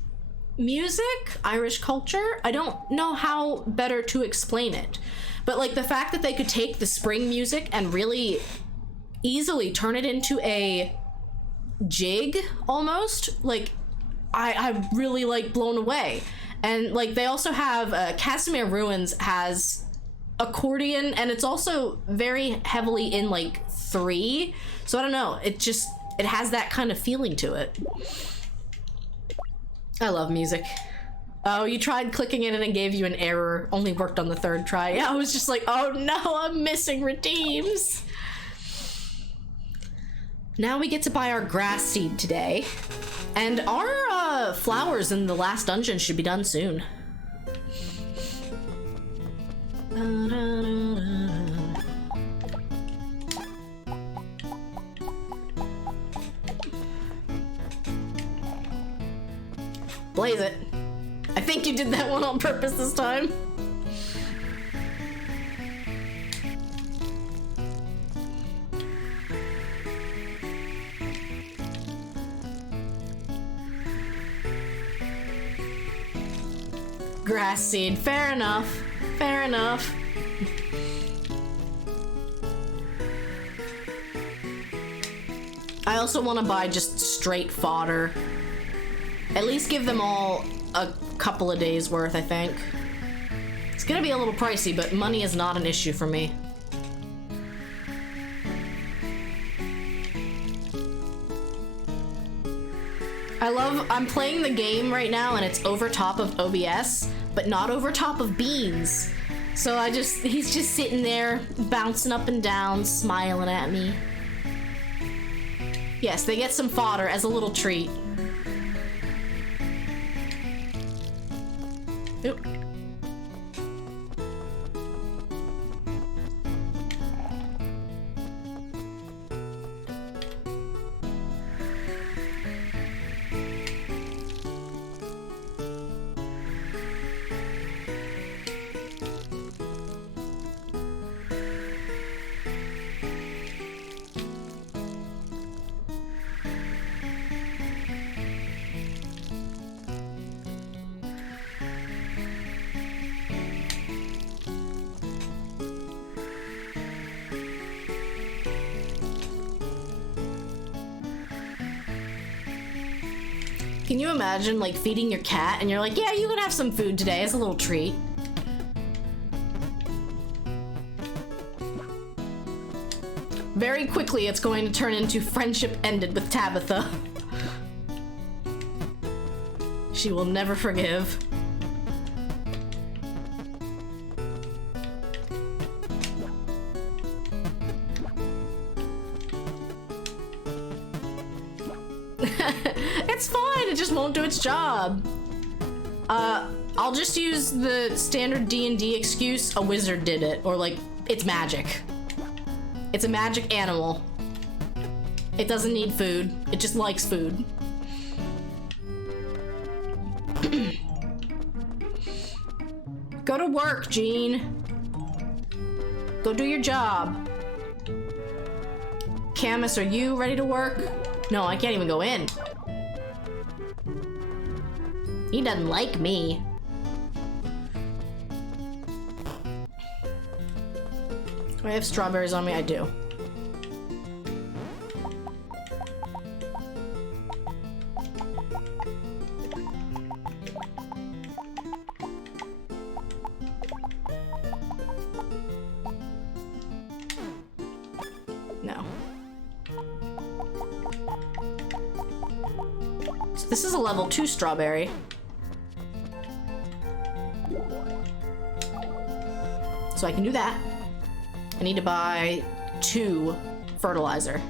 music, Irish culture. I don't know how better to explain it. But, the fact that they could take the spring music and really easily turn it into a jig, almost, I'm really, blown away. And, they also have, Casimir Ruins has accordion, and it's also very heavily in, 3. So I don't know, it has that kind of feeling to it. I love music. Oh, you tried clicking it and it gave you an error. Only worked on the 3rd try. Yeah, I was just like, oh no, I'm missing redeems. Now we get to buy our grass seed today. And our flowers in the last dungeon should be done soon. Blaze it. I think you did that one on purpose this time. Grass seed. Fair enough. Fair enough. I also want to buy just straight fodder. At least give them all a couple of days worth, I think. It's gonna be a little pricey, but money is not an issue for me. I'm playing the game right now and it's over top of OBS, but not over top of Beans. So he's just sitting there, bouncing up and down, smiling at me. Yes, they get some fodder as a little treat. Oop. Can you imagine, like, feeding your cat and you're like, yeah, you can have some food today as a little treat? Very quickly, it's going to turn into friendship ended with Tabitha. She will never forgive. It's fine, it just won't do its job. I'll just use the standard D&D excuse, a wizard did it, or like, it's magic. It's a magic animal. It doesn't need food, it just likes food. Go to work, Jean. Go do your job. Camus, are you ready to work? No, I can't even go in. He doesn't like me. Do I have strawberries on me? I do. No. So this is a level 2 strawberry. So I can do that. I need to buy 2 fertilizer.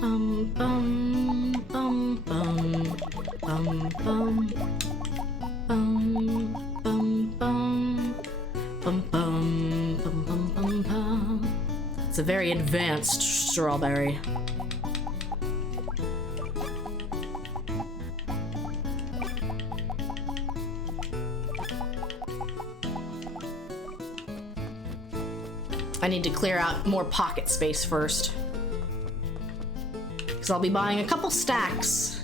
Bum bum bum bum bum bum bum bum bum bum bum bum bum bum. It's a very advanced strawberry. I need to clear out more pocket space first, because I'll be buying a couple stacks.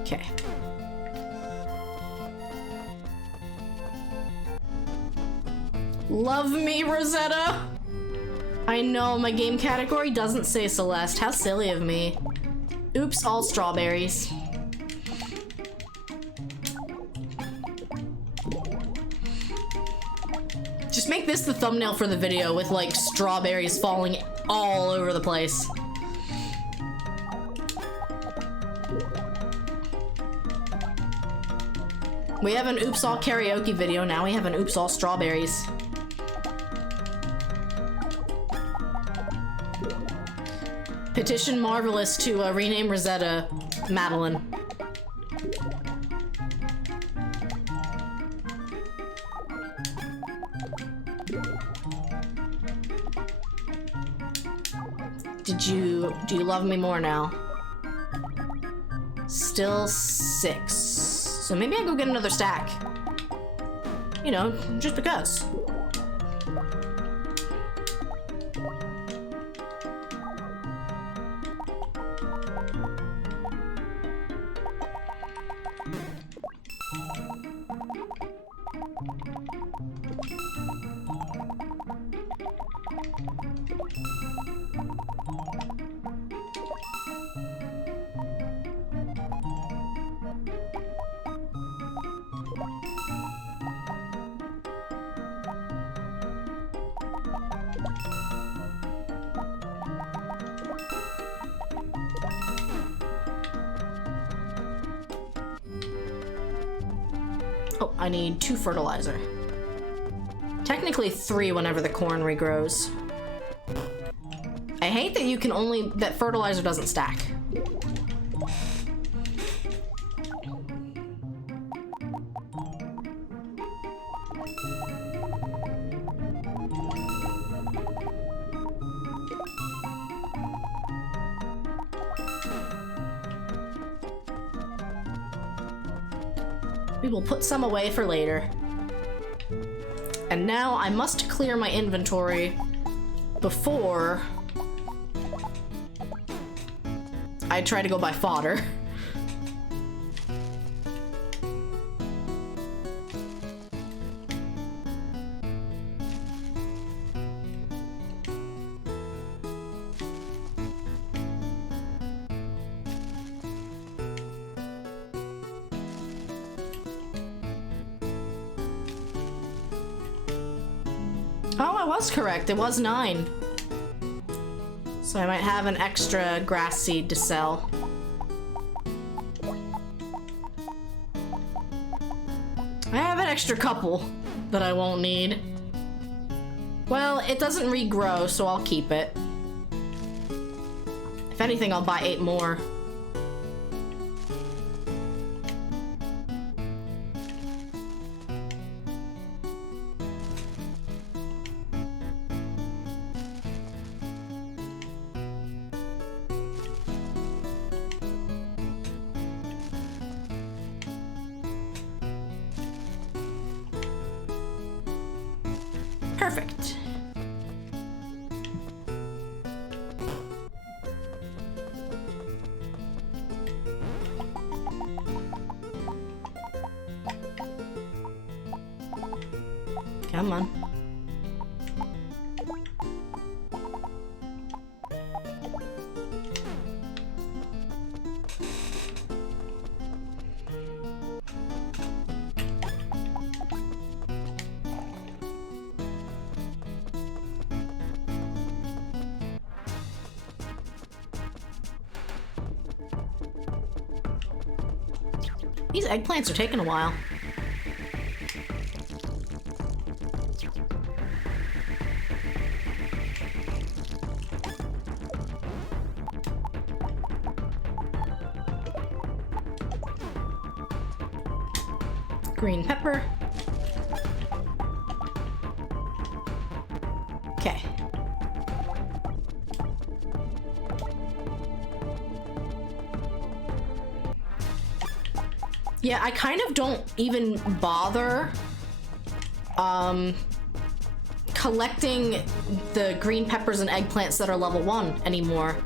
Okay. Love me, Rosetta! I know, my game category doesn't say Celeste. How silly of me. Oops, all strawberries. Just make this the thumbnail for the video with, like, strawberries falling all over the place. We have an Oops All Karaoke video, now we have an Oops All Strawberries. Petition Marvelous to rename Rosetta Madeline. Do you love me more now? Still 6. So maybe I go get another stack. You know, just because. Oh, I need 2 fertilizer. Technically 3 whenever the corn regrows. I hate that you can only, that fertilizer doesn't stack. We will put some away for later. And now I must clear my inventory before I try to go buy fodder. Oh, I was correct. It was 9. So I might have an extra grass seed to sell. I have an extra couple that I won't need. Well, it doesn't regrow, so I'll keep it. If anything, I'll buy 8 more. Perfect. Come on. These eggplants are taking a while. Green pepper. Okay. Yeah, I kind of don't even bother collecting the green peppers and eggplants that are level 1 anymore.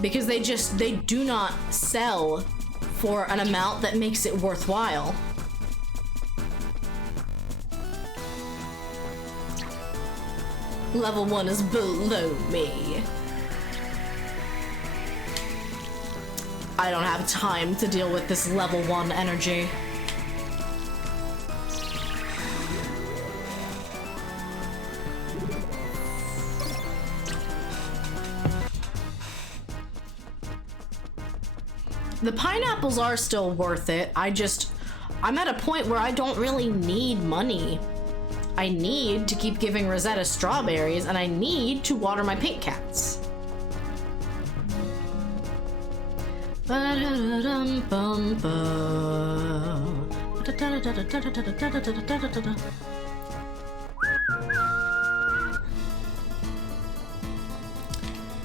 Because they do not sell for an amount that makes it worthwhile. Level 1 is below me. I don't have time to deal with this level 1 energy. The pineapples are still worth it. I'm at a point where I don't really need money. I need to keep giving Rosetta strawberries, and I need to water my pink cats.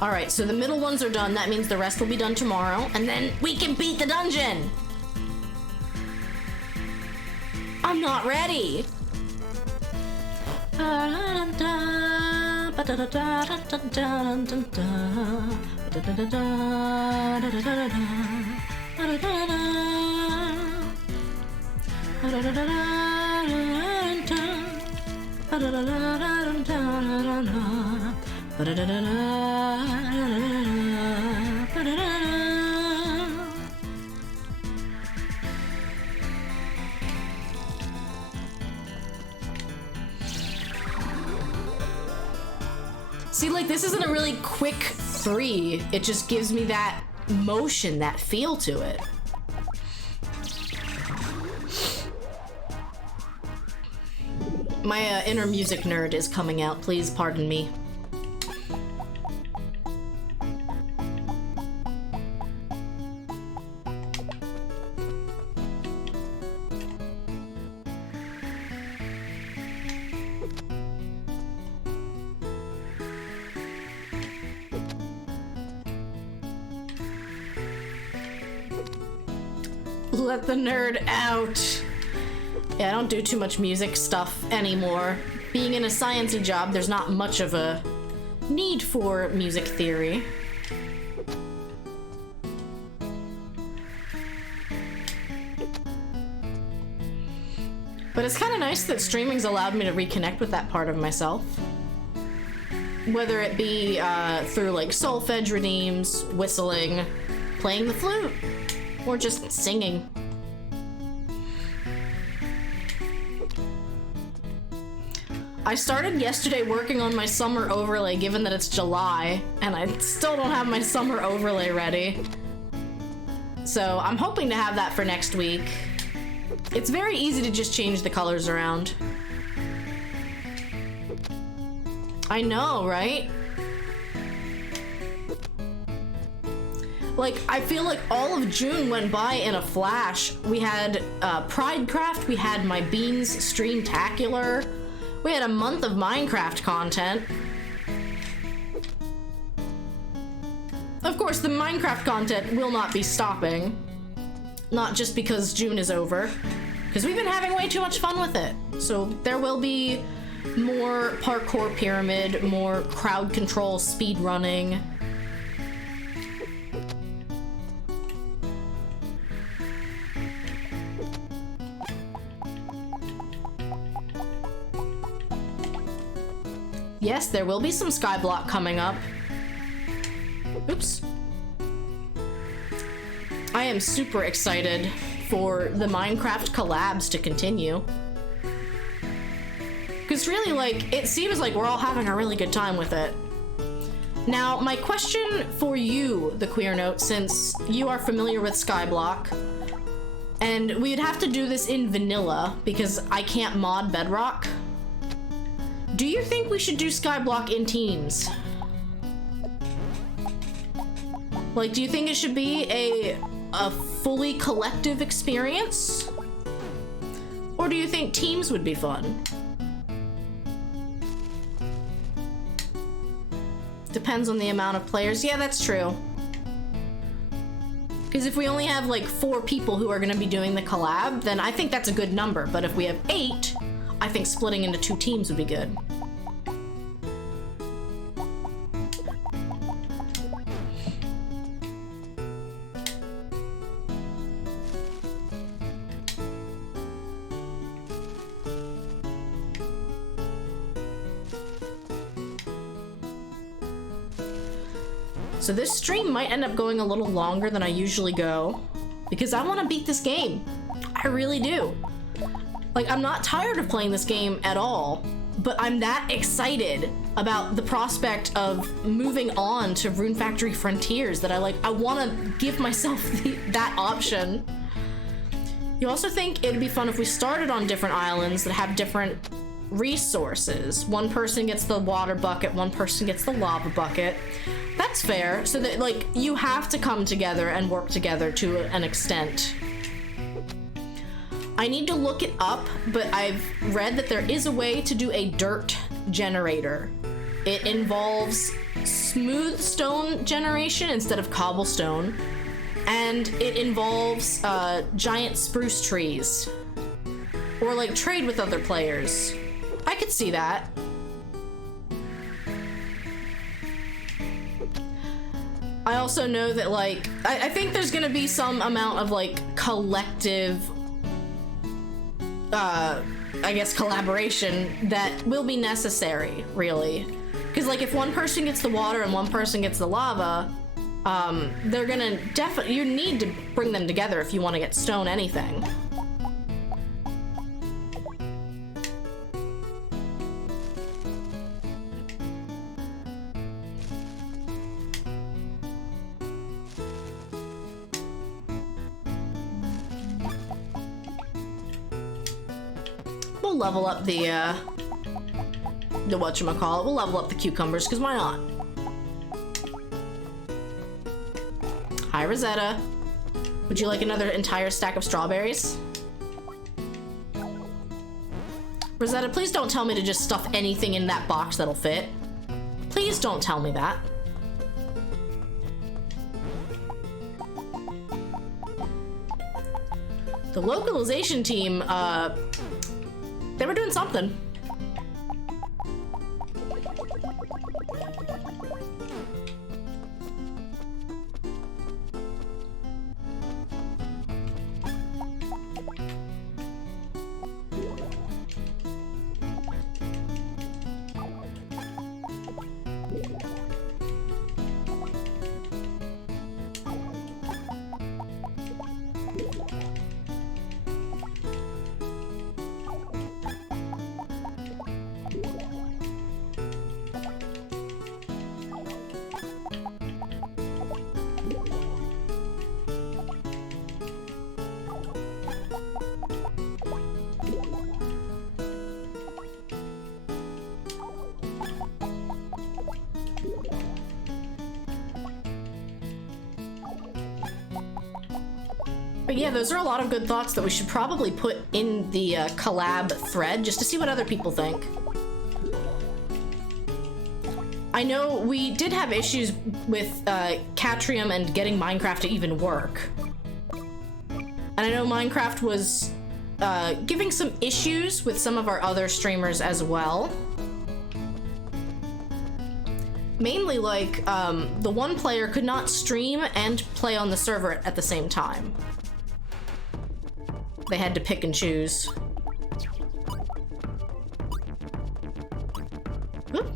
Alright, so the middle ones are done. That means the rest will be done tomorrow, and then we can beat the dungeon! I'm not ready! See, like, this isn't a really quick 3. It just gives me that motion, that feel to it. My inner music nerd is coming out. Please pardon me. Let the nerd out. Yeah, I don't do too much music stuff anymore. Being in a sciencey job, there's not much of a need for music theory. But it's kind of nice that streaming's allowed me to reconnect with that part of myself. Whether it be through like solfege redeems, whistling, playing the flute, or just singing. I started yesterday working on my summer overlay, given that it's July, and I still don't have my summer overlay ready. So I'm hoping to have that for next week. It's very easy to just change the colors around. I know, right? Like, I feel like all of June went by in a flash. We had Pridecraft, we had my Beans Streamtacular, we had a month of Minecraft content. Of course, the Minecraft content will not be stopping. Not just because June is over, because we've been having way too much fun with it. So there will be more parkour pyramid, more crowd control speed running. Yes, there will be some Skyblock coming up. Oops. I am super excited for the Minecraft collabs to continue. Because really, like, it seems like we're all having a really good time with it. Now, my question for you, the Queer Note, since you are familiar with Skyblock, and we'd have to do this in vanilla because I can't mod Bedrock. Do you think we should do Skyblock in teams? Like, do you think it should be a fully collective experience? Or do you think teams would be fun? Depends on the amount of players. Yeah, that's true. Because if we only have like 4 people who are going to be doing the collab, then I think that's a good number. But if we have 8, I think splitting into 2 teams would be good. So this stream might end up going a little longer than I usually go, because I want to beat this game. I really do. Like, I'm not tired of playing this game at all, but I'm that excited about the prospect of moving on to Rune Factory Frontiers that I want to give myself that option. You also think it'd be fun if we started on different islands that have different resources. One person gets the water bucket, one person gets the lava bucket. That's fair. So that, like, you have to come together and work together to an extent. I need to look it up, but I've read that there is a way to do a dirt generator. It involves smooth stone generation instead of cobblestone, and it involves giant spruce trees. Or, like, trade with other players. I could see that. I also know that, like, I think there's gonna be some amount of, like, collective, I guess, collaboration that will be necessary, really. Because, like, if one person gets the water and one person gets the lava, they're gonna you need to bring them together if you want to get stone anything. We'll level up the whatchamacallit. We'll level up the cucumbers, because why not? Hi, Rosetta. Would you like another entire stack of strawberries? Rosetta, please don't tell me to just stuff anything in that box that'll fit. Please don't tell me that. The localization team, they were doing something. But yeah, those are a lot of good thoughts that we should probably put in the collab thread just to see what other people think. I know we did have issues with Catrium and getting Minecraft to even work. And I know Minecraft was giving some issues with some of our other streamers as well. Mainly, like, the one player could not stream and play on the server at the same time. They had to pick and choose. Oop.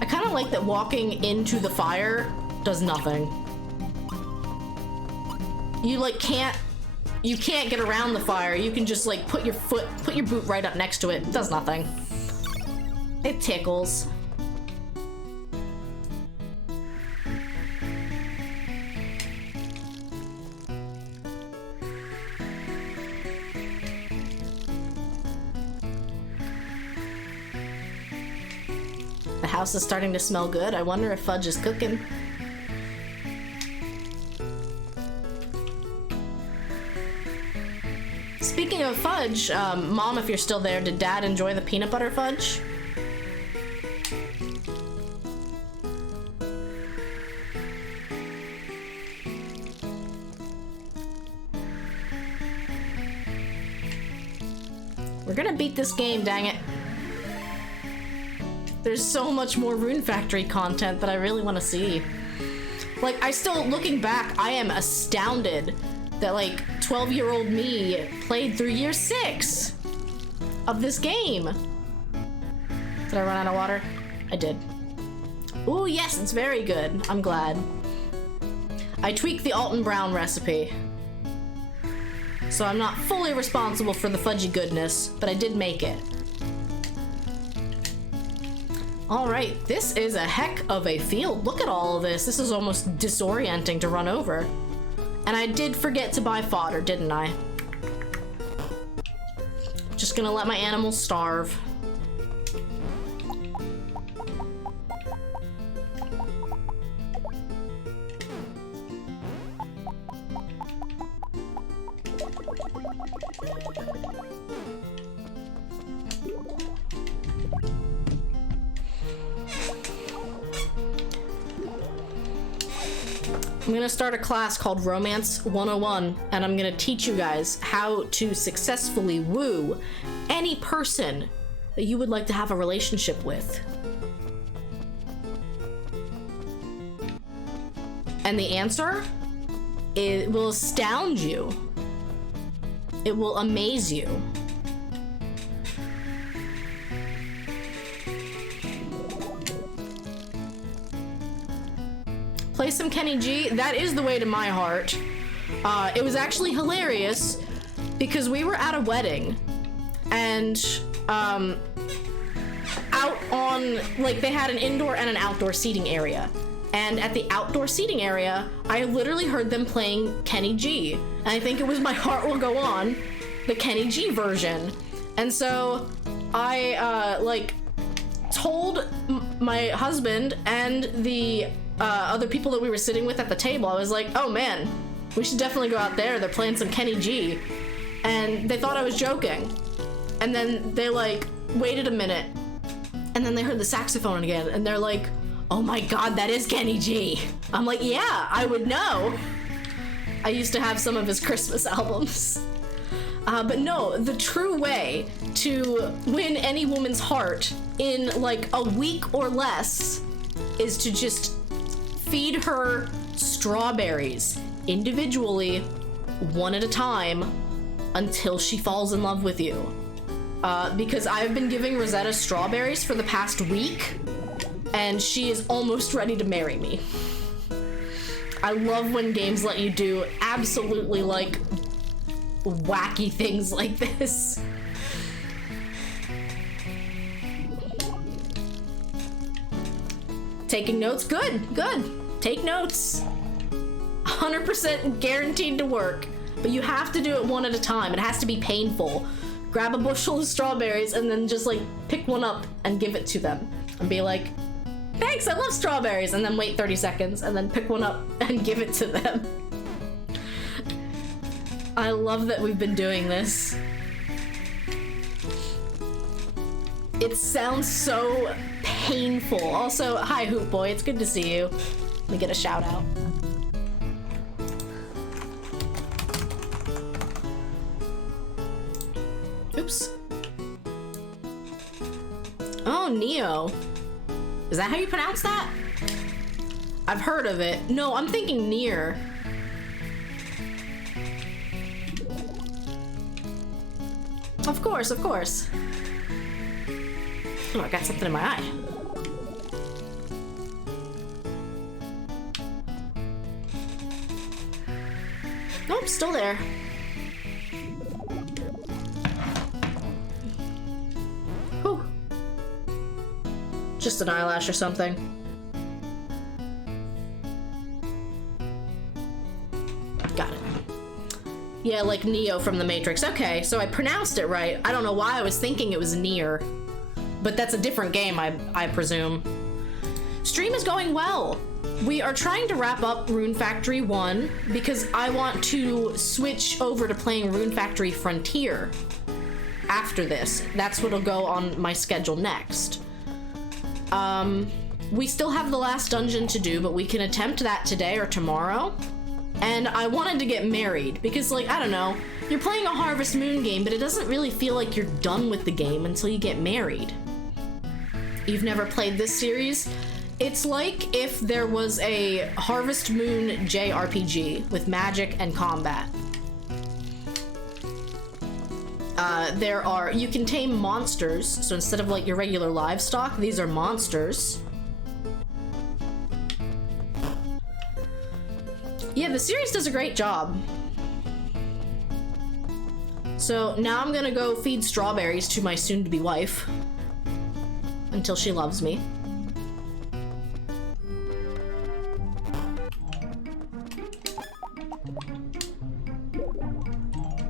I kind of like that walking into the fire does nothing. You like can't get around the fire. You can just like put your boot right up next to it. It does nothing. It tickles. The house is starting to smell good. I wonder if Fudge is cooking. Speaking of fudge, Mom, if you're still there, did Dad enjoy the peanut butter fudge? We're gonna beat this game, dang it. There's so much more Rune Factory content that I really want to see. Like, looking back, I am astounded that, like, 12-year-old me played through year 6 of this game. Did I run out of water? I did. Ooh, yes, it's very good. I'm glad. I tweaked the Alton Brown recipe. So I'm not fully responsible for the fudgy goodness, but I did make it. All right, this is a heck of a field. Look at all of this. This is almost disorienting to run over. And I did forget to buy fodder, didn't I? Just gonna let my animals starve. I'm gonna start a class called Romance 101, and I'm gonna teach you guys how to successfully woo any person that you would like to have a relationship with. And the answer? It will astound you. It will amaze you. Play some Kenny G. That is the way to my heart. It was actually hilarious because we were at a wedding and out on, like, they had an indoor and an outdoor seating area. And at the outdoor seating area, I literally heard them playing Kenny G. And I think it was My Heart Will Go On, the Kenny G version. And so I told my husband and the other people that we were sitting with at the table, I was like, oh man, we should definitely go out there. They're playing some Kenny G. And they thought I was joking. And then they like waited a minute. And then they heard the saxophone again. And they're like, oh my God, that is Kenny G. I'm like, yeah, I would know. I used to have some of his Christmas albums. But no, the true way to win any woman's heart in like a week or less is to just feed her strawberries individually, one at a time, until she falls in love with you. Because I've been giving Rosetta strawberries for the past week, and she is almost ready to marry me. I love when games let you do absolutely like wacky things like this. Taking notes? Good, good. Take notes. 100% guaranteed to work, but you have to do it one at a time. It has to be painful. Grab a bushel of strawberries and then just like pick one up and give it to them and be like, thanks, I love strawberries, and then wait 30 seconds and then pick one up and give it to them. I love that we've been doing this. It sounds so painful. Also, hi Hoop Boy, it's good to see you. Let me get a shout out. Oops. Oh, Neo. Is that how you pronounce that? I've heard of it. No, I'm thinking near. Of course, of course. Oh, I got something in my eye. Nope, still there. Whew. Just an eyelash or something. Got it. Yeah, like Neo from the Matrix. Okay, so I pronounced it right. I don't know why I was thinking it was near. But that's a different game, I presume. Stream is going well. We are trying to wrap up Rune Factory 1 because I want to switch over to playing Rune Factory Frontier after this. That's what'll go on my schedule next. We still have the last dungeon to do, but we can attempt that today or tomorrow. And I wanted to get married because, like, I don't know, you're playing a Harvest Moon game, but it doesn't really feel like you're done with the game until you get married. You've never played this series? It's like if there was a Harvest Moon JRPG with magic and combat. You can tame monsters, so instead of like your regular livestock, these are monsters. Yeah, the series does a great job. So now I'm gonna go feed strawberries to my soon-to-be wife until she loves me.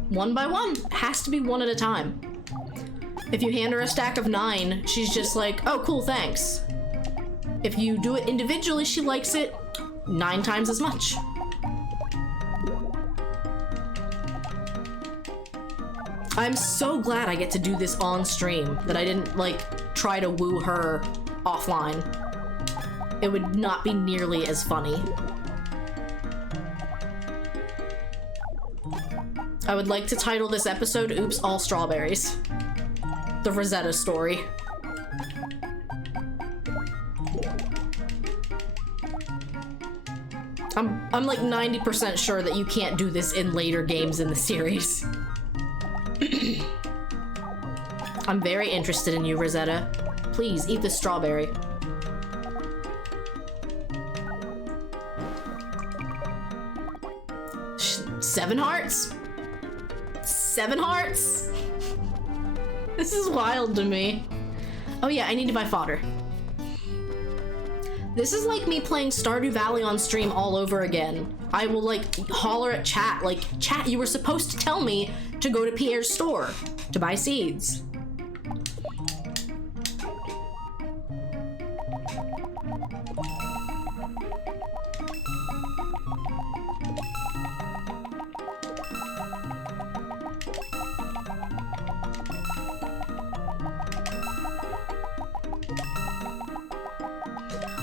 One by one. Has to be one at a time. If you hand her a stack of 9, she's just like, oh, cool, thanks. If you do it individually, she likes it 9 times as much. I'm so glad I get to do this on stream, that I didn't, like, try to woo her offline. It would not be nearly as funny. I would like to title this episode, Oops, All Strawberries. The Rosetta story. I'm like 90% sure that you can't do this in later games in the series. I'm very interested in you, Rosetta. Please, eat this strawberry. Seven hearts? 7 hearts? This is wild to me. Oh yeah, I need to buy fodder. This is like me playing Stardew Valley on stream all over again. I will like holler at chat, like, chat, you were supposed to tell me to go to Pierre's store to buy seeds.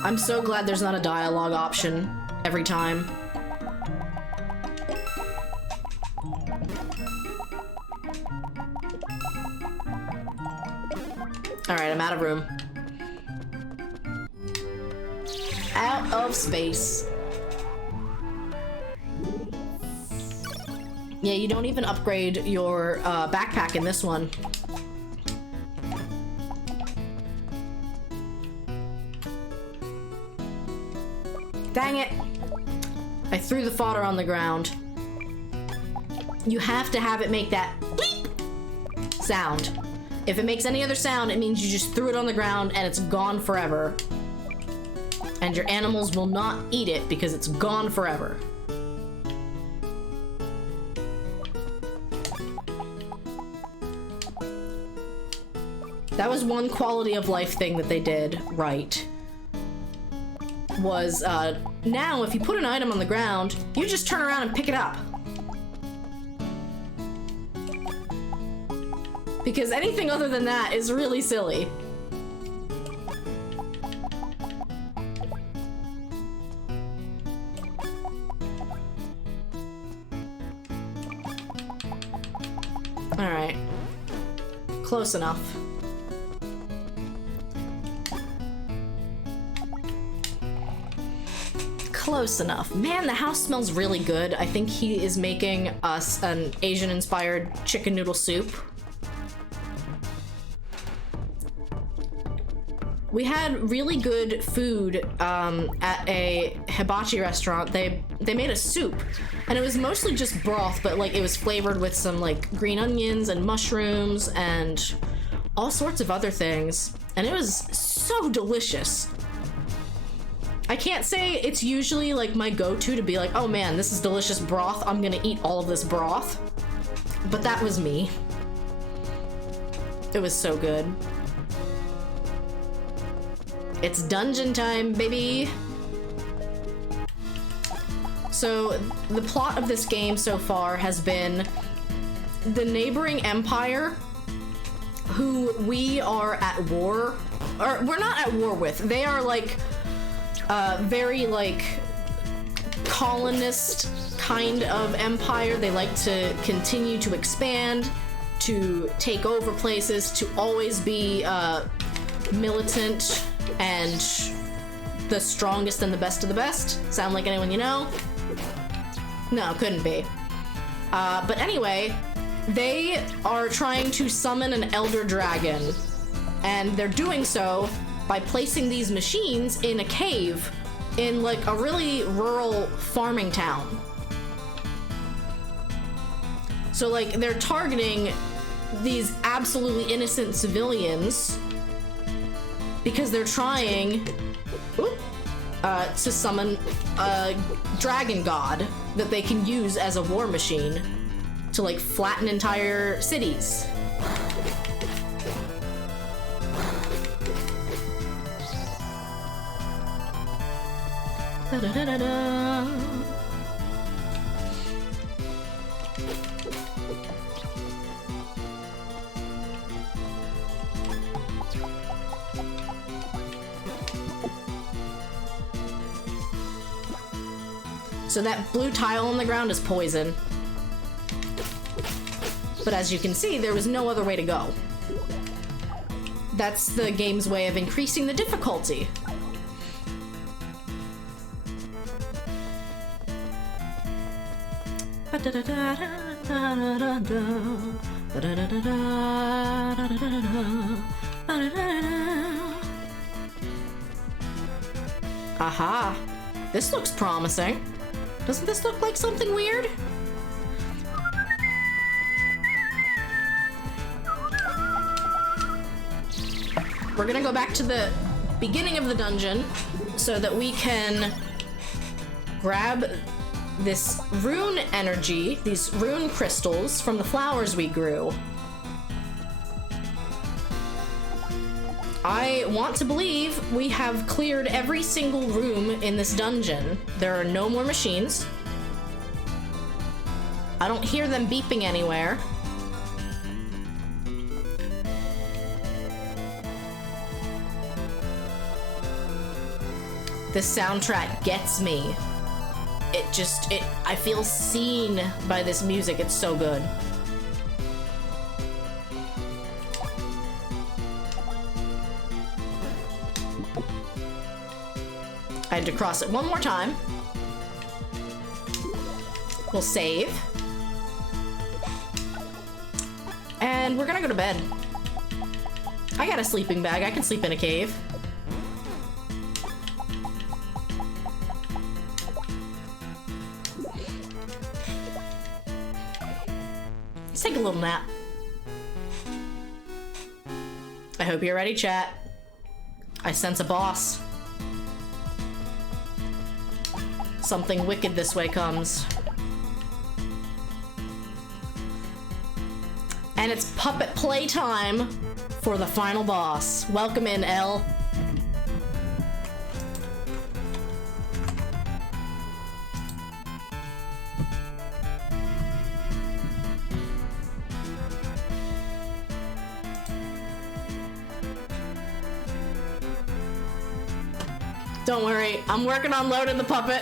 I'm so glad there's not a dialogue option every time. Alright, I'm out of room. Out of space. Yeah, you don't even upgrade your backpack in this one. Dang it! I threw the fodder on the ground. You have to have it make that bleep sound. If it makes any other sound, it means you just threw it on the ground and it's gone forever. And your animals will not eat it because it's gone forever. That was one quality of life thing that they did right. Was, now if you put an item on the ground, you just turn around and pick it up. Because anything other than that is really silly. Alright. Close enough. Close enough. Man, the house smells really good. I think he is making us an Asian-inspired chicken noodle soup. We had really good food at a hibachi restaurant. They made a soup, and it was mostly just broth, but like it was flavored with some like green onions and mushrooms and all sorts of other things, and it was so delicious. I can't say it's usually like my go-to to be like, oh man, this is delicious broth, I'm gonna eat all of this broth. But that was me. It was so good. It's dungeon time, baby! So, the plot of this game so far has been the neighboring empire, who we are at war, or we're not at war with, they are like very like colonist kind of empire. They like to continue to expand, to take over places, to always be militant and the strongest and the best of the best. Sound like anyone you know? No, couldn't be. But anyway, they are trying to summon an elder dragon, and they're doing so by placing these machines in a cave in like a really rural farming town. So, like, they're targeting these absolutely innocent civilians because they're trying to summon a dragon god that they can use as a war machine to, like, flatten entire cities. Da-da-da-da-da. So that blue tile on the ground is poison. But as you can see, there was no other way to go. That's the game's way of increasing the difficulty. Aha! This looks promising. Doesn't this look like something weird? We're gonna go back to the beginning of the dungeon so that we can grab this rune energy, these rune crystals from the flowers we grew. I want to believe we have cleared every single room in this dungeon. There are no more machines. I don't hear them beeping anywhere. This soundtrack gets me. I feel seen by this music. It's so good. I had to cross it one more time. We'll save. And we're gonna go to bed. I got a sleeping bag. I can sleep in a cave. Let's take a little nap. I hope you're ready, chat. I sense a boss. Something wicked this way comes. And it's puppet playtime for the final boss. Welcome in, Elle. Don't worry, I'm working on loading the puppet.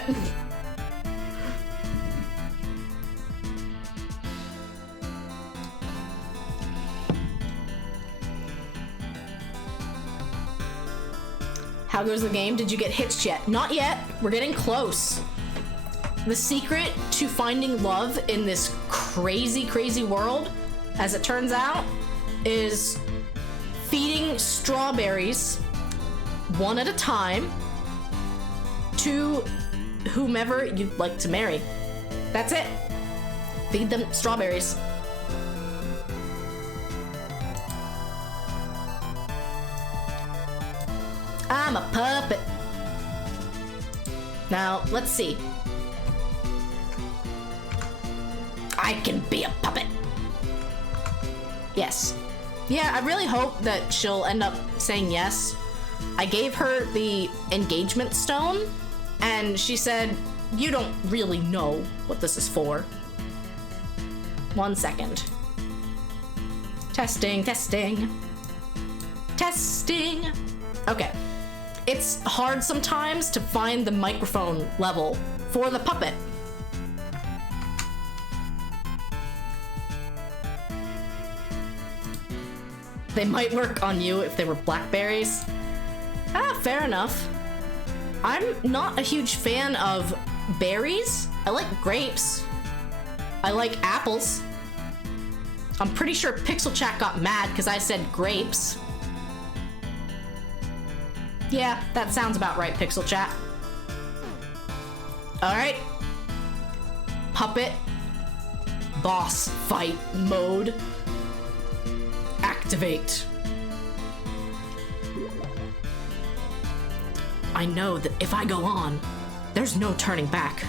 How goes the game? Did you get hitched yet? Not yet. We're getting close. The secret to finding love in this crazy, crazy world, as it turns out, is feeding strawberries one at a time to whomever you'd like to marry. That's it. Feed them strawberries. I'm a puppet. Now, let's see. I can be a puppet. Yes. Yeah, I really hope that she'll end up saying yes. I gave her the engagement stone, and she said, "You don't really know what this is for." 1 second. Testing, testing. Testing. Okay. It's hard sometimes to find the microphone level for the puppet. They might work on you if they were blackberries. Ah, fair enough. I'm not a huge fan of berries. I like grapes. I like apples. I'm pretty sure Pixel Chat got mad because I said grapes. Yeah, that sounds about right, Pixel Chat. Alright. Puppet. boss fight mode. Activate. I know that if I go on, there's no turning back.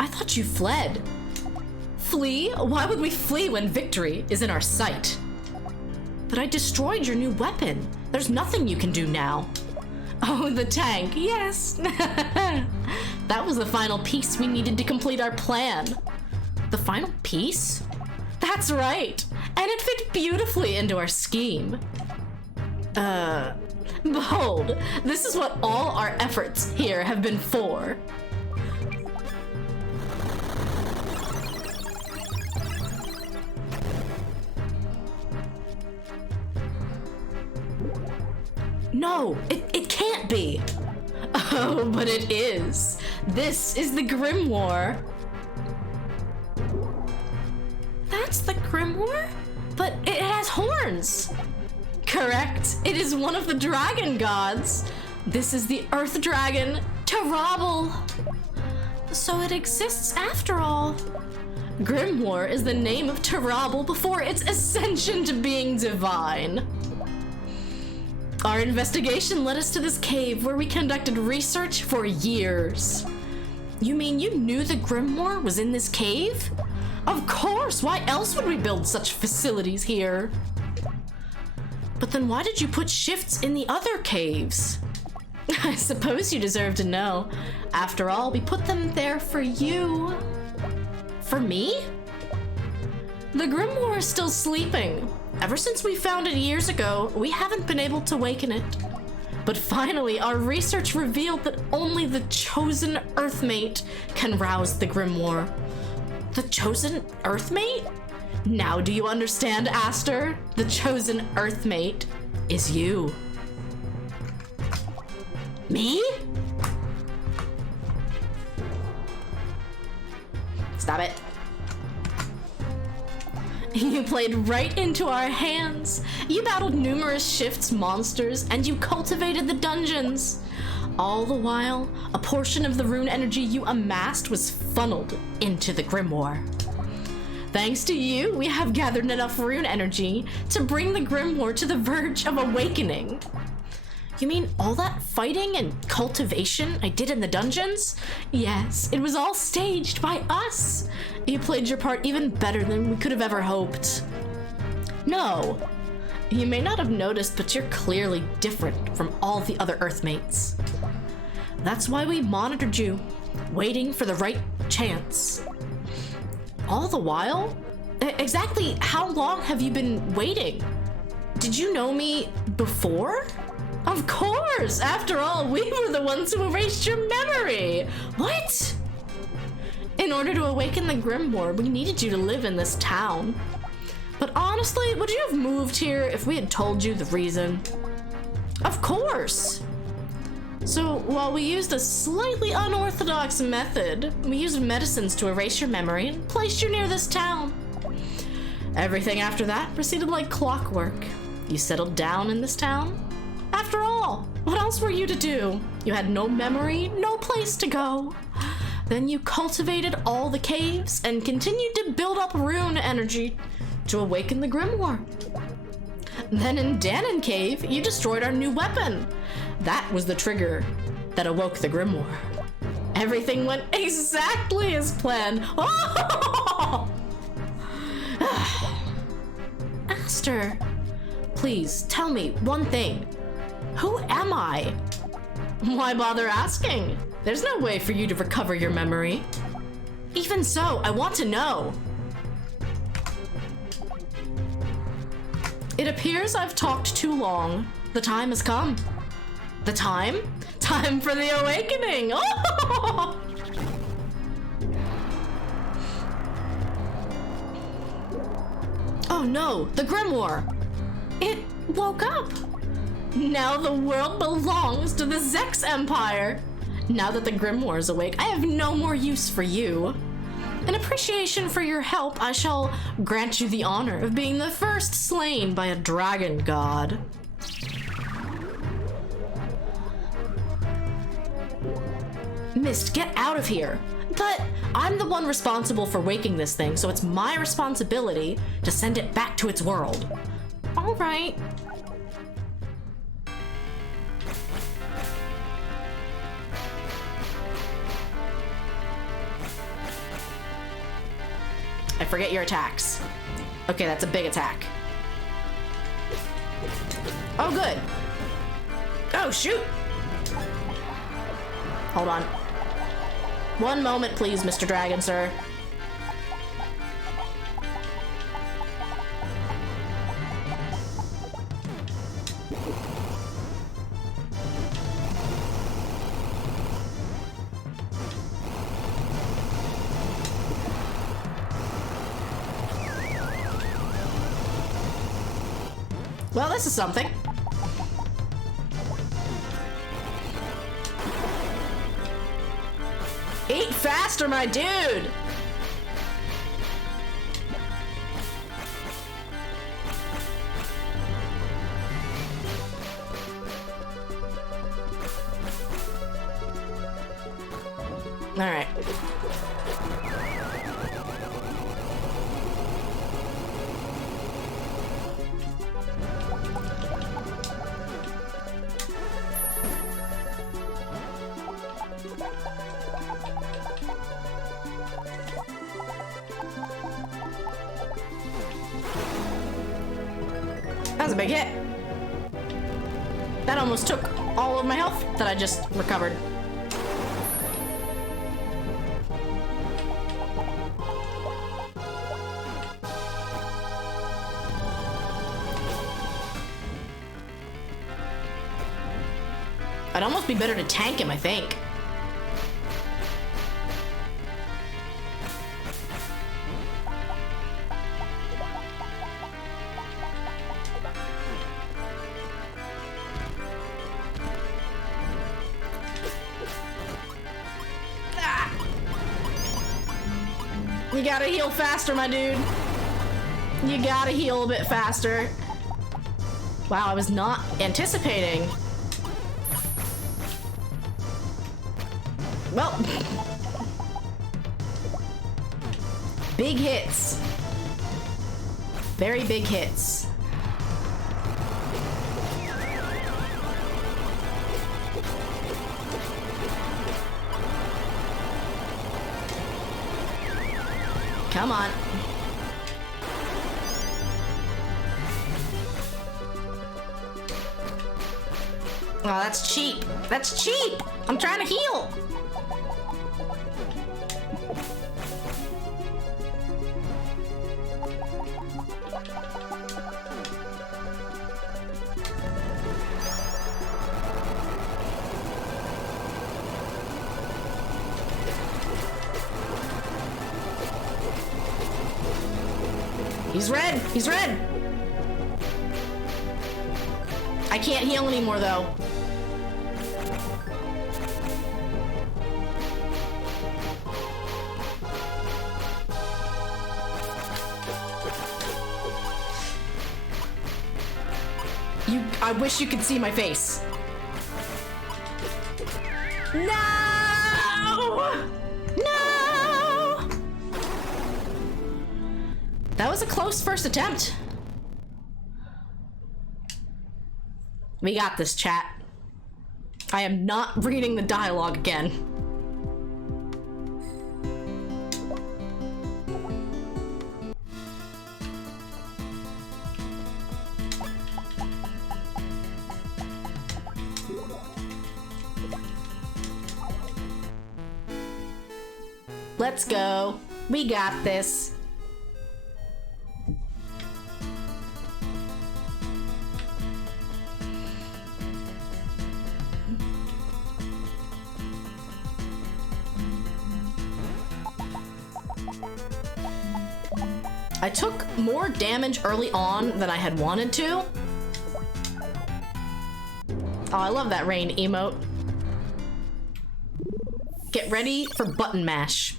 I thought you fled. Flee? Why would we flee when victory is in our sight? But I destroyed your new weapon. There's nothing you can do now. Oh, the tank, yes. That was the final piece we needed to complete our plan. The final piece? That's right. And it fit beautifully into our scheme. Behold, this is what all our efforts here have been for. No, it can't be. Oh, but it is. This is the Grimoire. That's the Grimoire? But it has horns. Correct. It is one of the dragon gods. This is the Earth Dragon, Terrabel. So it exists after all. Grimoire is the name of Terrabel before its ascension to being divine. Our investigation led us to this cave where we conducted research for years. You mean you knew the Grimoire was in this cave? Of course, why else would we build such facilities here? But then why did you put shifts in the other caves? I suppose you deserve to know. After all, we put them there for you. For me? The Grimoire is still sleeping. Ever since we found it years ago, we haven't been able to waken it. But finally, our research revealed that only the chosen Earthmate can rouse the Grimoire. The chosen Earthmate? Now do you understand, Aster? The chosen Earthmate is you. Me? Stop it. You played right into our hands. You battled numerous shifts, monsters, and you cultivated the dungeons. All the while, a portion of the rune energy you amassed was funneled into the Grimoire. Thanks to you, we have gathered enough rune energy to bring the Grimoire to the verge of awakening. You mean all that fighting and cultivation I did in the dungeons? Yes, it was all staged by us. You played your part even better than we could have ever hoped. No, you may not have noticed, but you're clearly different from all the other Earthmates. That's why we monitored you, waiting for the right chance. All the while? Exactly how long have you been waiting? Did you know me before? Of course! After all, we were the ones who erased your memory! What? In order to awaken the Grimoire, we needed you to live in this town. But honestly, would you have moved here if we had told you the reason? Of course! So, while we used a slightly unorthodox method, we used medicines to erase your memory and placed you near this town. Everything after that proceeded like clockwork. You settled down in this town. After all, what else were you to do? You had no memory, no place to go. Then you cultivated all the caves and continued to build up rune energy to awaken the Grimoire. Then in Danon Cave, you destroyed our new weapon. That was the trigger that awoke the Grimoire. Everything went exactly as planned. Oh! Aster, please tell me one thing. Who am I? Why bother asking? There's no way for you to recover your memory. Even so, I want to know. It appears I've talked too long. The time has come. The time? Time for the awakening! Oh! Oh no, the Grimoire! It woke up! Now the world belongs to the Zex Empire! Now that the Grimoire is awake, I have no more use for you. In appreciation for your help, I shall grant you the honor of being the first slain by a dragon god. Mist, get out of here. But I'm the one responsible for waking this thing, so it's my responsibility to send it back to its world. All right. I forget your attacks. Okay, that's a big attack. Oh, good. Oh, shoot. Hold on. One moment, please, Mr. Dragon, sir. Well, this is something. Eat faster, my dude! All right. That was a big hit. That almost took all of my health that I just recovered. I'd almost be better to tank him, I think. You gotta heal faster, my dude. You gotta heal a bit faster. Wow, I was not anticipating. Well, big hits. Very big hits. Come on. Oh, that's cheap. That's cheap. I'm trying to heal. He's red! He's red! I can't heal anymore, though. I wish you could see my face. No! No! That was a close first attempt. We got this, chat. I am not reading the dialogue again. Let's go. We got this. I took more damage early on than I had wanted to. Oh, I love that rain emote. Get ready for button mash.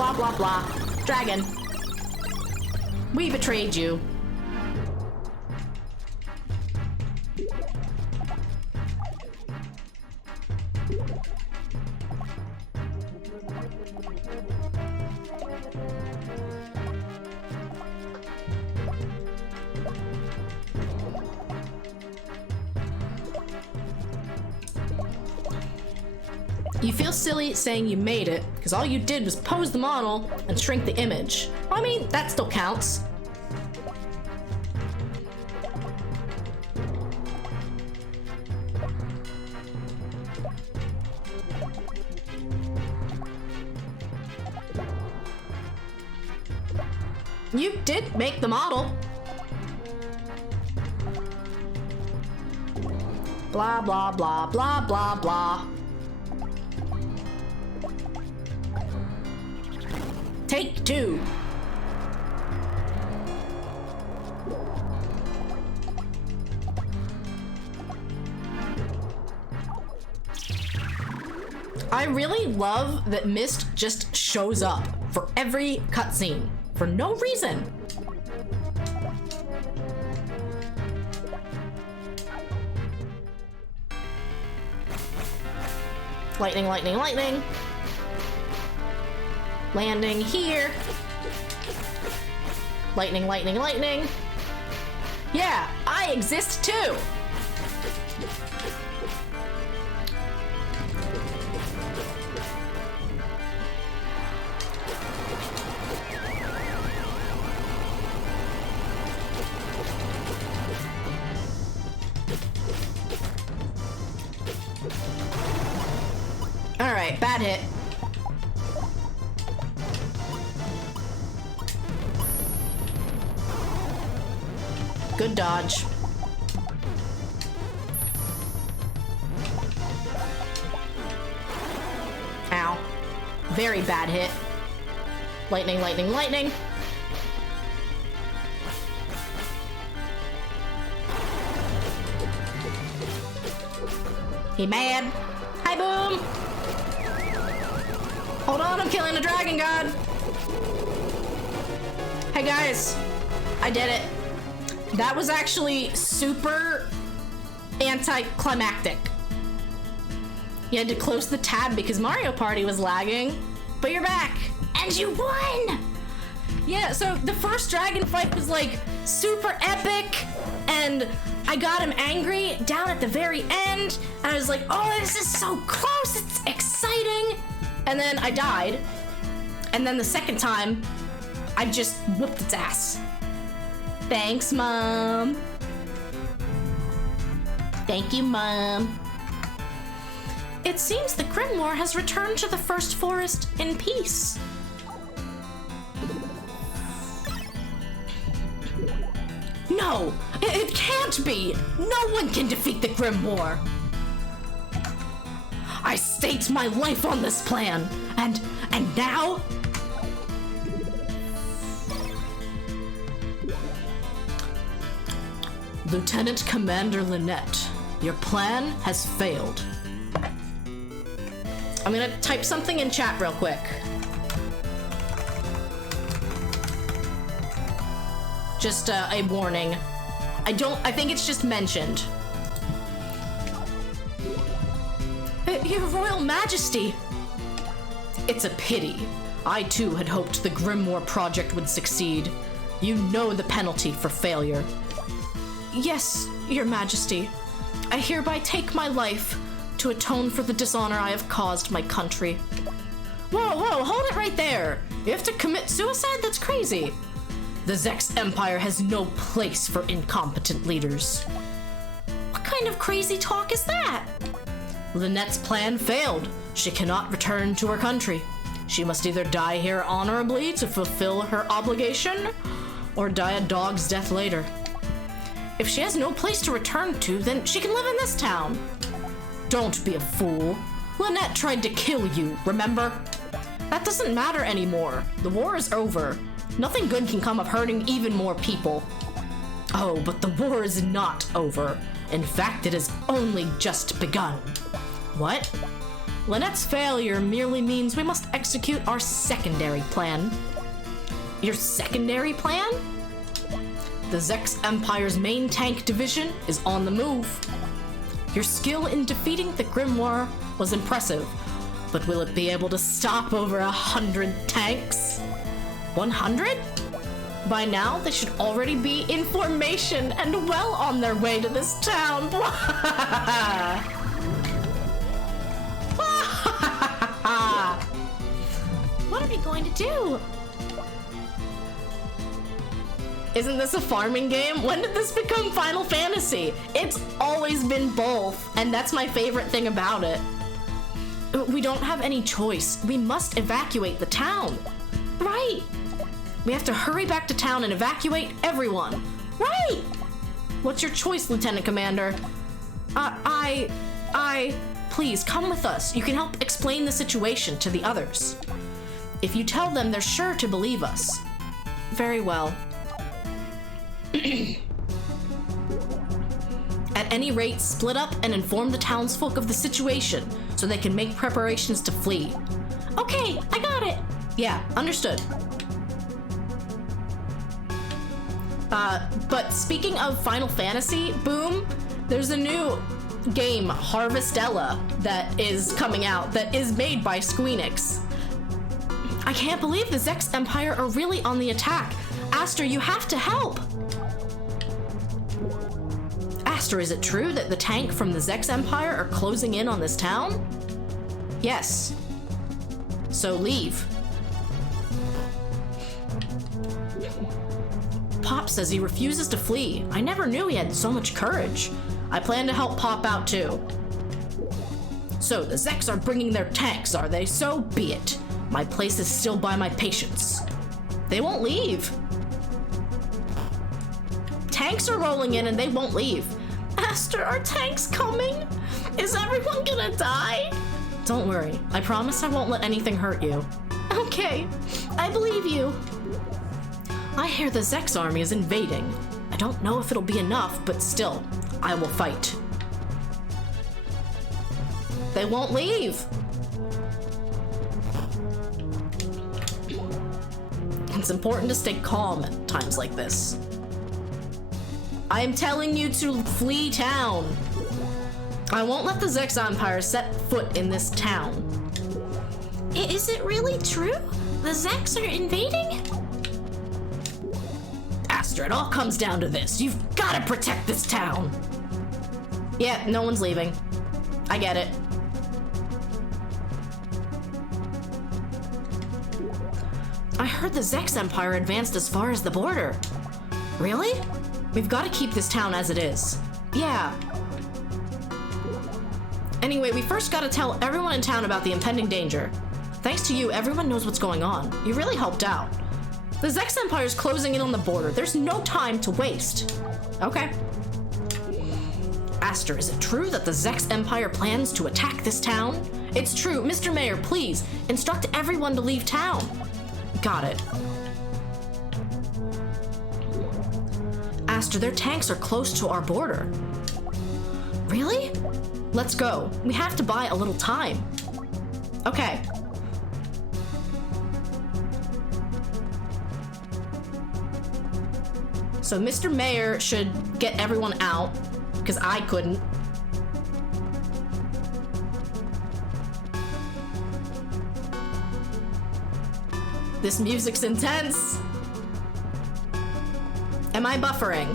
blah, blah, blah. Dragon. We betrayed you. You feel silly saying you made it, because all you did was pose the model and shrink the image. I mean, that still counts. You did make the model. Blah, blah, blah, blah, blah, blah. Take two. I really love that Mist just shows up for every cutscene for no reason. Lightning, lightning, lightning. Landing here. Lightning, lightning, lightning. Yeah, I exist too. All right, bad hit. Good dodge. Ow. Very bad hit. Lightning, lightning, lightning. He mad. Hi, Boom. Hold on, I'm killing a dragon god. Hey guys, I did it. That was actually super anticlimactic. You had to close the tab because Mario Party was lagging, but you're back. And you won! Yeah, so the first dragon fight was like super epic, and I got him angry down at the very end, and I was like, oh, this is so close, it's exciting! And then I died, and then the second time, I just whooped its ass. Thanks, Mom. Thank you, Mom. It seems the Grimoire has returned to the First Forest in peace. No, it can't be. No one can defeat the Grimoire. I staked my life on this plan, and now? Lieutenant Commander Lynette, your plan has failed. I'm gonna type something in chat real quick. Just a warning. I think it's just mentioned. Your Royal Majesty! It's a pity. I too had hoped the Grimoire project would succeed. You know the penalty for failure. Yes, Your Majesty. I hereby take my life to atone for the dishonor I have caused my country. Whoa, hold it right there. You have to commit suicide? That's crazy. The Zex Empire has no place for incompetent leaders. What kind of crazy talk is that? Lynette's plan failed. She cannot return to her country. She must either die here honorably to fulfill her obligation, or die a dog's death later. If she has no place to return to, then she can live in this town. Don't be a fool. Lynette tried to kill you, remember? That doesn't matter anymore. The war is over. Nothing good can come of hurting even more people. Oh, but the war is not over. In fact, it has only just begun. What? Lynette's failure merely means we must execute our secondary plan. Your secondary plan? The Zex Empire's main tank division is on the move. Your skill in defeating the Grimoire was impressive, but will it be able to stop over 100 tanks? 100? By now, they should already be in formation and well on their way to this town. What are we going to do? Isn't this a farming game? When did this become Final Fantasy? It's always been both, and that's my favorite thing about it. We don't have any choice. We must evacuate the town. Right. We have to hurry back to town and evacuate everyone. Right. What's your choice, Lieutenant Commander? Please, come with us. You can help explain the situation to the others. If you tell them, they're sure to believe us. Very well. At any rate, split up and inform the townsfolk of the situation so they can make preparations to flee. Okay, I got it. Yeah, understood. But speaking of Final Fantasy, boom, there's a new game, Harvestella, that is coming out that is made by Squeenix. I can't believe the Zex Empire are really on the attack. Aster, you have to help. Aster, is it true that the tank from the Zex Empire are closing in on this town? Yes. So leave. Pop says he refuses to flee. I never knew he had so much courage. I plan to help Pop out too. So the Zex are bringing their tanks, are they? So be it. My place is still by my patients. They won't leave. Tanks are rolling in and they won't leave. Aster, are tanks coming? Is everyone gonna die? Don't worry. I promise I won't let anything hurt you. Okay, I believe you. I hear the Zex army is invading. I don't know if it'll be enough, but still, I will fight. They won't leave. It's important to stay calm at times like this. I am telling you to flee town. I won't let the Zex Empire set foot in this town. Is it really true? The Zex are invading? Aster, it all comes down to this. You've got to protect this town. Yeah, no one's leaving. I get it. I heard the Zex Empire advanced as far as the border. Really? We've got to keep this town as it is. Yeah. Anyway, we first got to tell everyone in town about the impending danger. Thanks to you, everyone knows what's going on. You really helped out. The Zex Empire's closing in on the border. There's no time to waste. Okay. Aster, is it true that the Zex Empire plans to attack this town? It's true. Mr. Mayor, please, instruct everyone to leave town. Got it. Aster, their tanks are close to our border. Really? Let's go. We have to buy a little time. Okay. So Mr. Mayor should get everyone out, because I couldn't. This music's intense. Am I buffering?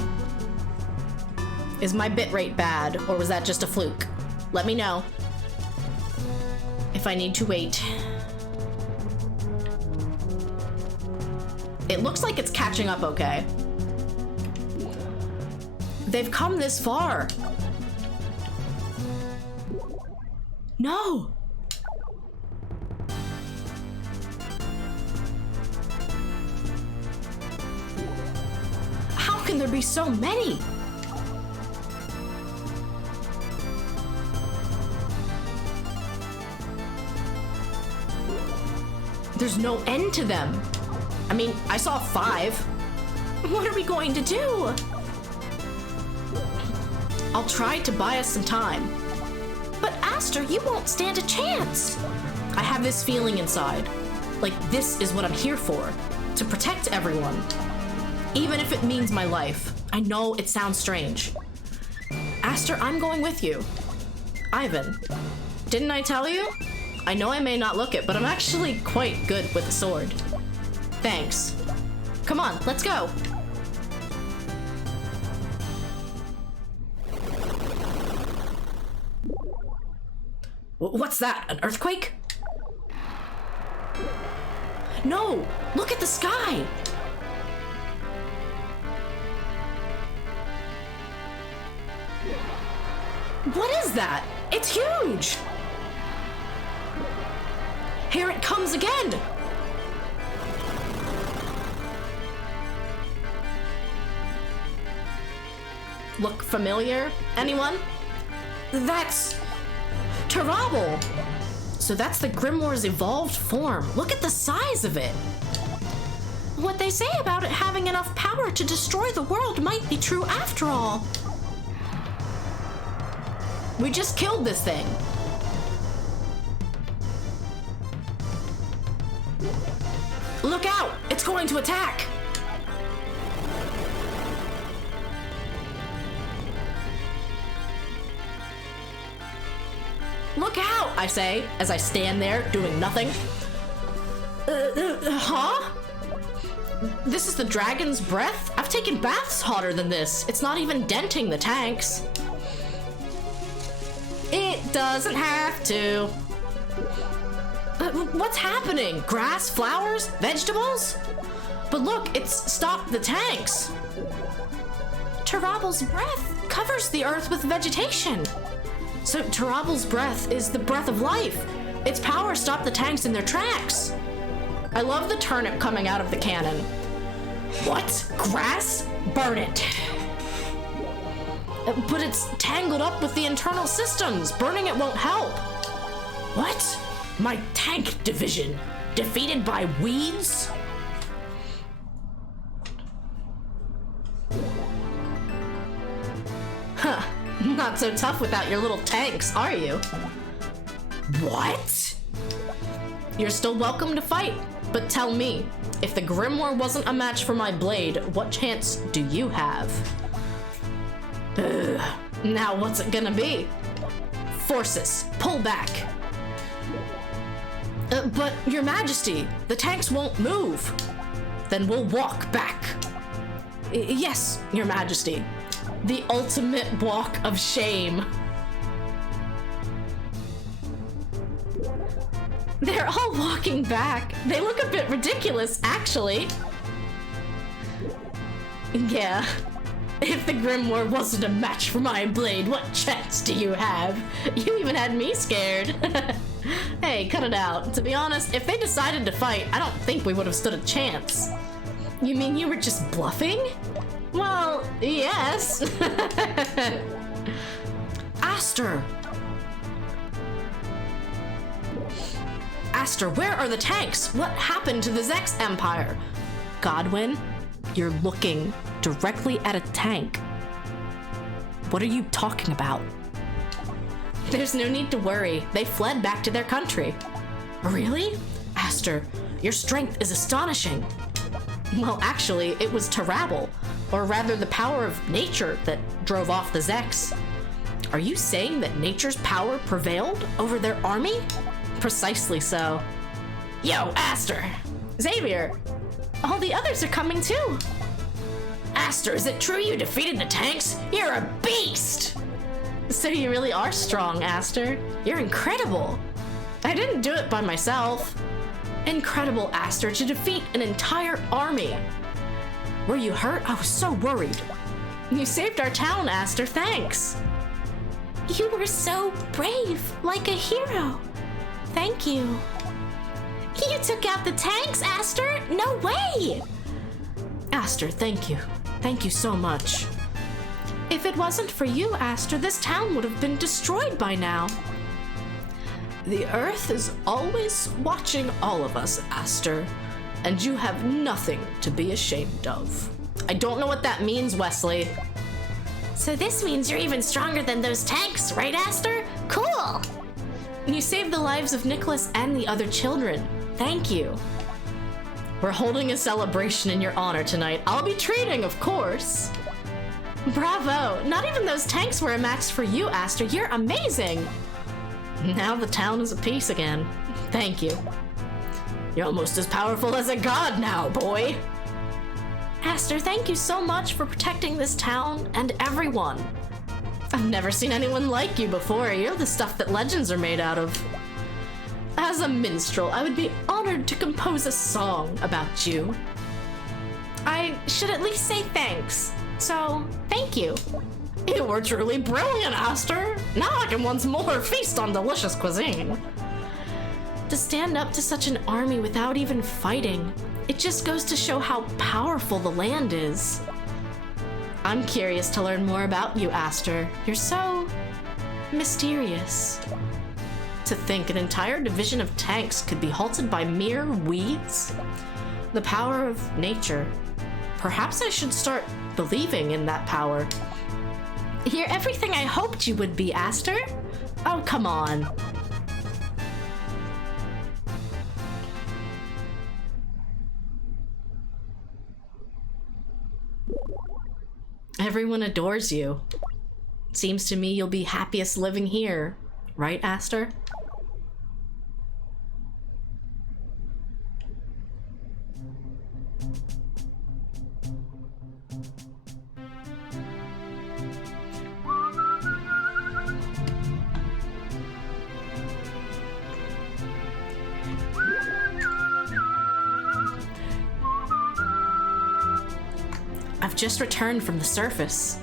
Is my bitrate bad, or was that just a fluke? Let me know if I need to wait. It looks like it's catching up okay. They've come this far. No! How can there be so many? There's no end to them. I mean, I saw 5. What are we going to do? I'll try to buy us some time. But Aster, you won't stand a chance. I have this feeling inside. Like this is what I'm here for. To protect everyone. Even if it means my life. I know it sounds strange. Aster, I'm going with you. Ivan, didn't I tell you? I know I may not look it, but I'm actually quite good with a sword. Thanks. Come on, let's go. What's that? An earthquake? No! Look at the sky! What is that? It's huge! Here it comes again! Look familiar? Anyone? That's Terrabble! So that's the Grimoire's evolved form. Look at the size of it! What they say about it having enough power to destroy the world might be true after all. We just killed this thing. Look out! It's going to attack! Look out, I say, as I stand there doing nothing. Huh? This is the dragon's breath? I've taken baths hotter than this. It's not even denting the tanks. It doesn't have to. What's happening? Grass, flowers, vegetables? But look, it's stopped the tanks. Terrabble's breath covers the earth with vegetation. So Terrabble's breath is the breath of life. Its power stopped the tanks in their tracks. I love the turnip coming out of the cannon. What? Grass? Burn it. But it's tangled up with the internal systems. Burning it won't help. What? My tank division defeated by weeds? Huh. Not so tough without your little tanks, are you? What? You're still welcome to fight, but tell me, if the Grimoire wasn't a match for my blade, what chance do you have? Now what's it gonna be? Forces, pull back. But, Your Majesty, the tanks won't move. Then we'll walk back. Yes, Your Majesty. The ultimate walk of shame. They're all walking back. They look a bit ridiculous, actually. Yeah. If the Grimoire wasn't a match for my blade, what chance do you have? You even had me scared. Hey, cut it out. To be honest, if they decided to fight, I don't think we would have stood a chance. You mean you were just bluffing? Well, yes. Aster! Aster, where are the tanks? What happened to the Zex Empire? Godwin, you're looking directly at a tank. What are you talking about? There's no need to worry. They fled back to their country. Really? Aster, your strength is astonishing. Well, actually, it was Terrabble, or rather the power of nature that drove off the Zex. Are you saying that nature's power prevailed over their army? Precisely so. Yo, Aster! Xavier! All the others are coming too! Aster, is it true you defeated the tanks? You're a beast! So you really are strong, Aster. You're incredible. I didn't do it by myself. Incredible, Aster, to defeat an entire army. Were you hurt? I was so worried. You saved our town, Aster, thanks. You were so brave, like a hero. Thank you. You took out the tanks, Aster? No way! Aster, thank you. Thank you so much. If it wasn't for you, Aster, this town would have been destroyed by now. The Earth is always watching all of us, Aster, and you have nothing to be ashamed of. I don't know what that means, Wesley. So this means you're even stronger than those tanks, right, Aster? Cool! You saved the lives of Nicholas and the other children. Thank you. We're holding a celebration in your honor tonight. I'll be treating, of course. Bravo! Not even those tanks were a match for you, Aster. You're amazing! Now the town is at peace again. Thank you. You're almost as powerful as a god now, boy. Aster, thank you so much for protecting this town and everyone. I've never seen anyone like you before. You're the stuff that legends are made out of. As a minstrel, I would be honored to compose a song about you. I should at least say thanks. So, thank you. You were truly brilliant, Aster. Now I can once more feast on delicious cuisine. To stand up to such an army without even fighting, it just goes to show how powerful the land is. I'm curious to learn more about you, Aster. You're so mysterious. To think an entire division of tanks could be halted by mere weeds? The power of nature. Perhaps I should start believing in that power. You're everything I hoped you would be, Aster. Oh, come on. Everyone adores you. Seems to me you'll be happiest living here. Right, Aster? I've just returned from the surface.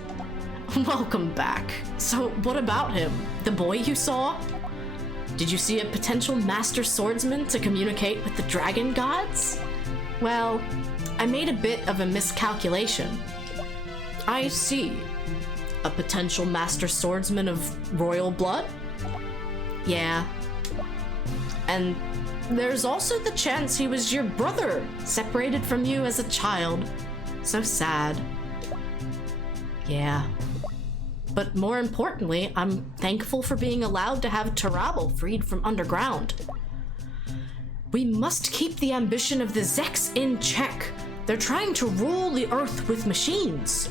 Welcome back. So, what about him? The boy you saw? Did you see a potential master swordsman to communicate with the dragon gods? Well, I made a bit of a miscalculation. I see. A potential master swordsman of royal blood? Yeah. And there's also the chance he was your brother, separated from you as a child. So sad. Yeah. But more importantly, I'm thankful for being allowed to have Tarabal freed from underground. We must keep the ambition of the Zeks in check. They're trying to rule the Earth with machines.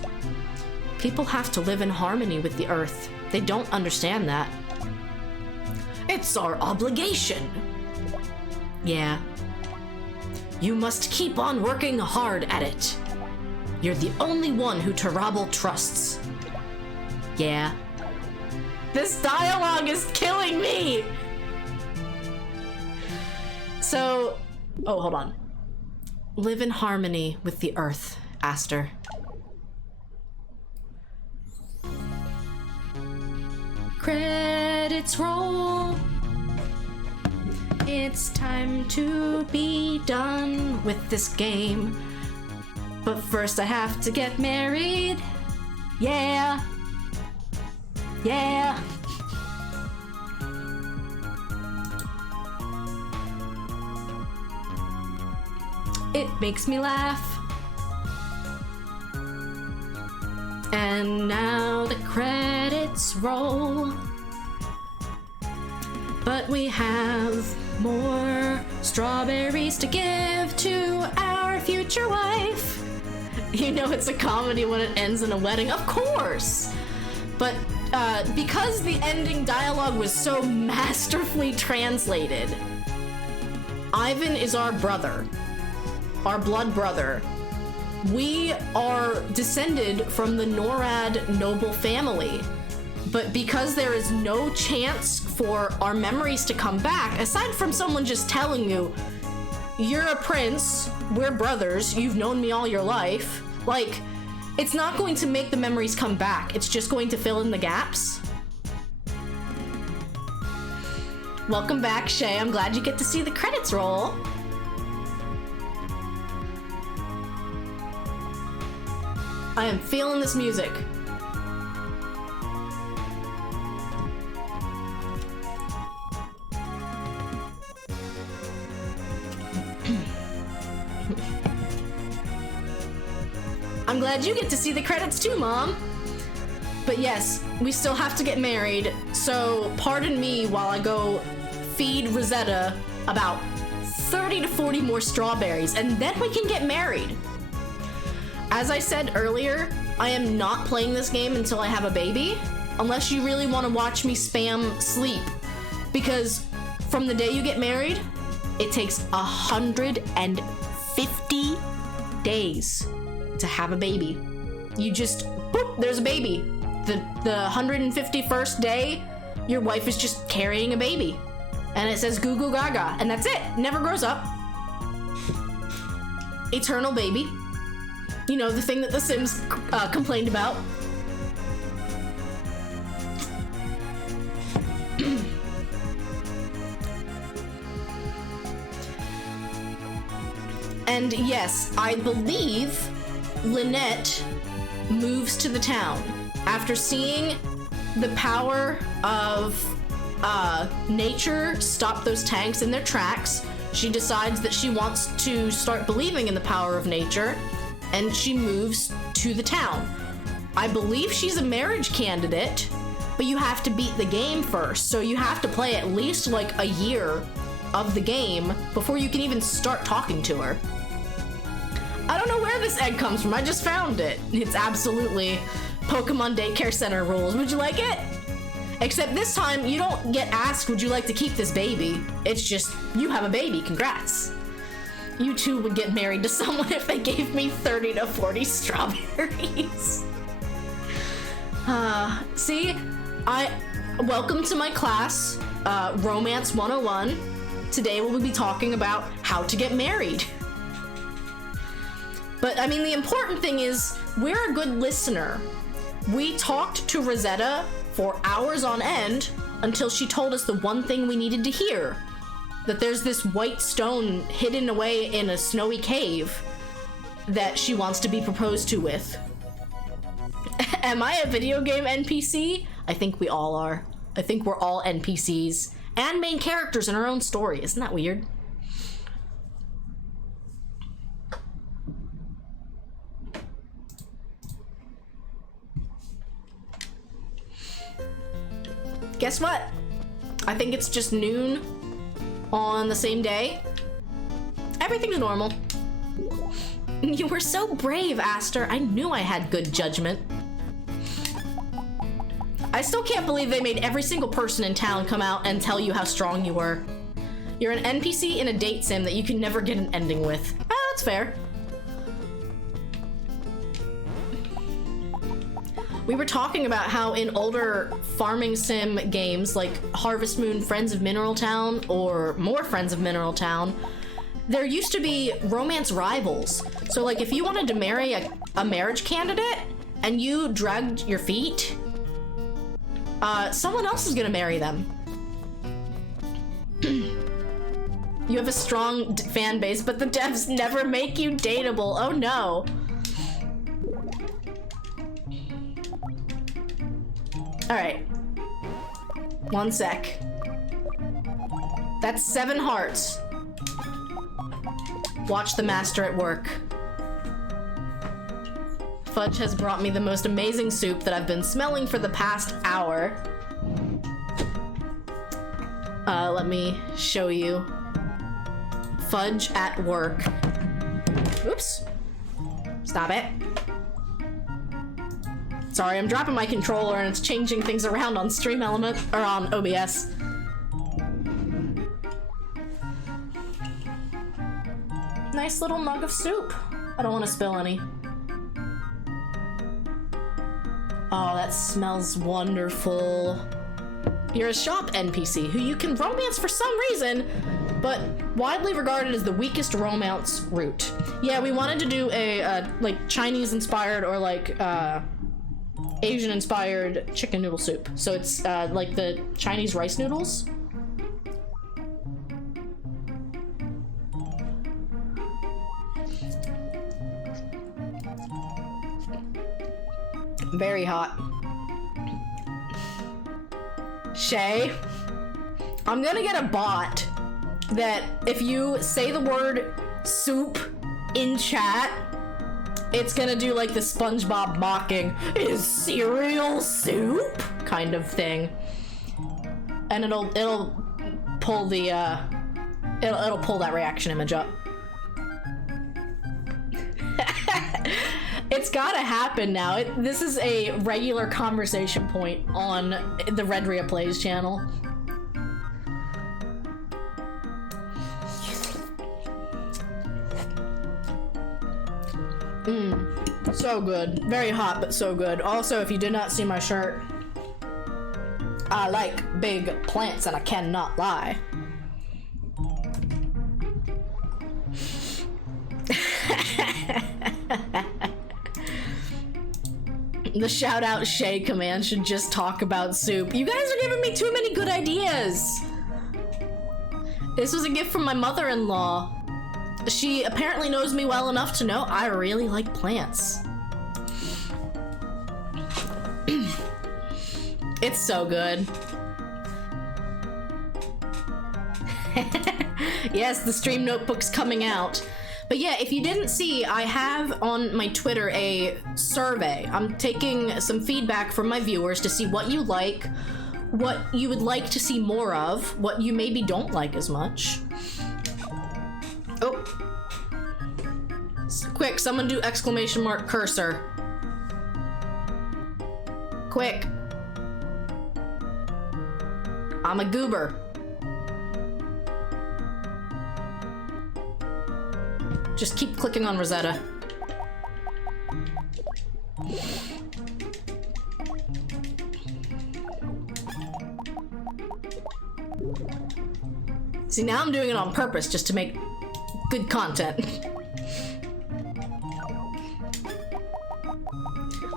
People have to live in harmony with the Earth. They don't understand that. It's our obligation. Yeah. You must keep on working hard at it. You're the only one who Tarabal trusts. Yeah. This dialogue is killing me! So, oh, hold on. Live in harmony with the Earth, Aster. Credits roll. It's time to be done with this game. But first I have to get married. Yeah. Yeah. It makes me laugh. And now the credits roll. But we have more strawberries to give to our future wife. You know it's a comedy when it ends in a wedding, of course. But because the ending dialogue was so masterfully translated, Ivan is our brother, our blood brother. We are descended from the Norad noble family. But because there is no chance for our memories to come back, aside from someone just telling you, you're a prince, we're brothers, you've known me all your life, like, it's not going to make the memories come back. It's just going to fill in the gaps. Welcome back, Shay. I'm glad you get to see the credits roll. I am feeling this music. I'm glad you get to see the credits too, Mom. But yes, we still have to get married, so pardon me while I go feed Rosetta about 30 to 40 more strawberries, and then we can get married. As I said earlier, I am not playing this game until I have a baby, unless you really want to watch me spam sleep, because from the day you get married, it takes 150 days to have a baby. You just, boop, there's a baby. The 151st day, your wife is just carrying a baby. And it says goo goo gaga, and that's it. Never grows up. Eternal baby. You know, the thing that The Sims complained about. And yes, I believe Lynette moves to the town after seeing the power of nature stop those tanks in their tracks. She decides that she wants to start believing in the power of nature, and she moves to the town. I believe she's a marriage candidate, but you have to beat the game first, so you have to play at least like a year of the game before you can even start talking to her. I don't know where this egg comes from, I just found it. It's absolutely Pokemon Daycare Center rules. Would you like it? Except this time, you don't get asked, would you like to keep this baby? It's just, you have a baby, congrats. You too would get married to someone if they gave me 30 to 40 strawberries. See, welcome to my class, Romance 101. Today we'll be talking about how to get married. But I mean, the important thing is, we're a good listener. We talked to Rosetta for hours on end until she told us the one thing we needed to hear. That there's this white stone hidden away in a snowy cave that she wants to be proposed to with. Am I a video game NPC? I think we all are. I think we're all NPCs and main characters in our own story. Isn't that weird? Guess what? I think it's just noon on the same day. Everything's normal. You were so brave, Aster. I knew I had good judgment. I still can't believe they made every single person in town come out and tell you how strong you were. You're an NPC in a date sim that you can never get an ending with. Ah, that's fair. We were talking about how in older farming sim games like Harvest Moon Friends of Mineral Town or more Friends of Mineral Town, there used to be romance rivals. So like if you wanted to marry a marriage candidate and you dragged your feet, someone else is gonna marry them. You have a strong fan base, but the devs never make you dateable. Oh no. All right, 1 sec. That's 7 hearts. Watch the master at work. Fudge has brought me the most amazing soup that I've been smelling for the past hour. Let me show you. Fudge at work. Oops. Stop it. Sorry, I'm dropping my controller and it's changing things around on Stream Element, or on OBS. Nice little mug of soup. I don't want to spill any. Oh, that smells wonderful. You're a shop NPC who you can romance for some reason, but widely regarded as the weakest romance route. Yeah, we wanted to do a like Chinese-inspired or like Asian-inspired chicken noodle soup. So it's like the Chinese rice noodles. Very hot. Shay, I'm gonna get a bot that if you say the word soup in chat, it's gonna do like the SpongeBob mocking, is cereal soup kind of thing. And it'll pull the, it'll pull that reaction image up. It's gotta happen now. This is a regular conversation point on the Redria Plays channel. So good. Very hot, but so good. Also, if you did not see my shirt, I like big plants and I cannot lie. The shout out Shay command should just talk about soup. You guys are giving me too many good ideas. This was a gift from my mother-in-law. She apparently knows me well enough to know I really like plants. It's so good. Yes, the stream notebook's coming out. But yeah, if you didn't see, I have on my Twitter a survey. I'm taking some feedback from my viewers to see what you like, what you would like to see more of, what you maybe don't like as much. Oh. Quick, someone do exclamation mark cursor. Quick. I'm a goober. Just keep clicking on Rosetta. See, now I'm doing it on purpose just to make good content.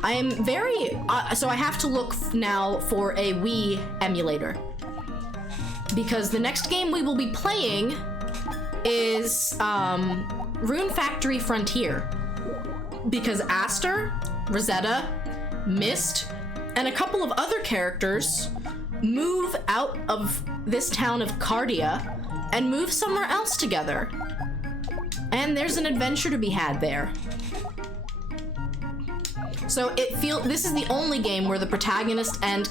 I am very, so I have to look now for a Wii emulator. Because the next game we will be playing is Rune Factory Frontier. Because Aster, Rosetta, Mist, and a couple of other characters move out of this town of Cardia and move somewhere else together. And there's an adventure to be had there. So this is the only game where the protagonist and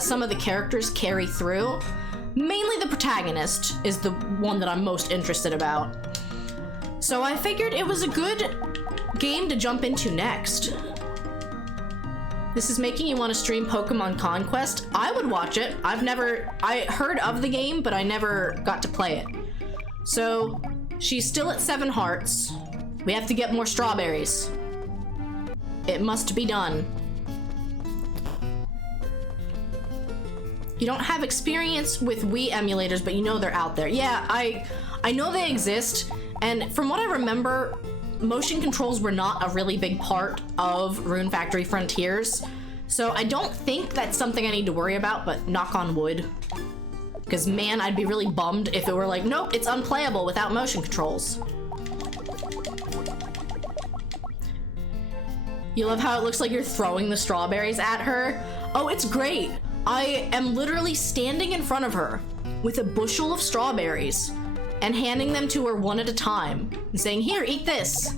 some of the characters carry through. Mainly the protagonist is the one that I'm most interested about. So I figured it was a good game to jump into next. This is making you want to stream Pokemon Conquest. I would watch it. I heard of the game, but I never got to play it. So she's still at 7 hearts. We have to get more strawberries. It must be done. You don't have experience with Wii emulators, but you know they're out there. Yeah, I know they exist, and from what I remember, motion controls were not a really big part of Rune Factory Frontiers, so I don't think that's something I need to worry about, but knock on wood. Because man, I'd be really bummed if it were like, nope, it's unplayable without motion controls. You love how it looks like you're throwing the strawberries at her? Oh, it's great. I am literally standing in front of her with a bushel of strawberries and handing them to her one at a time and saying, here, eat this.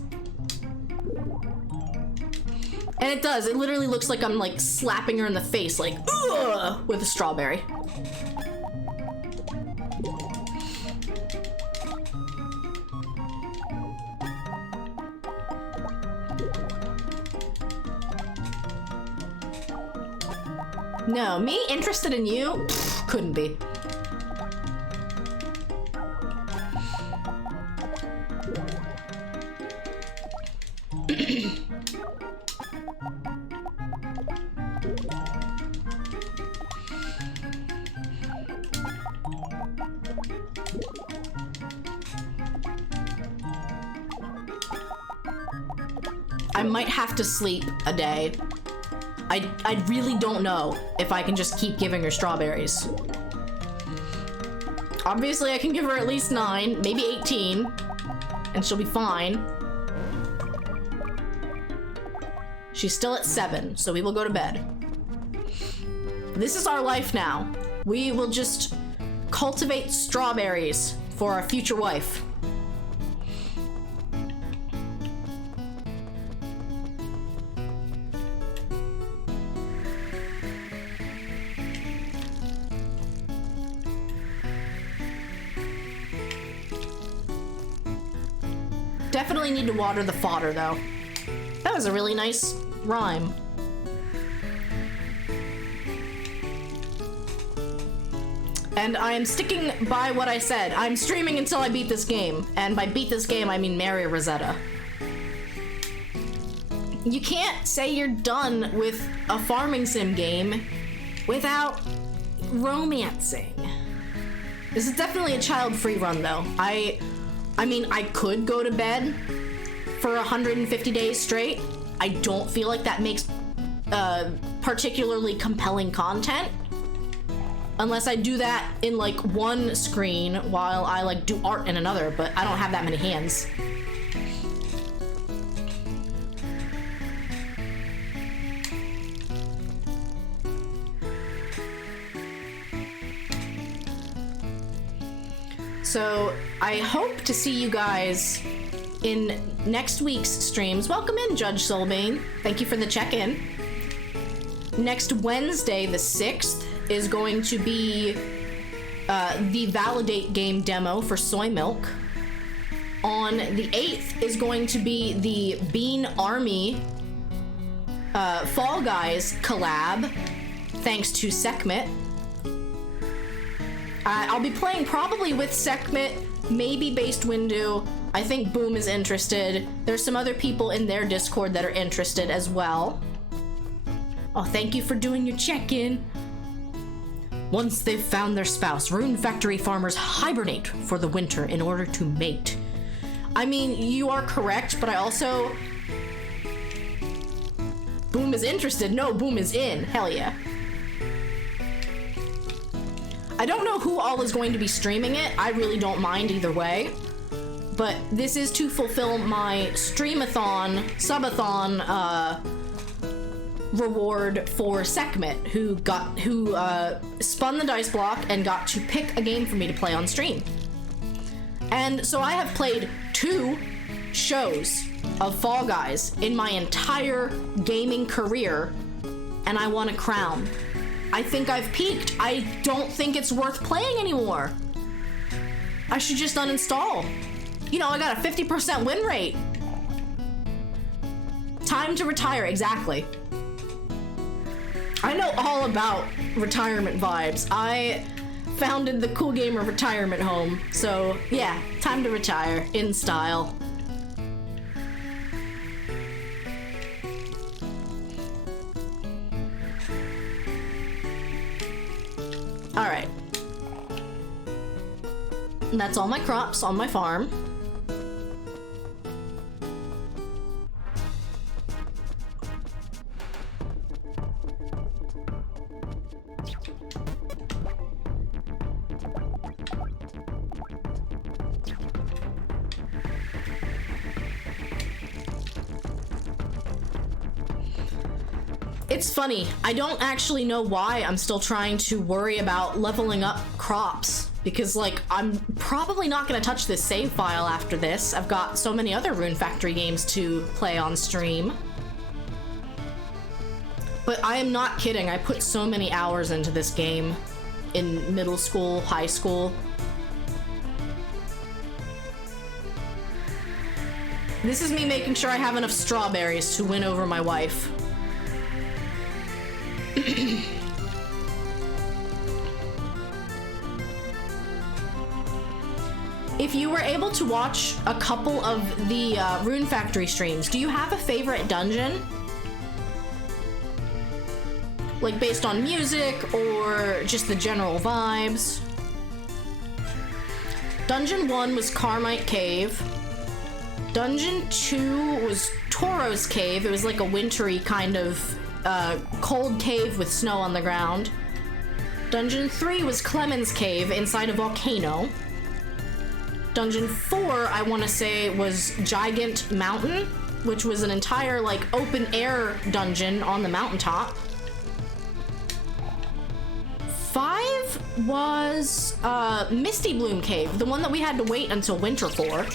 And it does. It literally looks like I'm like slapping her in the face, like, ugh, with a strawberry. No, me interested in you? Pfft, couldn't be. I might have to sleep a day. I really don't know if I can just keep giving her strawberries. Obviously, I can give her at least 9, maybe 18, and she'll be fine. She's still at 7, so we will go to bed. This is our life now. We will just cultivate strawberries for our future wife. Definitely need to water the fodder, though. That was a really nice rhyme. And I am sticking by what I said. I'm streaming until I beat this game. And by beat this game, I mean marry Rosetta. You can't say you're done with a farming sim game without romancing. This is definitely a child-free run, though. I mean, I could go to bed for 150 days straight. I don't feel like that makes particularly compelling content. Unless I do that in, like, one screen while I, like, do art in another, but I don't have that many hands. So, I hope to see you guys in next week's streams. Welcome in, Judge Soulbane. Thank you for the check-in. Next Wednesday, the 6th, is going to be the Validate game demo for Soy Milk. On the 8th is going to be the Bean Army Fall Guys collab, thanks to Sekhmet. I'll be playing probably with Sekhmet, maybe Based Windu. I think Boom is interested. There's some other people in their Discord that are interested as well. Oh, thank you for doing your check-in. Once they've found their spouse, Rune Factory farmers hibernate for the winter in order to mate. I mean, you are correct, but I also... Boom is interested. No, Boom is in. Hell yeah. I don't know who all is going to be streaming it. I really don't mind either way. But this is to fulfill my streamathon, subathon, reward for Sekhmet, who spun the dice block and got to pick a game for me to play on stream. And so I have played 2 shows of Fall Guys in my entire gaming career, and I won a crown. I think I've peaked. I don't think it's worth playing anymore. I should just uninstall. You know, I got a 50% win rate. Time to retire, exactly. I know all about retirement vibes. I founded the Cool Gamer Retirement Home, so yeah, time to retire in style. All right. And that's all my crops on my farm. It's funny, I don't actually know why I'm still trying to worry about leveling up crops, because like I'm probably not going to touch this save file after this. I've got so many other Rune Factory games to play on stream. But I am not kidding, I put so many hours into this game in middle school, high school. This is me making sure I have enough strawberries to win over my wife. If you were able to watch a couple of the Rune Factory streams, do you have a favorite dungeon? Like based on music or just the general vibes? Dungeon 1 was Carmite Cave. Dungeon 2 was Toro's Cave. It was like a wintry kind of cold cave with snow on the ground. Dungeon 3 was Clemen's Cave inside a volcano. Dungeon 4, I want to say, was Gigant Mountain, which was an entire, like, open air dungeon on the mountaintop. 5 was Misty Bloom Cave, the one that we had to wait until winter for.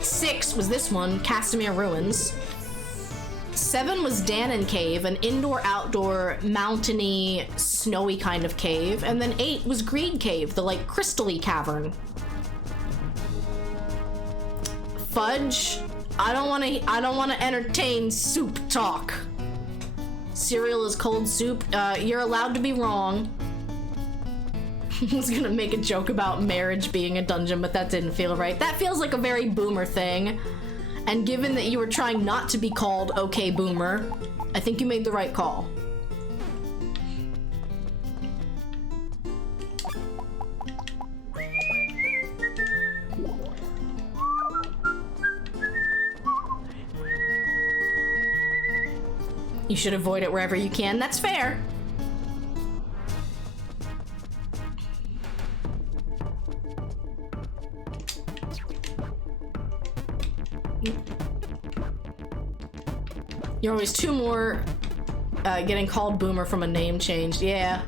6 was this one, Casimir Ruins. 7 was Danon Cave, an indoor-outdoor, mountainy, snowy kind of cave. And then 8 was Greed Cave, the, like, crystal-y cavern. fudge. I don't want to entertain soup talk. Cereal is cold soup. You're allowed to be wrong. I was gonna make a joke about marriage being a dungeon, but that didn't feel right. That feels like a very boomer thing. And given that you were trying not to be called okay boomer, I think you made the right call. You should avoid it wherever you can. That's fair. You're always two more getting called boomer from a name change. Yeah.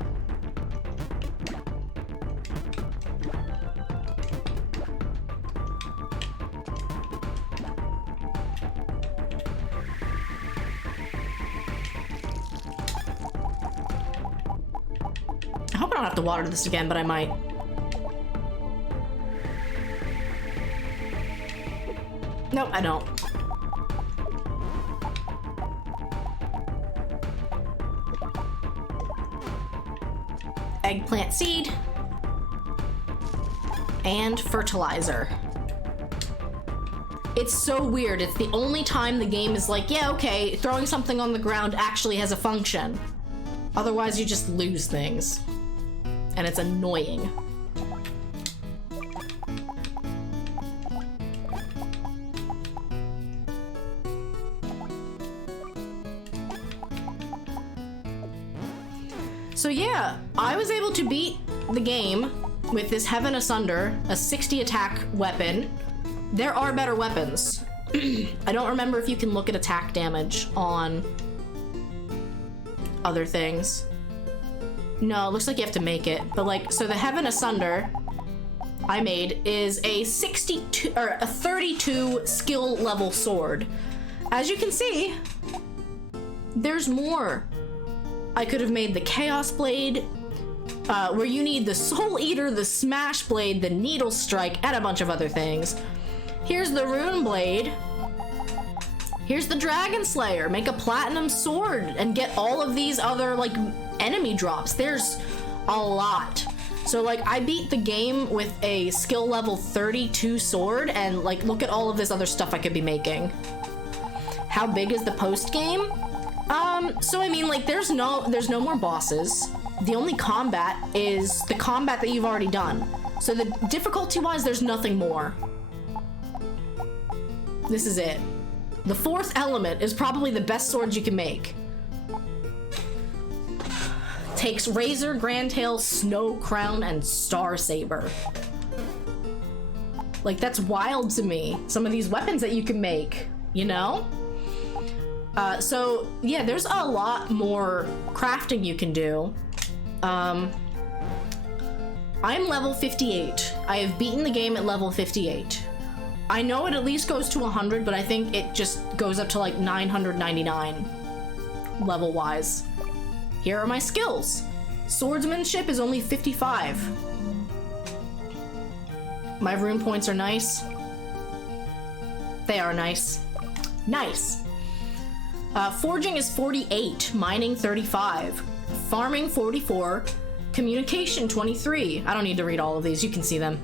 I hope I don't have to water this again, but I might. Nope, I don't. Eggplant seed. And fertilizer. It's so weird. It's the only time the game is like, yeah, okay, throwing something on the ground actually has a function. Otherwise, you just lose things. And it's annoying. So yeah, I was able to beat the game with this Heaven Asunder, a 60 attack weapon. There are better weapons. I don't remember if you can look at attack damage on other things. No, it looks like you have to make it. But like, so the Heaven Asunder I made is a 62 or a 32 skill level sword. As you can see, there's more. I could have made the Chaos Blade, where you need the Soul Eater, the Smash Blade, the Needle Strike, and a bunch of other things. Here's the Rune Blade. Here's the Dragon Slayer. Make a platinum sword and get all of these other, like, enemy drops. There's a lot. So, like, I beat the game with a skill level 32 sword, and, like, look at all of this other stuff I could be making. How big is the post game? So I mean, like, there's no more bosses. The only combat is the combat that you've already done. So the difficulty-wise, there's nothing more. This is it. The fourth element is probably the best sword you can make. Takes Razor, Grandtail, Snow Crown, and Star Saber. Like, that's wild to me. Some of these weapons that you can make, you know? So yeah, there's a lot more crafting you can do. I'm level 58. I have beaten the game at level 58. I know it at least goes to 100, but I think it just goes up to like 999 level wise. Here are my skills. Swordsmanship is only 55. My rune points are nice. They are nice. Nice. Forging is 48, mining 35, farming 44, communication 23. I don't need to read all of these, you can see them.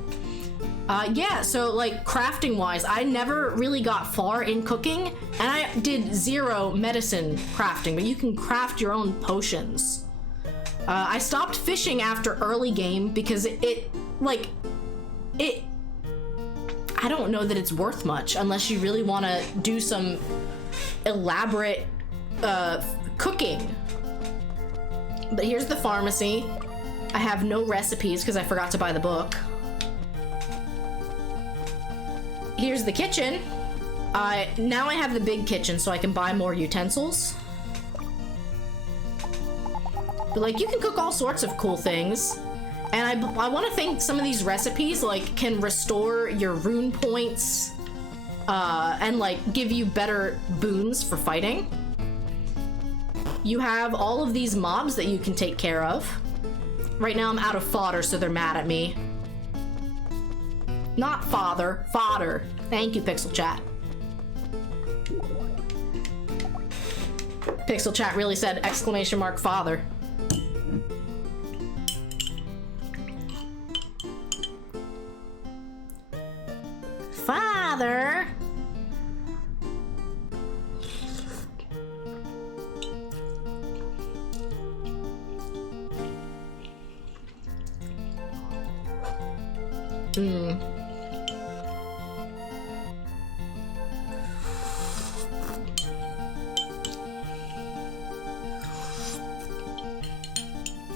Yeah, so like crafting wise, I never really got far in cooking, and I did 0 medicine crafting, but you can craft your own potions. I stopped fishing after early game because I don't know that it's worth much unless you really want to do some elaborate cooking. But here's the pharmacy. I have no recipes because I forgot to buy the book. Here's the kitchen. Now I have the big kitchen so I can buy more utensils. But like, you can cook all sorts of cool things. And I want to think some of these recipes like can restore your rune points and like give you better boons for fighting. You have all of these mobs that you can take care of. Right now I'm out of fodder, so they're mad at me. Not father, fodder. Thank you, Pixel Chat. Pixel Chat really said exclamation mark father. Father.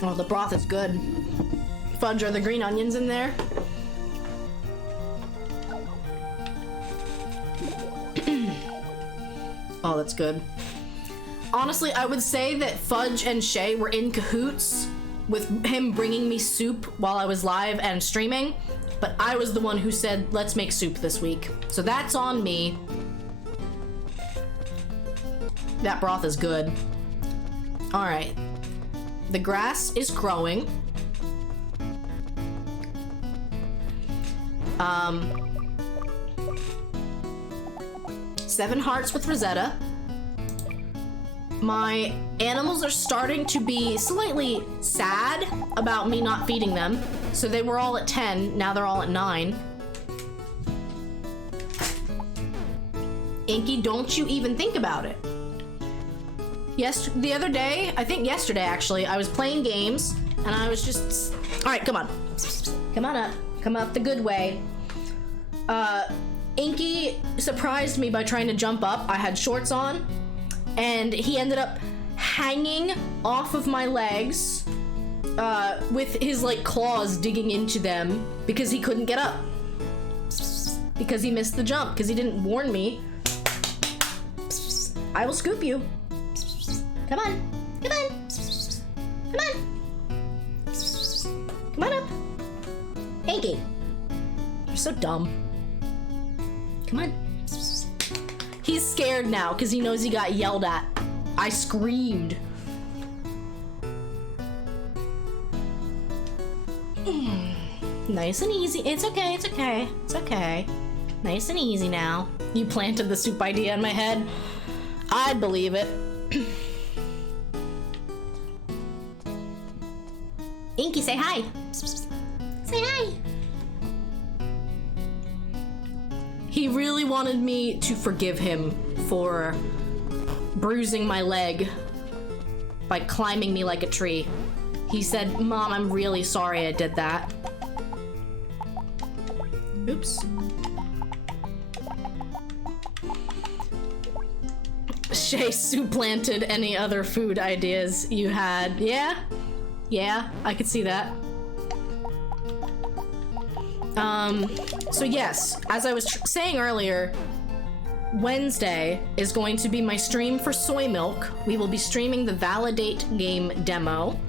Oh, the broth is good. Fudge, are the green onions in there? Oh, that's good. Honestly, I would say that Fudge and Shay were in cahoots with him bringing me soup while I was live and streaming, but I was the one who said, let's make soup this week. So that's on me. That broth is good. All right. The grass is growing. 7 hearts with Rosetta. My animals are starting to be slightly sad about me not feeding them. So they were all at 10, now they're all at 9. Inky, don't you even think about it. Yes, the other day, I think yesterday actually, I was playing games and I was just, all right, come on. Come on up. Come up the good way. Inky surprised me by trying to jump up. I had shorts on and he ended up hanging off of my legs with his like claws digging into them because he couldn't get up. Because he missed the jump, because he didn't warn me. I will scoop you. Come on. Come on. Come on. Come on up. Inky. You're so dumb. Come on. He's scared now because he knows he got yelled at. I screamed. Nice and easy. It's okay, it's okay. It's okay. Nice and easy now. You planted the soup idea in my head. I'd believe it. Inky, say hi. Say hi. He really wanted me to forgive him for bruising my leg by climbing me like a tree. He said, Mom, I'm really sorry I did that. Oops. Shay supplanted any other food ideas you had. Yeah, I could see that. So yes, as I was saying earlier, Wednesday is going to be my stream for Soy Milk. We will be streaming the Validate game demo.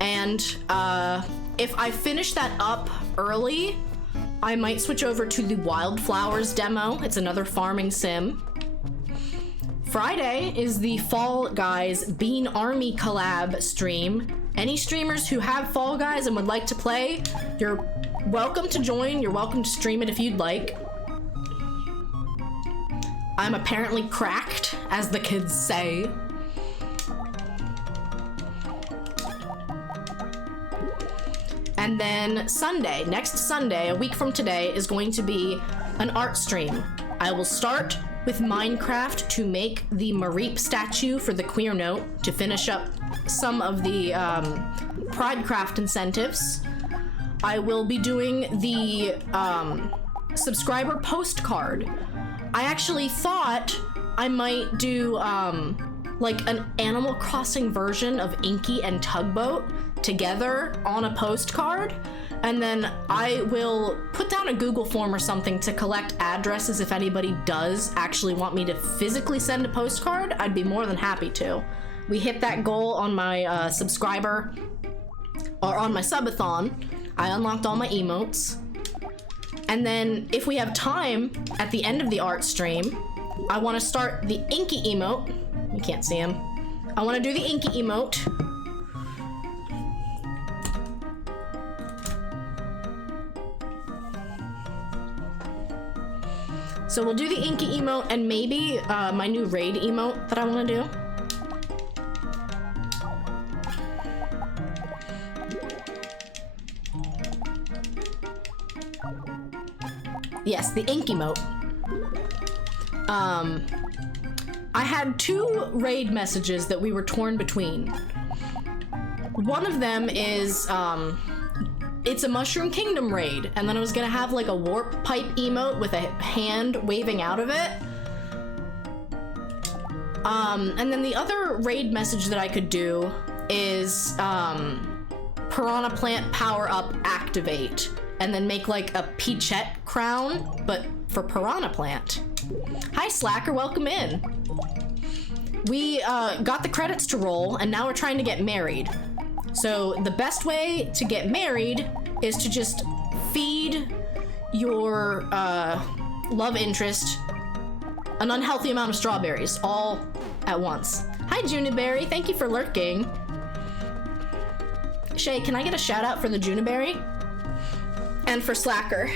And if I finish that up early, I might switch over to the Wildflowers demo. It's another farming sim. Friday is the Fall Guys Bean Army collab stream. Any streamers who have Fall Guys and would like to play, you're welcome to join. You're welcome to stream it if you'd like. I'm apparently cracked, as the kids say. And then Sunday, next Sunday, a week from today, is going to be an art stream. I will start with Minecraft to make the Mareep statue for the Queer Note to finish up some of the Pridecraft incentives. I will be doing the subscriber postcard. I actually thought I might do like an Animal Crossing version of Inky and Tugboat together on a postcard, and then I will put down a Google form or something to collect addresses if anybody does actually want me to physically send a postcard. I'd be more than happy to. We hit that goal on my subscriber, or on my subathon. I unlocked all my emotes. And then if we have time at the end of the art stream, I want to start the Inky emote. You can't see him. I want to do the Inky emote. So we'll do the Inky emote and maybe my new raid emote that I want to do. Yes, the Ink emote. I had 2 raid messages that we were torn between. One of them is, it's a Mushroom Kingdom raid, and then I was gonna have like a warp pipe emote with a hand waving out of it. And then the other raid message that I could do is, Piranha Plant Power Up Activate, and then make like a Peachette crown, but for Piranha Plant. Hi Slacker, welcome in. We got the credits to roll, and now we're trying to get married. So the best way to get married is to just feed your love interest an unhealthy amount of strawberries all at once. Hi Juniberry, thank you for lurking. Shay, can I get a shout out for the Juniberry? And for Slacker.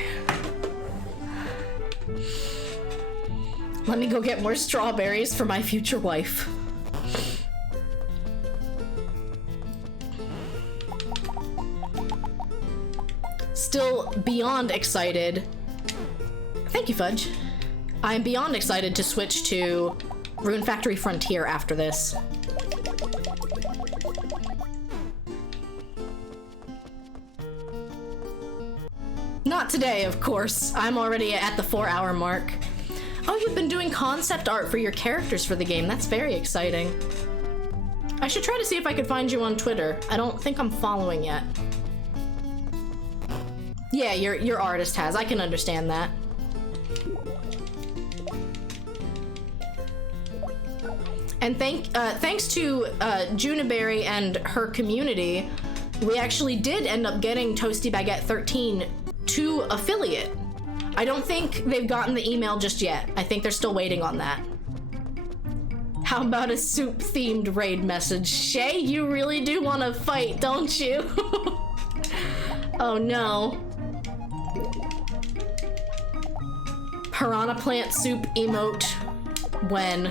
Let me go get more strawberries for my future wife. Still beyond excited. Thank you, Fudge. I'm beyond excited to switch to Rune Factory Frontier after this. Not today, of course. I'm already at the 4-hour mark. Oh, you've been doing concept art for your characters for the game. That's very exciting. I should try to see if I could find you on Twitter. I don't think I'm following yet. Yeah, your artist has. I can understand that. And thanks to Juniberry and her community, we actually did end up getting Toasty Baguette 13 to affiliate. I don't think they've gotten the email just yet. I think they're still waiting on that. How about a soup-themed raid message? Shay, you really do want to fight, don't you? Oh no. Piranha Plant Soup emote when...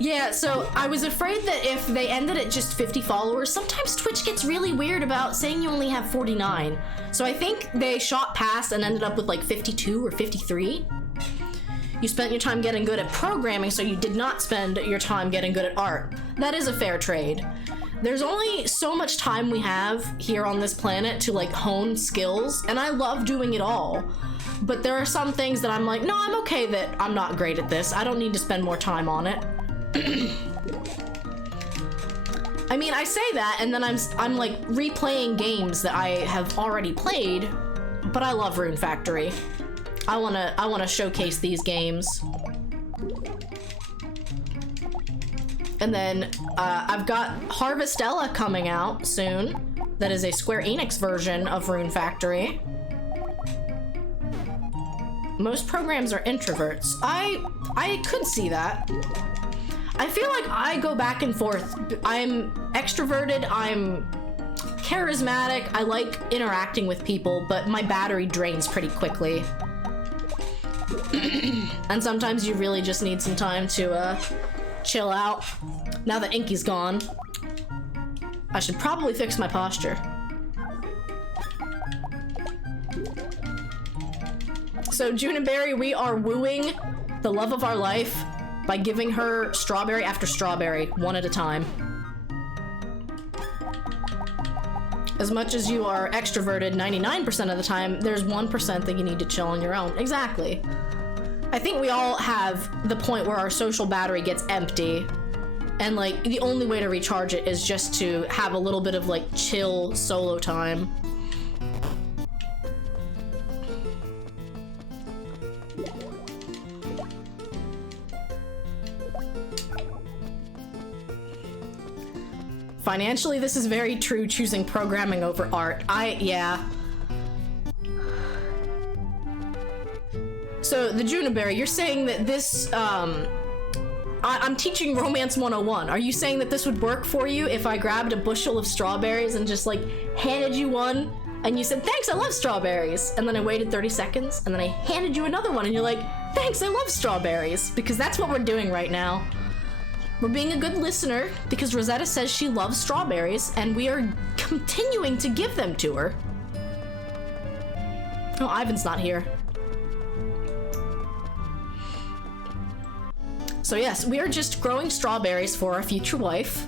Yeah, so I was afraid that if they ended at just 50 followers, sometimes Twitch gets really weird about saying you only have 49. So I think they shot past and ended up with like 52 or 53. You spent your time getting good at programming, so you did not spend your time getting good at art. That is a fair trade. There's only so much time we have here on this planet to like hone skills, and I love doing it all. But there are some things that I'm like, no, I'm okay that I'm not great at this. I don't need to spend more time on it. I mean, I say that, and then I'm like replaying games that I have already played, but I love Rune Factory. I wanna showcase these games. And then I've got Harvestella coming out soon. That is a Square Enix version of Rune Factory. Most programs are introverts. I could see that. I feel like I go back and forth. I'm extroverted, I'm charismatic, I like interacting with people, but my battery drains pretty quickly. And sometimes you really just need some time to chill out. Now that Inky's gone, I should probably fix my posture. So Juniberry, we are wooing the love of our life by giving her strawberry after strawberry, one at a time. As much as you are extroverted 99% of the time, there's 1% that you need to chill on your own. Exactly. I think we all have the point where our social battery gets empty, and like the only way to recharge it is just to have a little bit of like chill solo time. Financially, this is very true, choosing programming over art. Yeah. So, the Juniberry, you're saying that this, I'm teaching Romance 101. Are you saying that this would work for you if I grabbed a bushel of strawberries and just, like, handed you one and you said, thanks, I love strawberries. And then I waited 30 seconds, and then I handed you another one, and you're like, thanks, I love strawberries. Because that's what we're doing right now. We're being a good listener, because Rosetta says she loves strawberries, and we are continuing to give them to her. Oh, Ivan's not here. So yes, we are just growing strawberries for our future wife.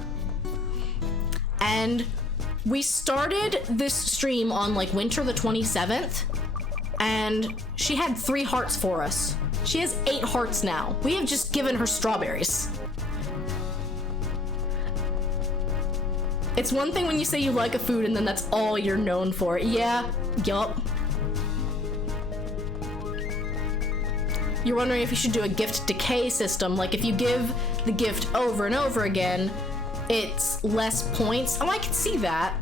And we started this stream on like winter the 27th, and she had 3 hearts for us. She has 8 hearts now. We have just given her strawberries. It's one thing when you say you like a food and then that's all you're known for. Yeah, yup. You're wondering if you should do a gift decay system, like if you give the gift over and over again, it's less points. Oh, I can see that.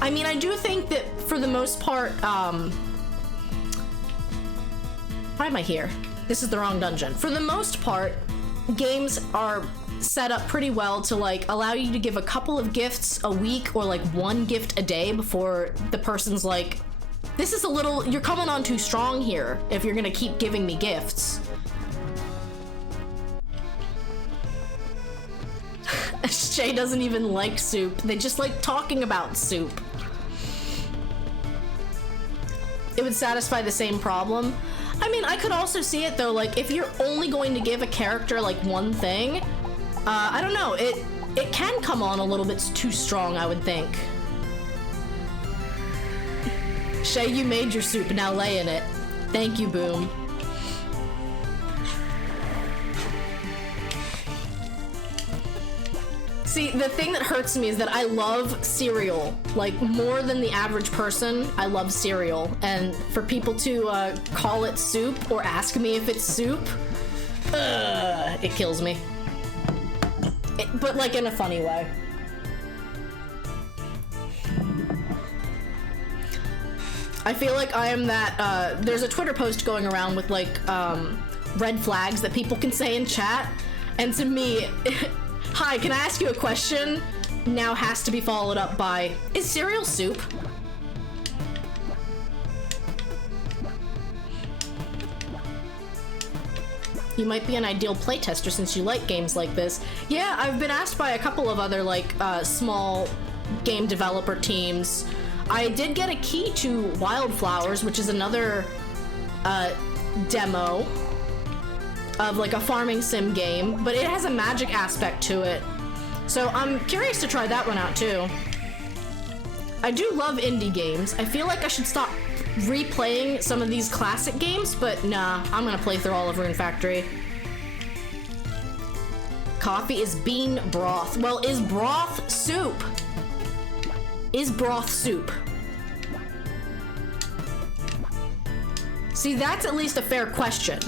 I mean, I do think that for the most part, why am I here? This is the wrong dungeon. For the most part, games are set up pretty well to like allow you to give a couple of gifts a week or like 1 gift a day before the person's like, this is a little, you're coming on too strong here if you're gonna keep giving me gifts. Shay doesn't even like soup. They just like talking about soup. It would satisfy the same problem. I mean, I could also see it though, like if you're only going to give a character like one thing, I don't know, it can come on a little bit too strong, I would think. Shay, you made your soup, now lay in it. Thank you, Boom. See, the thing that hurts me is that I love cereal. Like, more than the average person, I love cereal. And for people to call it soup or ask me if it's soup, it kills me. But like in a funny way. I feel like I am that, there's a Twitter post going around with like, red flags that people can say in chat. And to me, hi, can I ask you a question? Now has to be followed up by, is cereal soup? You might be an ideal playtester since you like games like this. Yeah, I've been asked by a couple of other like small game developer teams. I did get a key to Wildflowers, which is another demo of like a farming sim game, but it has a magic aspect to it. So I'm curious to try that one out too. I do love indie games. I feel like I should stop replaying some of these classic games, but nah, I'm gonna play through all of Rune Factory. Coffee is bean broth. Well, is broth soup? Is broth soup? See, that's at least a fair question.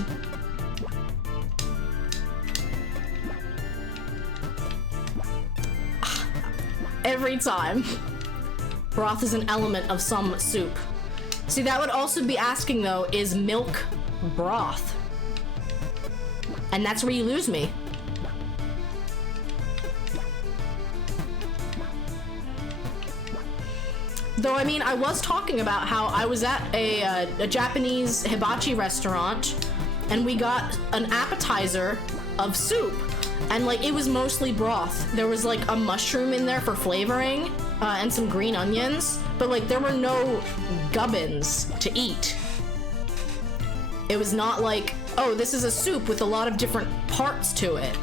Every time. Broth is an element of some soup. See, that would also be asking though, is milk broth? And that's where you lose me. Though, I mean, I was talking about how I was at a Japanese hibachi restaurant and we got an appetizer of soup and like it was mostly broth. There was like a mushroom in there for flavoring and some green onions, but like there were no gubbins to eat. It was not like, oh, this is a soup with a lot of different parts to it.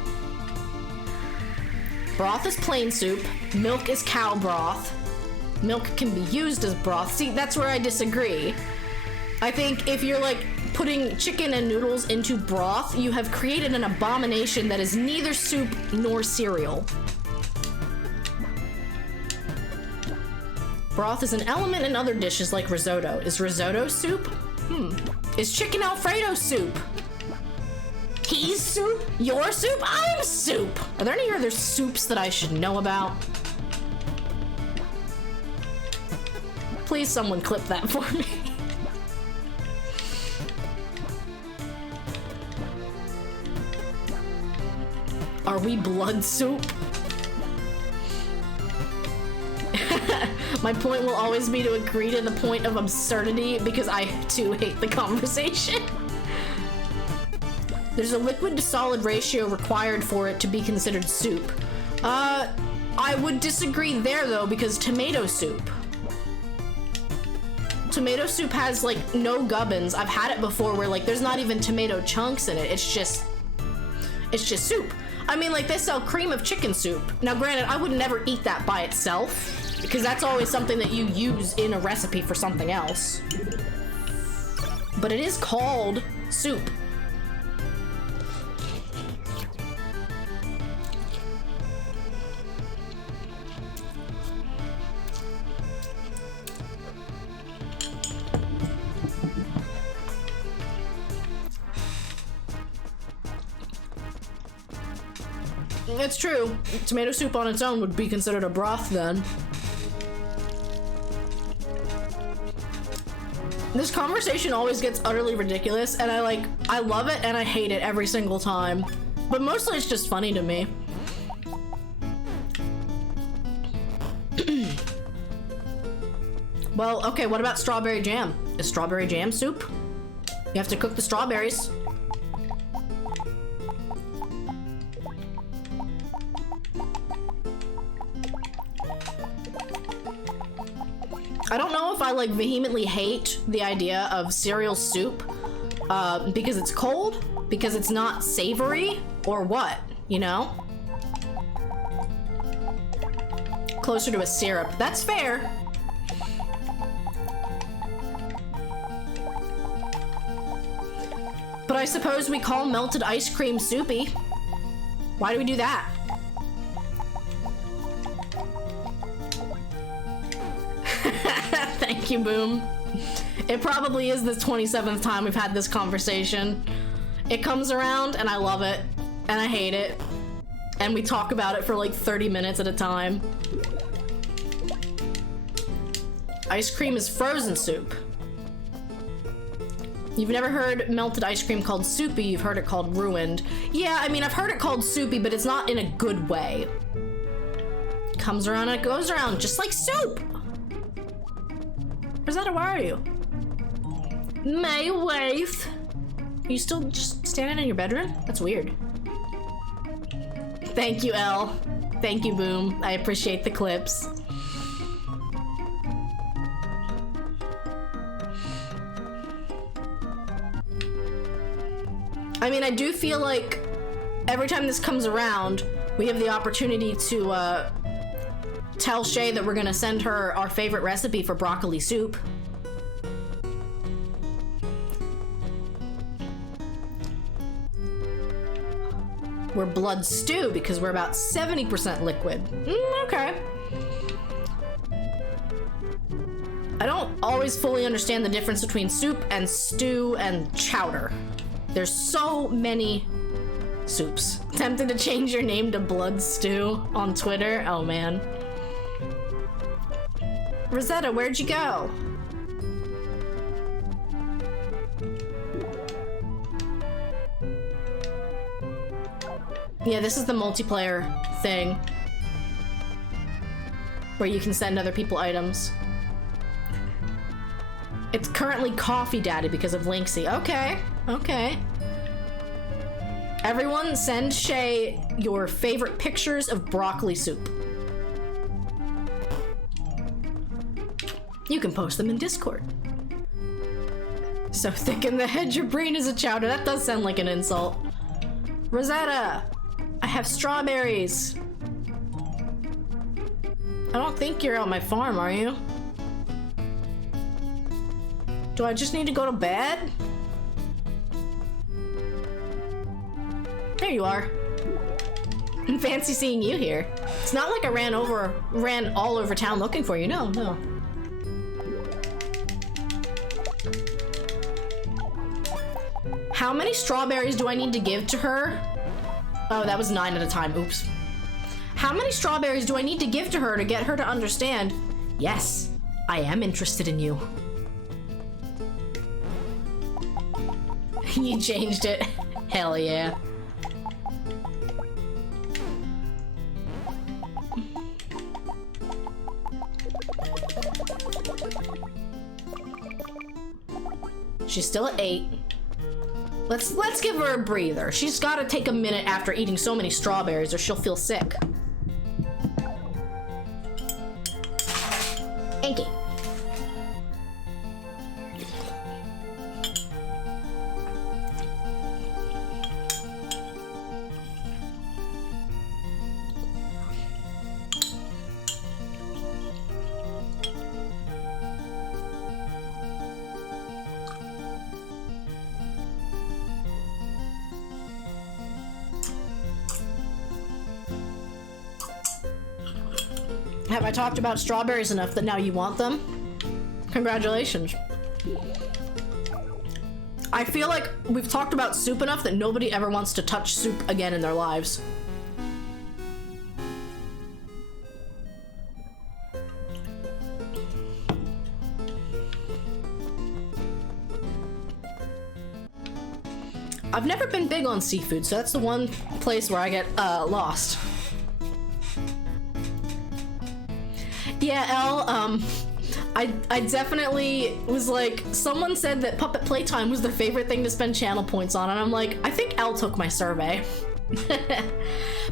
Broth is plain soup, milk is cow broth. Milk can be used as broth. See, that's where I disagree. I think if you're like putting chicken and noodles into broth, you have created an abomination that is neither soup nor cereal. Broth is an element in other dishes like risotto. Is risotto soup? Is chicken Alfredo soup? He's soup? Your soup? I'm soup! Are there any other soups that I should know about? Please someone clip that for me. Are we blood soup? My point will always be to agree to the point of absurdity because I too hate the conversation. There's a liquid to solid ratio required for it to be considered soup. I would disagree there though, because tomato soup has like no gubbins. I've had it before where like there's not even tomato chunks in it. It's just soup. I mean, like they sell cream of chicken soup. Now granted, I would never eat that by itself because that's always something that you use in a recipe for something else. But it is called soup. It's true. Tomato soup on its own would be considered a broth then. This conversation always gets utterly ridiculous, and I love it and I hate it every single time. But mostly it's just funny to me. Well, okay, what about strawberry jam? Is strawberry jam soup? You have to cook the strawberries. I don't know if I like vehemently hate the idea of cereal soup because it's cold, because it's not savory, or what, you know? Closer to a syrup. That's fair. But I suppose we call melted ice cream soupy. Why do we do that? Thank you, Boom. It probably is the 27th time we've had this conversation. It comes around and I love it and I hate it. And we talk about it for like 30 minutes at a time. Ice cream is frozen soup. You've never heard melted ice cream called soupy, you've heard it called ruined. Yeah, I mean, I've heard it called soupy, but it's not in a good way. It comes around and it goes around, just like soup. Rosetta, where are you? My wife. Are you still just standing in your bedroom? That's weird. Thank you, Elle. Thank you, Boom. I appreciate the clips. I mean, I do feel like every time this comes around, we have the opportunity to tell Shay that we're gonna send her our favorite recipe for broccoli soup. We're blood stew because we're about 70% liquid. Okay. I don't always fully understand the difference between soup and stew and chowder. There's so many soups. Tempted to change your name to Blood Stew on Twitter? Oh man. Rosetta, where'd you go? Yeah, this is the multiplayer thing where you can send other people items. It's currently Coffee Daddy because of Linksy. Okay, okay. Everyone send Shay your favorite pictures of broccoli soup. You can post them in Discord. So thick in the head, your brain is a chowder. That does sound like an insult. Rosetta, I have strawberries. I don't think you're on my farm, are you? Do I just need to go to bed? There you are. Fancy seeing you here. It's not like I ran all over town looking for you. No, no. How many strawberries do I need to give to her? Oh, that was 9 at a time. Oops. How many strawberries do I need to give to her to get her to understand? Yes, I am interested in you. You changed it. Hell yeah. She's still at 8. Let's give her a breather. She's got to take a minute after eating so many strawberries or she'll feel sick. Thank you. Have I talked about strawberries enough that now you want them? Congratulations. I feel like we've talked about soup enough that nobody ever wants to touch soup again in their lives. I've never been big on seafood, so that's the one place where I get lost. Yeah, Elle, I definitely was like, someone said that Puppet Playtime was their favorite thing to spend channel points on, and I'm like, I think Elle took my survey.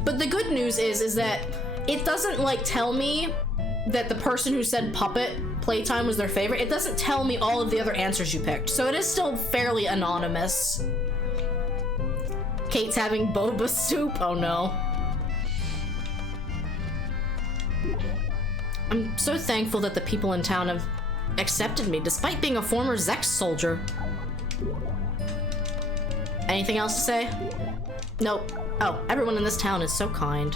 But the good news is that it doesn't like tell me that the person who said Puppet Playtime was their favorite. It doesn't tell me all of the other answers you picked, so it is still fairly anonymous. Kate's having boba soup, oh no. I'm so thankful that the people in town have accepted me, despite being a former Zex soldier. Anything else to say? Nope. Oh, everyone in this town is so kind.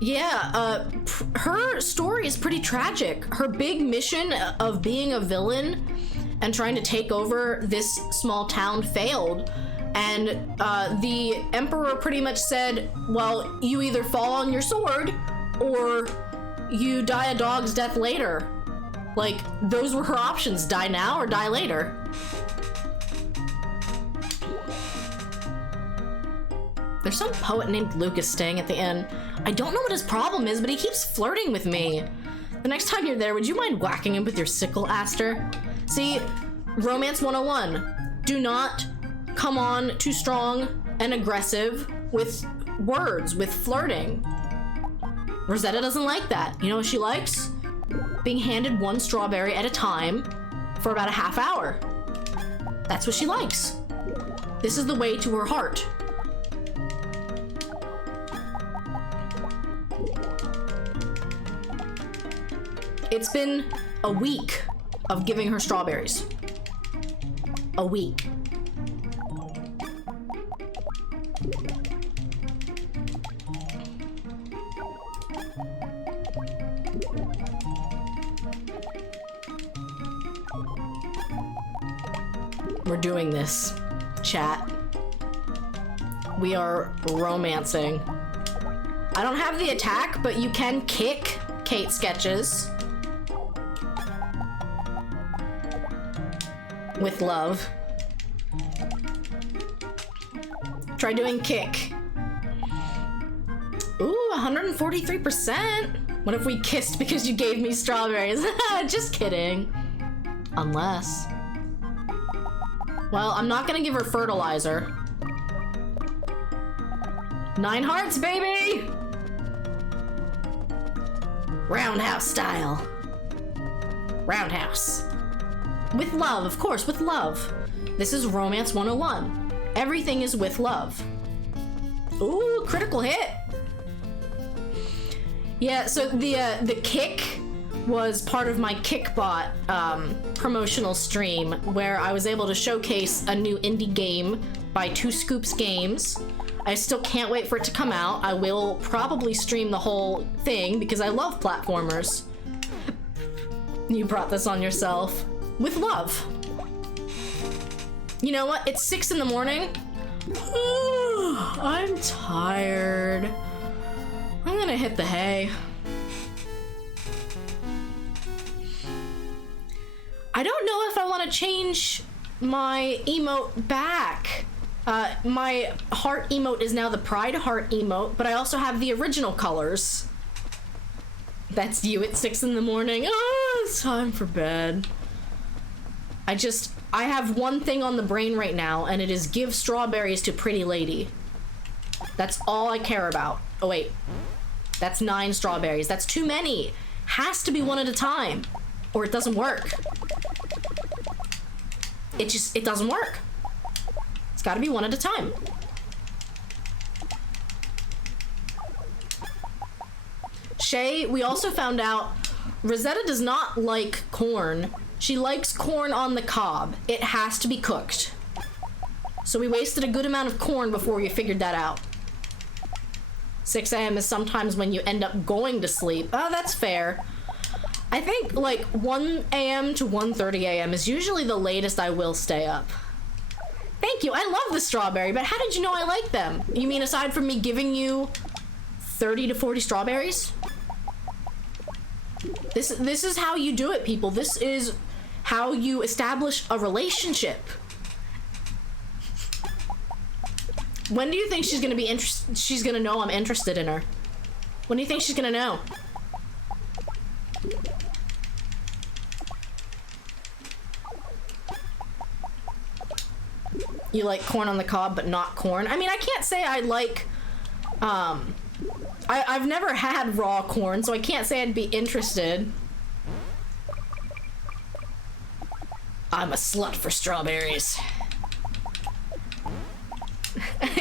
Yeah, her story is pretty tragic. Her big mission of being a villain and trying to take over this small town failed. And the Emperor pretty much said, well, you either fall on your sword or you die a dog's death later. Like, those were her options, die now or die later. There's some poet named Lucas staying at the inn. I don't know what his problem is, but he keeps flirting with me. The next time you're there, would you mind whacking him with your sickle, Aster? See, Romance 101. Do not come on too strong and aggressive with words, with flirting. Rosetta doesn't like that. You know what she likes? Being handed one strawberry at a time for about a half hour. That's what she likes. This is the way to her heart. It's been a week of giving her strawberries. A week. We're doing this, chat. We are romancing. I don't have the attack, but you can kick Kate sketches. With love. Try doing kick. Ooh, 143%. What if we kissed because you gave me strawberries? Just kidding. Unless. Well, I'm not gonna give her fertilizer. 9 hearts, baby! Roundhouse style. Roundhouse. With love, of course, with love. This is Romance 101. Everything is with love. Ooh, critical hit. Yeah, so the kick was part of my Kickbot promotional stream where I was able to showcase a new indie game by Two Scoops Games. I still can't wait for it to come out. I will probably stream the whole thing because I love platformers. You brought this on yourself. With love. You know what? It's 6 in the morning. I'm tired. I'm gonna hit the hay. I don't know if I want to change my emote back. My heart emote is now the Pride Heart emote, but I also have the original colors. That's you at 6 in the morning. Oh, it's time for bed. I have one thing on the brain right now, and it is give strawberries to pretty lady. That's all I care about. Oh wait, that's 9 strawberries. That's too many. Has to be one at a time, or it doesn't work. It doesn't work. It's gotta be one at a time. Shay, we also found out Rosetta does not like corn. She likes corn on the cob. It has to be cooked. So we wasted a good amount of corn before we figured that out. 6 a.m. is sometimes when you end up going to sleep. Oh, that's fair. I think like 1 a.m. to 1:30 a.m. is usually the latest I will stay up. Thank you. I love the strawberry, but how did you know I like them? You mean aside from me giving you 30 to 40 strawberries? This is how you do it, people. This is how you establish a relationship. When do you think she's gonna be she's gonna know I'm interested in her? When do you think she's gonna know? You like corn on the cob, but not corn? I mean, I can't say I like, I've never had raw corn, so I can't say I'd be interested. I'm a slut for strawberries.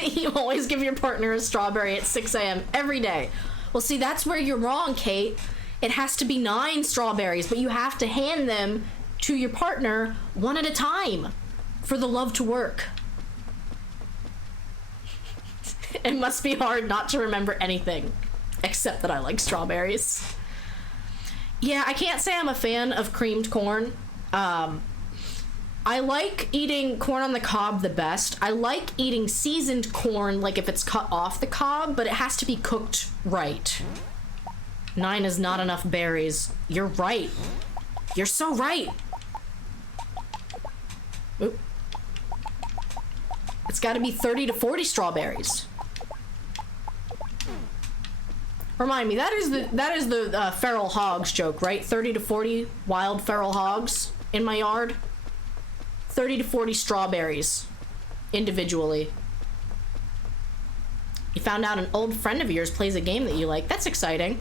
You always give your partner a strawberry at 6 a.m. every day. Well, see, that's where you're wrong, Kate. It has to be 9 strawberries, but you have to hand them to your partner one at a time for the love to work. It must be hard not to remember anything, except that I like strawberries. Yeah, I can't say I'm a fan of creamed corn. I like eating corn on the cob the best. I like eating seasoned corn, like if it's cut off the cob, but it has to be cooked right. 9 is not enough berries. You're right. You're so right. Oop. It's got to be 30 to 40 strawberries. Remind me, that is the feral hogs joke, right? 30 to 40 wild feral hogs in my yard. 30 to 40 strawberries individually. You found out an old friend of yours plays a game that you like. That's exciting.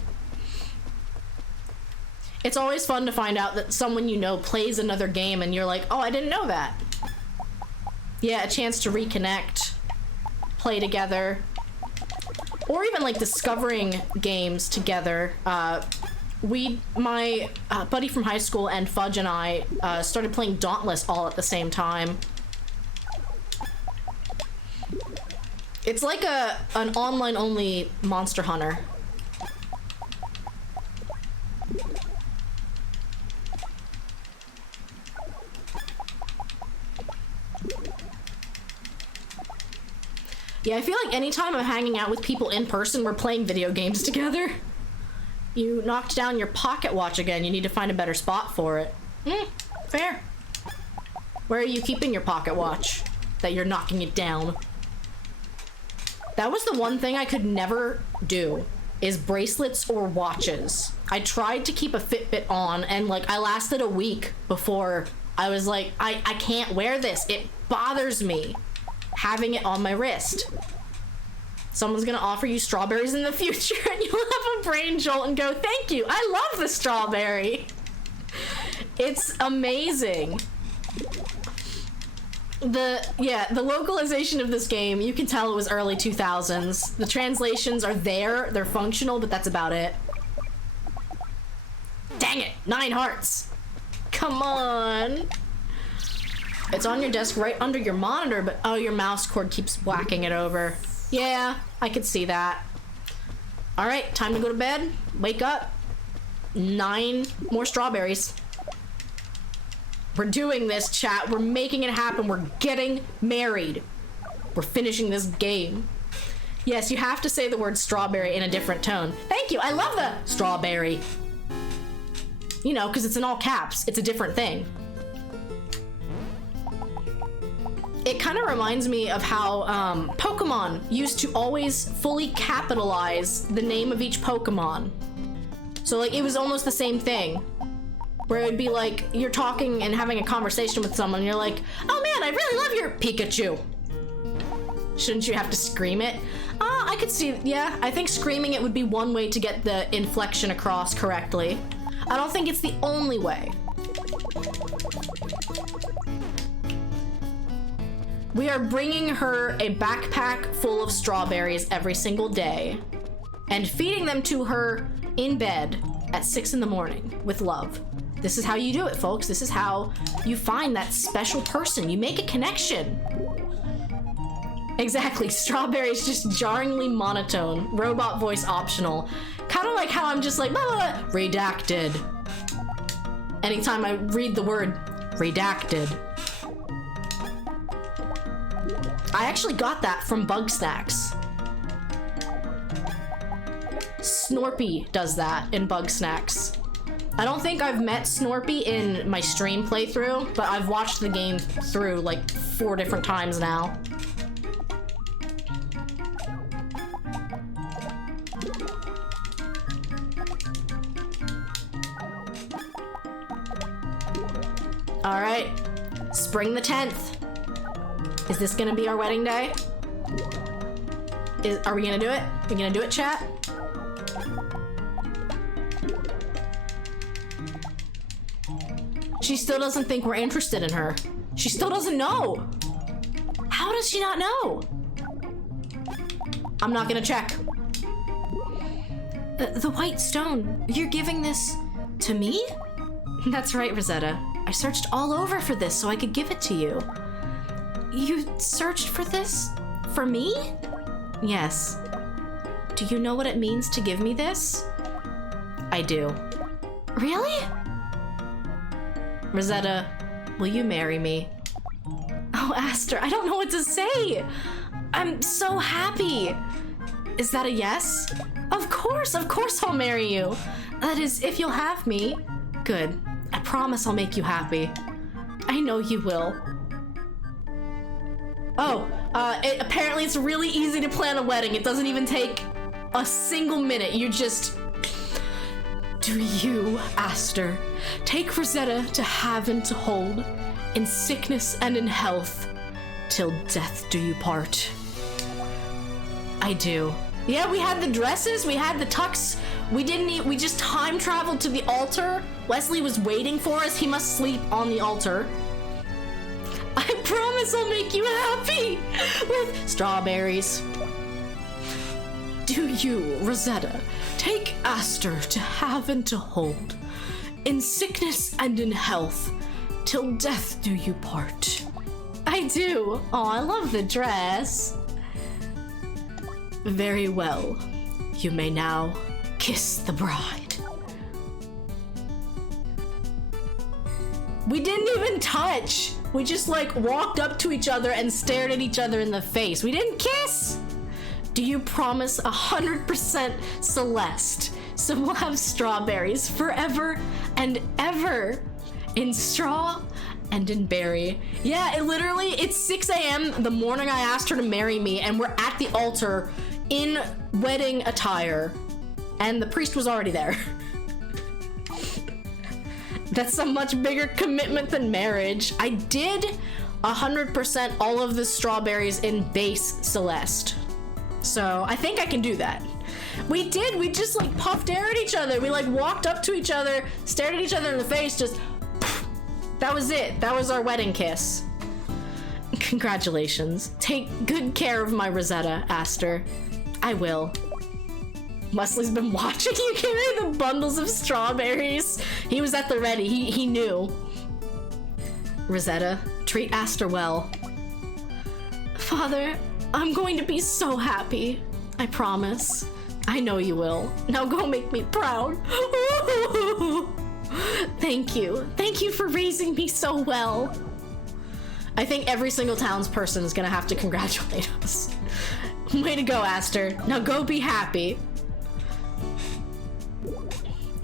It's always fun to find out that someone you know plays another game and you're like, oh, I didn't know that. Yeah, a chance to reconnect, play together, or even like discovering games together. My buddy from high school and Fudge and I started playing Dauntless all at the same time. It's like an online-only Monster Hunter. Yeah, I feel like anytime I'm hanging out with people in person, we're playing video games together. You knocked down your pocket watch again. You need to find a better spot for it. Fair. Where are you keeping your pocket watch that you're knocking it down? That was the one thing I could never do, is bracelets or watches. I tried to keep a Fitbit on, and like I lasted a week before I was like, I can't wear this. It bothers me having it on my wrist. Someone's gonna offer you strawberries in the future and you'll have a brain jolt and go, thank you, I love the strawberry. It's amazing. The localization of this game, you can tell it was early 2000s. The translations are there, they're functional, but that's about it. Dang it, 9 hearts. Come on. It's on your desk right under your monitor, but oh, your mouse cord keeps whacking it over. Yeah, I could see that. All right, time to go to bed. Wake up. 9 more strawberries. We're doing this, chat. We're making it happen. We're getting married. We're finishing this game. Yes, you have to say the word strawberry in a different tone. Thank you. I love the strawberry. You know, because it's in all caps. It's a different thing. It kind of reminds me of how Pokemon used to always fully capitalize the name of each Pokemon. So like it was almost the same thing. where it would be like you're talking and having a conversation with someone and you're like, oh man, I really love your Pikachu. Shouldn't you have to scream it? I could see, yeah, I think screaming it would be one way to get the inflection across correctly. I don't think it's the only way. We are bringing her a backpack full of strawberries every single day and feeding them to her in bed at 6 in the morning with love. This is how you do it, folks. This is how you find that special person. You make a connection. Exactly, strawberries just jarringly monotone, robot voice optional. Kind of like how I'm just like, blah, blah, blah, redacted. Anytime I read the word redacted. I actually got that from Bug Snacks. Snorpy does that in Bug Snacks. I don't think I've met Snorpy in my stream playthrough, but I've watched the game through like 4 different times now. All right, spring the 10th. Is this gonna be our wedding day? Are we gonna do it? We gonna do it, chat? She still doesn't think we're interested in her. She still doesn't know. How does she not know? I'm not gonna check. The white stone, you're giving this to me? That's right, Rosetta. I searched all over for this so I could give it to you. You searched for this? For me? Yes. Do you know what it means to give me this? I do. Really? Rosetta, will you marry me? Oh, Aster, I don't know what to say. I'm so happy. Is that a yes? Of course I'll marry you. That is, if you'll have me. Good. I promise I'll make you happy. I know you will. Oh, apparently it's really easy to plan a wedding. It doesn't even take a single minute. You just... Do you, Aster, take Rosetta to have and to hold, in sickness and in health, till death do you part? I do. Yeah, we had the dresses, we had the tux. We just time traveled to the altar. Wesley was waiting for us. He must sleep on the altar. I promise I'll make you happy with strawberries. Do you, Rosetta, take Aster to have and to hold, in sickness and in health, till death do you part? I do. Oh, I love the dress. Very well. You may now kiss the bride. We didn't even touch. We just like walked up to each other and stared at each other in the face. We didn't kiss. Do you promise 100% Celeste? So we'll have strawberries forever and ever, in straw and in berry. Yeah, it's 6 a.m. the morning I asked her to marry me, and we're at the altar in wedding attire, and the priest was already there. That's a much bigger commitment than marriage. I did 100% all of the strawberries in base Celeste. So I think I can do that. We just like puffed air at each other. We like walked up to each other, stared at each other in the face, just that was it. That was our wedding kiss. Congratulations. Take good care of my Rosetta, Aster. I will. Wesley's been watching you carry the bundles of strawberries. He was at the ready. He knew. Rosetta, treat Aster well. Father, I'm going to be so happy. I promise. I know you will. Now go make me proud. Thank you. Thank you for raising me so well. I think every single townsperson is gonna have to congratulate us. Way to go, Aster. Now go be happy.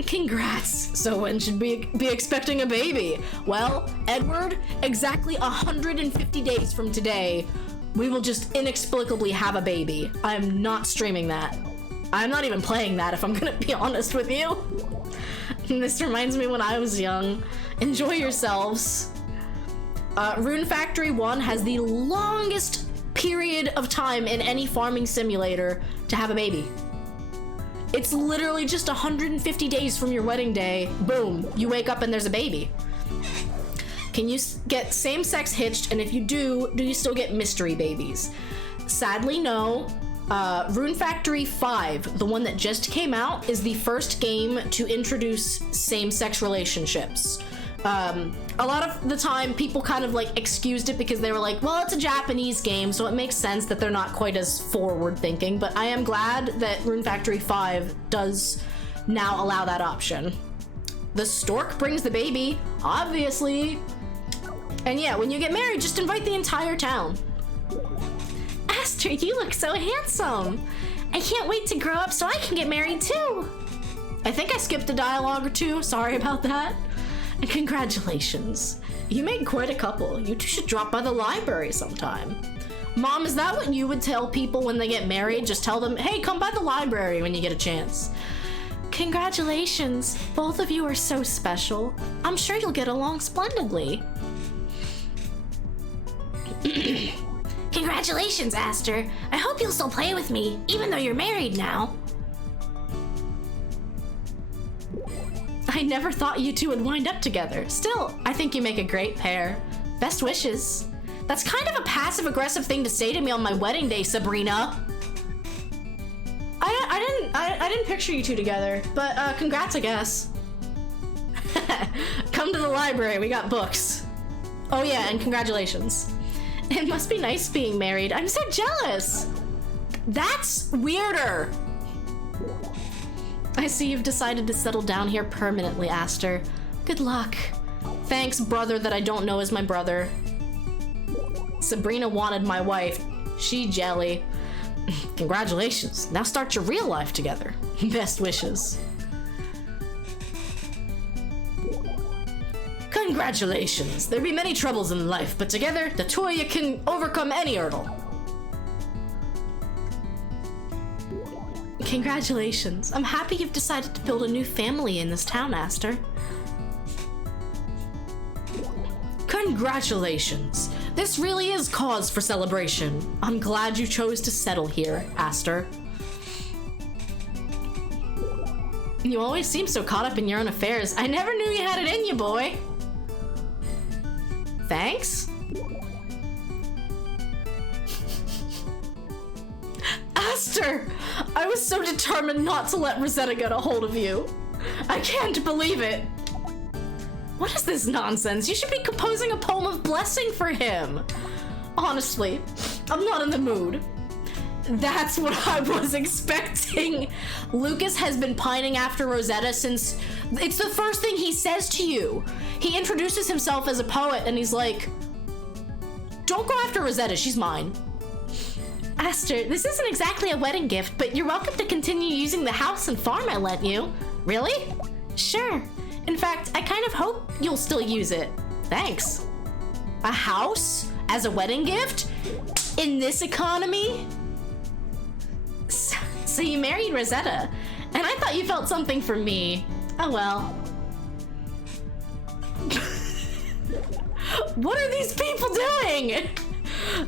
Congrats. So when should we be expecting a baby? Well, Edward, exactly 150 days from today, we will just inexplicably have a baby. I'm not streaming that. I'm not even playing that, if I'm gonna be honest with you. This reminds me when I was young. Enjoy yourselves. Rune Factory 1 has the longest period of time in any farming simulator to have a baby. It's literally just 150 days from your wedding day. Boom, you wake up and there's a baby. Can you get same-sex hitched? And if you do you still get mystery babies? Sadly, no. Rune Factory 5, the one that just came out, is the first game to introduce same-sex relationships. A lot of the time, people kind of like excused it because they were like, well, it's a Japanese game, so it makes sense that they're not quite as forward-thinking, but I am glad that Rune Factory 5 does now allow that option. The stork brings the baby, obviously. And yeah, when you get married, just invite the entire town. Aster, you look so handsome. I can't wait to grow up so I can get married too. I think I skipped a dialogue or two. Sorry about that. And congratulations. You made quite a couple. You two should drop by the library sometime. Mom, is that what you would tell people when they get married? Just tell them, hey, come by the library when you get a chance. Congratulations. Both of you are so special. I'm sure you'll get along splendidly. Congratulations, Aster. I hope you'll still play with me, even though you're married now. I never thought you two would wind up together. Still, I think you make a great pair. Best wishes. That's kind of a passive-aggressive thing to say to me on my wedding day, Sabrina. I didn't picture you two together, but congrats, I guess. Come to the library, we got books. Oh yeah, and congratulations. It must be nice being married. I'm so jealous. That's weirder. I see you've decided to settle down here permanently, Aster. Good luck. Thanks, brother that I don't know is my brother. Sabrina wanted my wife. She jelly. Congratulations. Now start your real life together. Best wishes. Congratulations. There be many troubles in life, but together, the two of you can overcome any hurdle. Congratulations. I'm happy you've decided to build a new family in this town, Aster. Congratulations. This really is cause for celebration. I'm glad you chose to settle here, Aster. You always seem so caught up in your own affairs. I never knew you had it in you, boy. Thanks. Aster! I was so determined not to let Rosetta get a hold of you. I can't believe it. What is this nonsense? You should be composing a poem of blessing for him. Honestly, I'm not in the mood. That's what I was expecting. Lucas has been pining after Rosetta since... It's the first thing he says to you. He introduces himself as a poet and he's like, don't go after Rosetta, she's mine. Aster, this isn't exactly a wedding gift, but you're welcome to continue using the house and farm I lent you. Really? Sure. In fact, I kind of hope you'll still use it. Thanks. A house as a wedding gift? In this economy? So you married Rosetta, and I thought you felt something for me. Oh well. What are these people doing?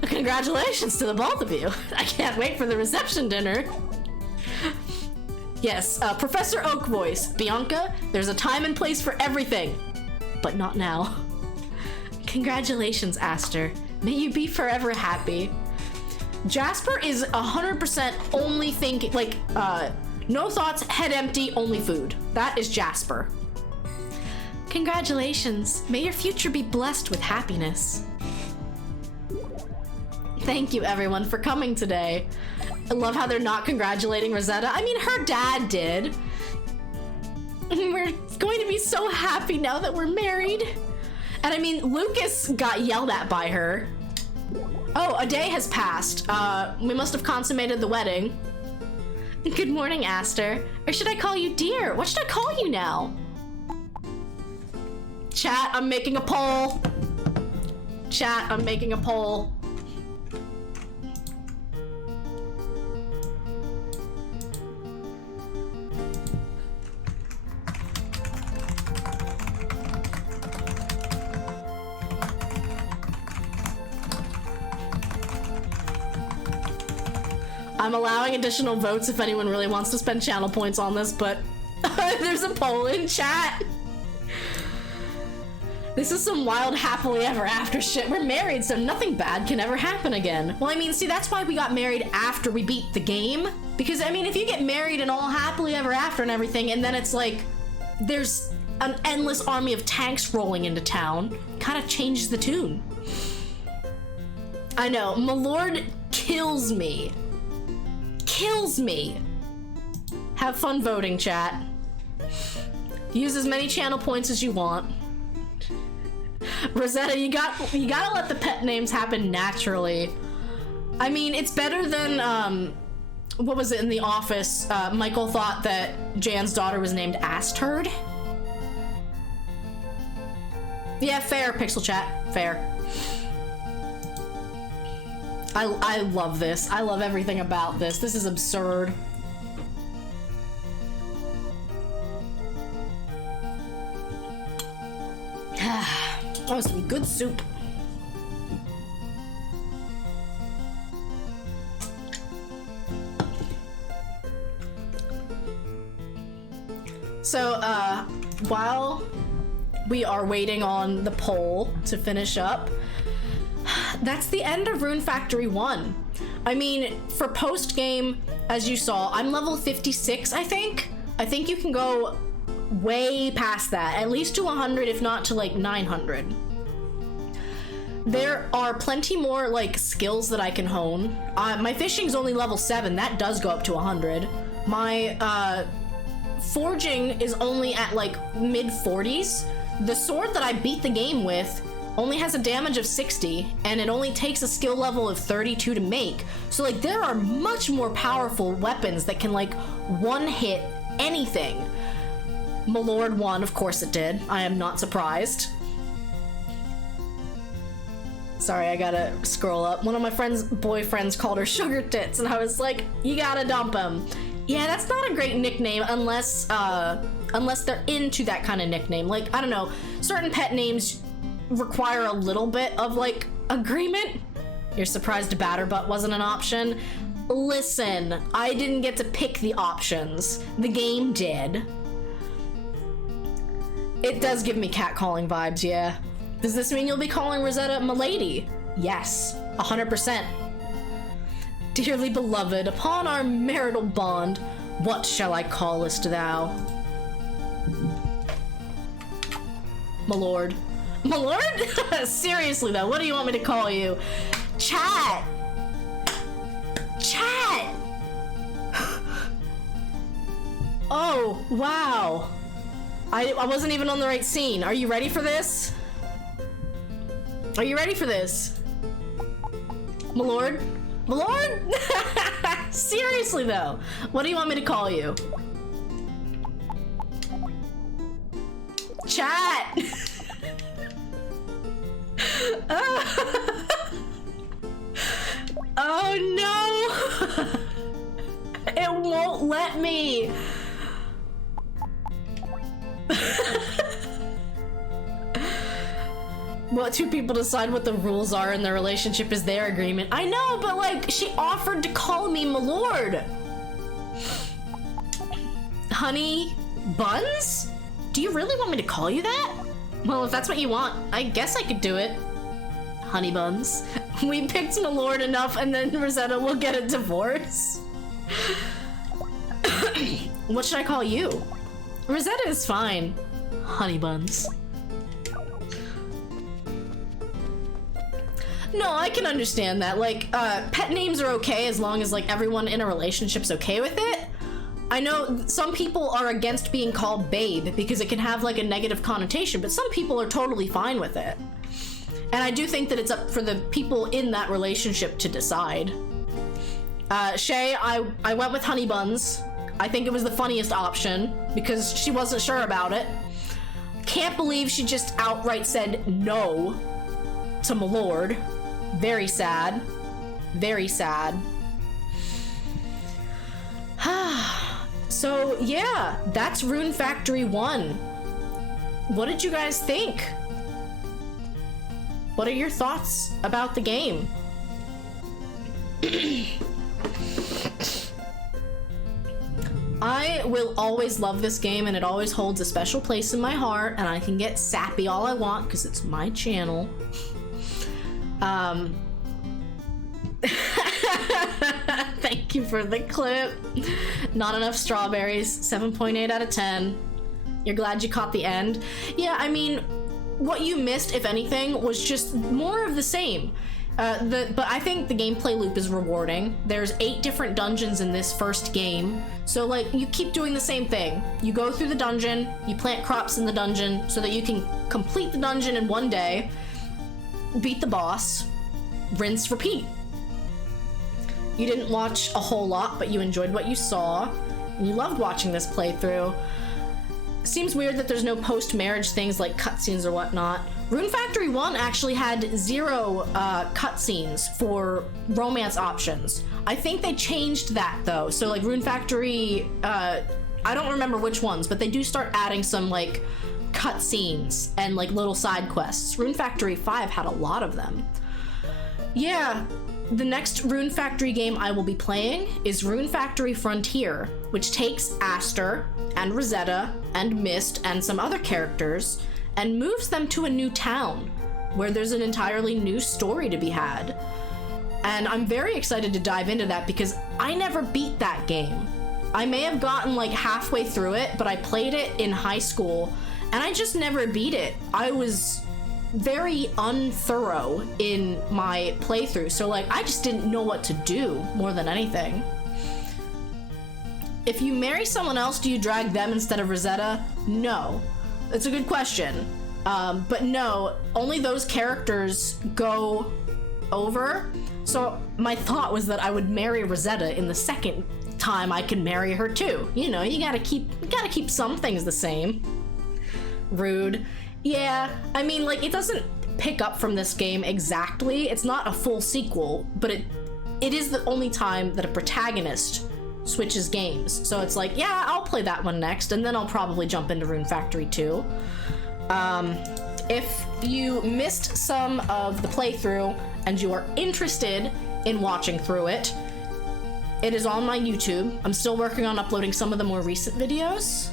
Congratulations to the both of you. I can't wait for the reception dinner. Yes, Professor Oak voice. Bianca, there's a time and place for everything. But not now. Congratulations, Aster. May you be forever happy. Jasper is 100% only thinking, like, no thoughts, head empty, only food. That is Jasper. Congratulations. May your future be blessed with happiness. Thank you, everyone, for coming today. I love how they're not congratulating Rosetta. I mean, her dad did. We're going to be so happy now that we're married. And I mean, Lucas got yelled at by her. Oh, a day has passed. We must have consummated the wedding. Good morning, Aster. Or should I call you dear? What should I call you now? Chat, I'm making a poll. Chat, I'm making a poll. I'm allowing additional votes if anyone really wants to spend channel points on this, but there's a poll in chat. This is some wild happily ever after shit. We're married, so nothing bad can ever happen again. Well, I mean, see, that's why we got married after we beat the game. Because, I mean, if you get married and all happily ever after and everything, and then it's like, there's an endless army of tanks rolling into town, kind of changes the tune. I know, my lord kills me. Kills me. Have fun voting, chat. Use as many channel points as you want. Rosetta, you gotta let the pet names happen naturally. I mean, it's better than, what was it in The Office? Michael thought that Jan's daughter was named Ass-Turd. Yeah, fair, Pixel Chat, fair. I love this. I love everything about this. This is absurd. That was some good soup. So, while we are waiting on the poll to finish up, that's the end of Rune Factory 1. I mean, for post-game, as you saw, I'm level 56, I think. I think you can go way past that, at least to 100, if not to like 900. There are plenty more like skills that I can hone. My fishing's only level 7, that does go up to 100. My forging is only at like mid 40s. The sword that I beat the game with only has a damage of 60, and it only takes a skill level of 32 to make. So like there are much more powerful weapons that can like one-hit anything. My lord won, of course it did. I am not surprised. Sorry, I gotta scroll up. One of my friend's boyfriends called her sugar tits, and I was like, you gotta dump him. Yeah, that's not a great nickname unless they're into that kind of nickname. Like, I don't know, certain pet names require a little bit of like agreement. You're surprised Batterbutt wasn't an option? Listen, I didn't get to pick the options. The game did. It does give me catcalling vibes, yeah. Does this mean you'll be calling Rosetta Milady? Yes, 100%. Dearly beloved, upon our marital bond, what shall I callest thou? My lord. My lord? Seriously though, what do you want me to call you? Chat! Chat! Oh, wow. I wasn't even on the right scene. Are you ready for this? Are you ready for this? My lord? My lord? Seriously though, what do you want me to call you? Chat! Oh no! It won't let me! Well, two people decide what the rules are in their relationship is their agreement. I know, but like, she offered to call me my lord. Honey Buns? Do you really want me to call you that? Well, if that's what you want, I guess I could do it. Honey Buns. We picked my lord enough and then Rosetta will get a divorce. What should I call you? Rosetta is fine. Honey Buns. No, I can understand that. Like, pet names are okay as long as, like, everyone in a relationship's okay with it. I know some people are against being called babe because it can have, like, a negative connotation, but some people are totally fine with it. And I do think that it's up for the people in that relationship to decide. Shay, I went with Honey Buns. I think it was the funniest option because she wasn't sure about it. Can't believe she just outright said no to my lord. Very sad. Very sad. So yeah, that's Rune Factory 1. What did you guys think? What are your thoughts about the game? I will always love this game, and it always holds a special place in my heart, and I can get sappy all I want because it's my channel. Thank you for the clip. Not enough strawberries. 7.8 out of 10. You're glad you caught the end? Yeah, I mean, what you missed, if anything, was just more of the same. But I think the gameplay loop is rewarding. There's 8 different dungeons in this first game. So, like, you keep doing the same thing. You go through the dungeon, you plant crops in the dungeon so that you can complete the dungeon in one day, beat the boss, rinse, repeat. You didn't watch a whole lot, but you enjoyed what you saw, and you loved watching this playthrough. Seems weird that there's no post-marriage things like cutscenes or whatnot. Rune Factory 1 actually had 0 cutscenes for romance options. I think they changed that though. So like Rune Factory, I don't remember which ones, but they do start adding some like cutscenes and like little side quests. Rune Factory 5 had a lot of them. Yeah, the next Rune Factory game I will be playing is Rune Factory Frontier, which takes Aster and Rosetta and Mist and some other characters and moves them to a new town where there's an entirely new story to be had. And I'm very excited to dive into that because I never beat that game. I may have gotten like halfway through it, but I played it in high school and I just never beat it. I was very unthorough in my playthrough, so like I just didn't know what to do more than anything. If you marry someone else, do you drag them instead of Rosetta? No. It's a good question. But no, only those characters go over. So my thought was that I would marry Rosetta in the second time I can marry her too. You know, you gotta keep some things the same. Rude. Yeah, I mean, like, it doesn't pick up from this game exactly. It's not a full sequel, but it is the only time that a protagonist switches games. So it's like, yeah, I'll play that one next, and then I'll probably jump into Rune Factory 2. If you missed some of the playthrough and you are interested in watching through it, it is on my YouTube. I'm still working on uploading some of the more recent videos.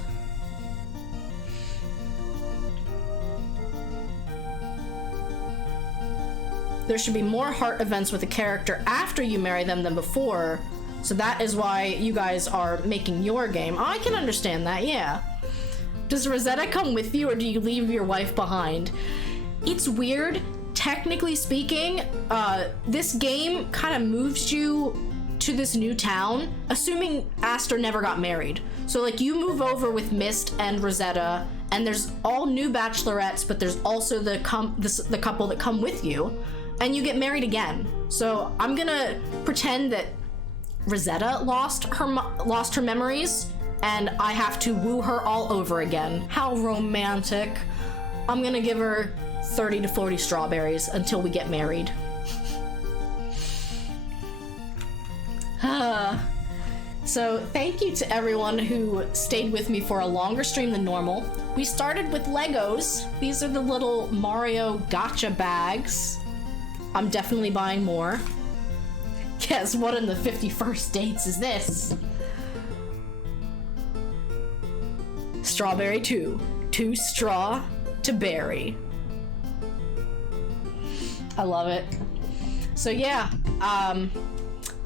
There should be more heart events with a character after you marry them than before, so that is why you guys are making your game. I can understand that, yeah. Does Rosetta come with you or do you leave your wife behind? It's weird. Technically speaking, this game kind of moves you to this new town, assuming Aster never got married. So like you move over with Mist and Rosetta, and there's all new bachelorettes, but there's also the couple that come with you. And you get married again. So I'm gonna pretend that Rosetta lost her memories, and I have to woo her all over again. How romantic. I'm gonna give her 30 to 40 strawberries until we get married. So thank you to everyone who stayed with me for a longer stream than normal. We started with Legos. These are the little Mario gotcha bags. I'm definitely buying more. Guess what in the 51st dates is this? Strawberry 2. 2 straw to berry. I love it. So yeah,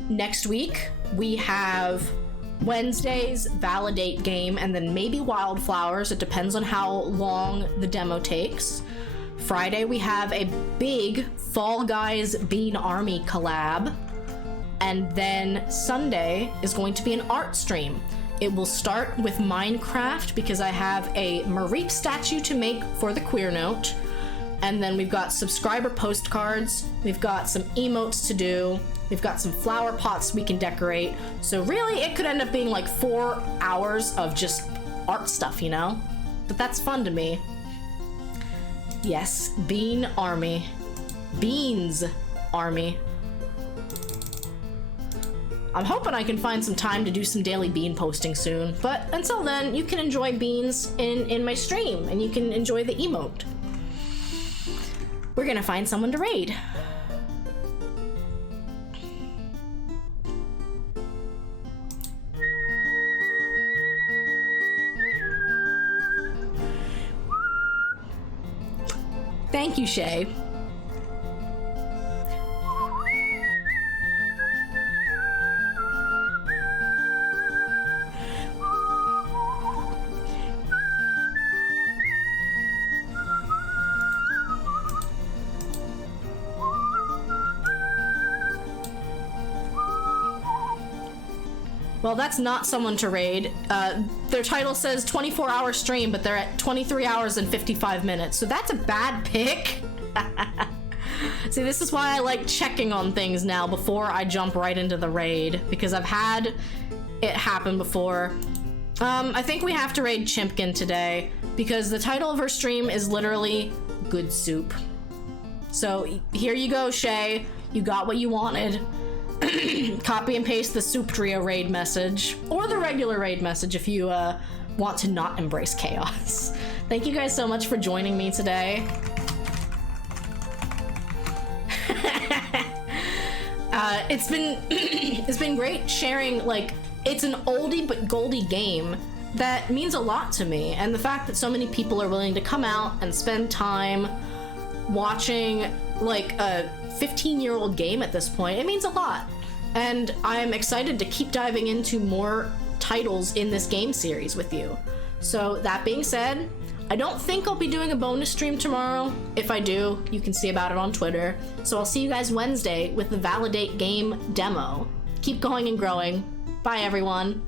next week we have Wednesday's Validate game and then maybe Wildflowers. It depends on how long the demo takes. Friday we have a big Fall Guys Bean Army collab, and then Sunday is going to be an art stream. It will start with Minecraft because I have a Marik statue to make for the Queer Note, and then we've got subscriber postcards, we've got some emotes to do, we've got some flower pots we can decorate. So really it could end up being like 4 hours of just art stuff, you know? But that's fun to me. Yes, Bean Army. Beans Army. I'm hoping I can find some time to do some daily bean posting soon, but until then, you can enjoy beans in my stream, and you can enjoy the emote. We're gonna find someone to raid. Thank you, Shay. Well, that's not someone to raid. Their title says 24-hour stream, but they're at 23 hours and 55 minutes, so that's a bad pick. See, this is why I like checking on things now before I jump right into the raid, because I've had it happen before. I think we have to raid Chimpkin today, because the title of her stream is literally Good Soup. So here you go, Shay. You got what you wanted. Copy and paste the Soup Trio raid message, or the regular raid message if you want to not embrace chaos. Thank you guys so much for joining me today. It's been great sharing, like, it's an oldie but goldie game that means a lot to me, and the fact that so many people are willing to come out and spend time watching like a 15-year-old game at this point, it means a lot. And I'm excited to keep diving into more titles in this game series with you. So that being said, I don't think I'll be doing a bonus stream tomorrow. If I do, you can see about it on Twitter. So I'll see you guys Wednesday with the Validate game demo. Keep going and growing. Bye, everyone.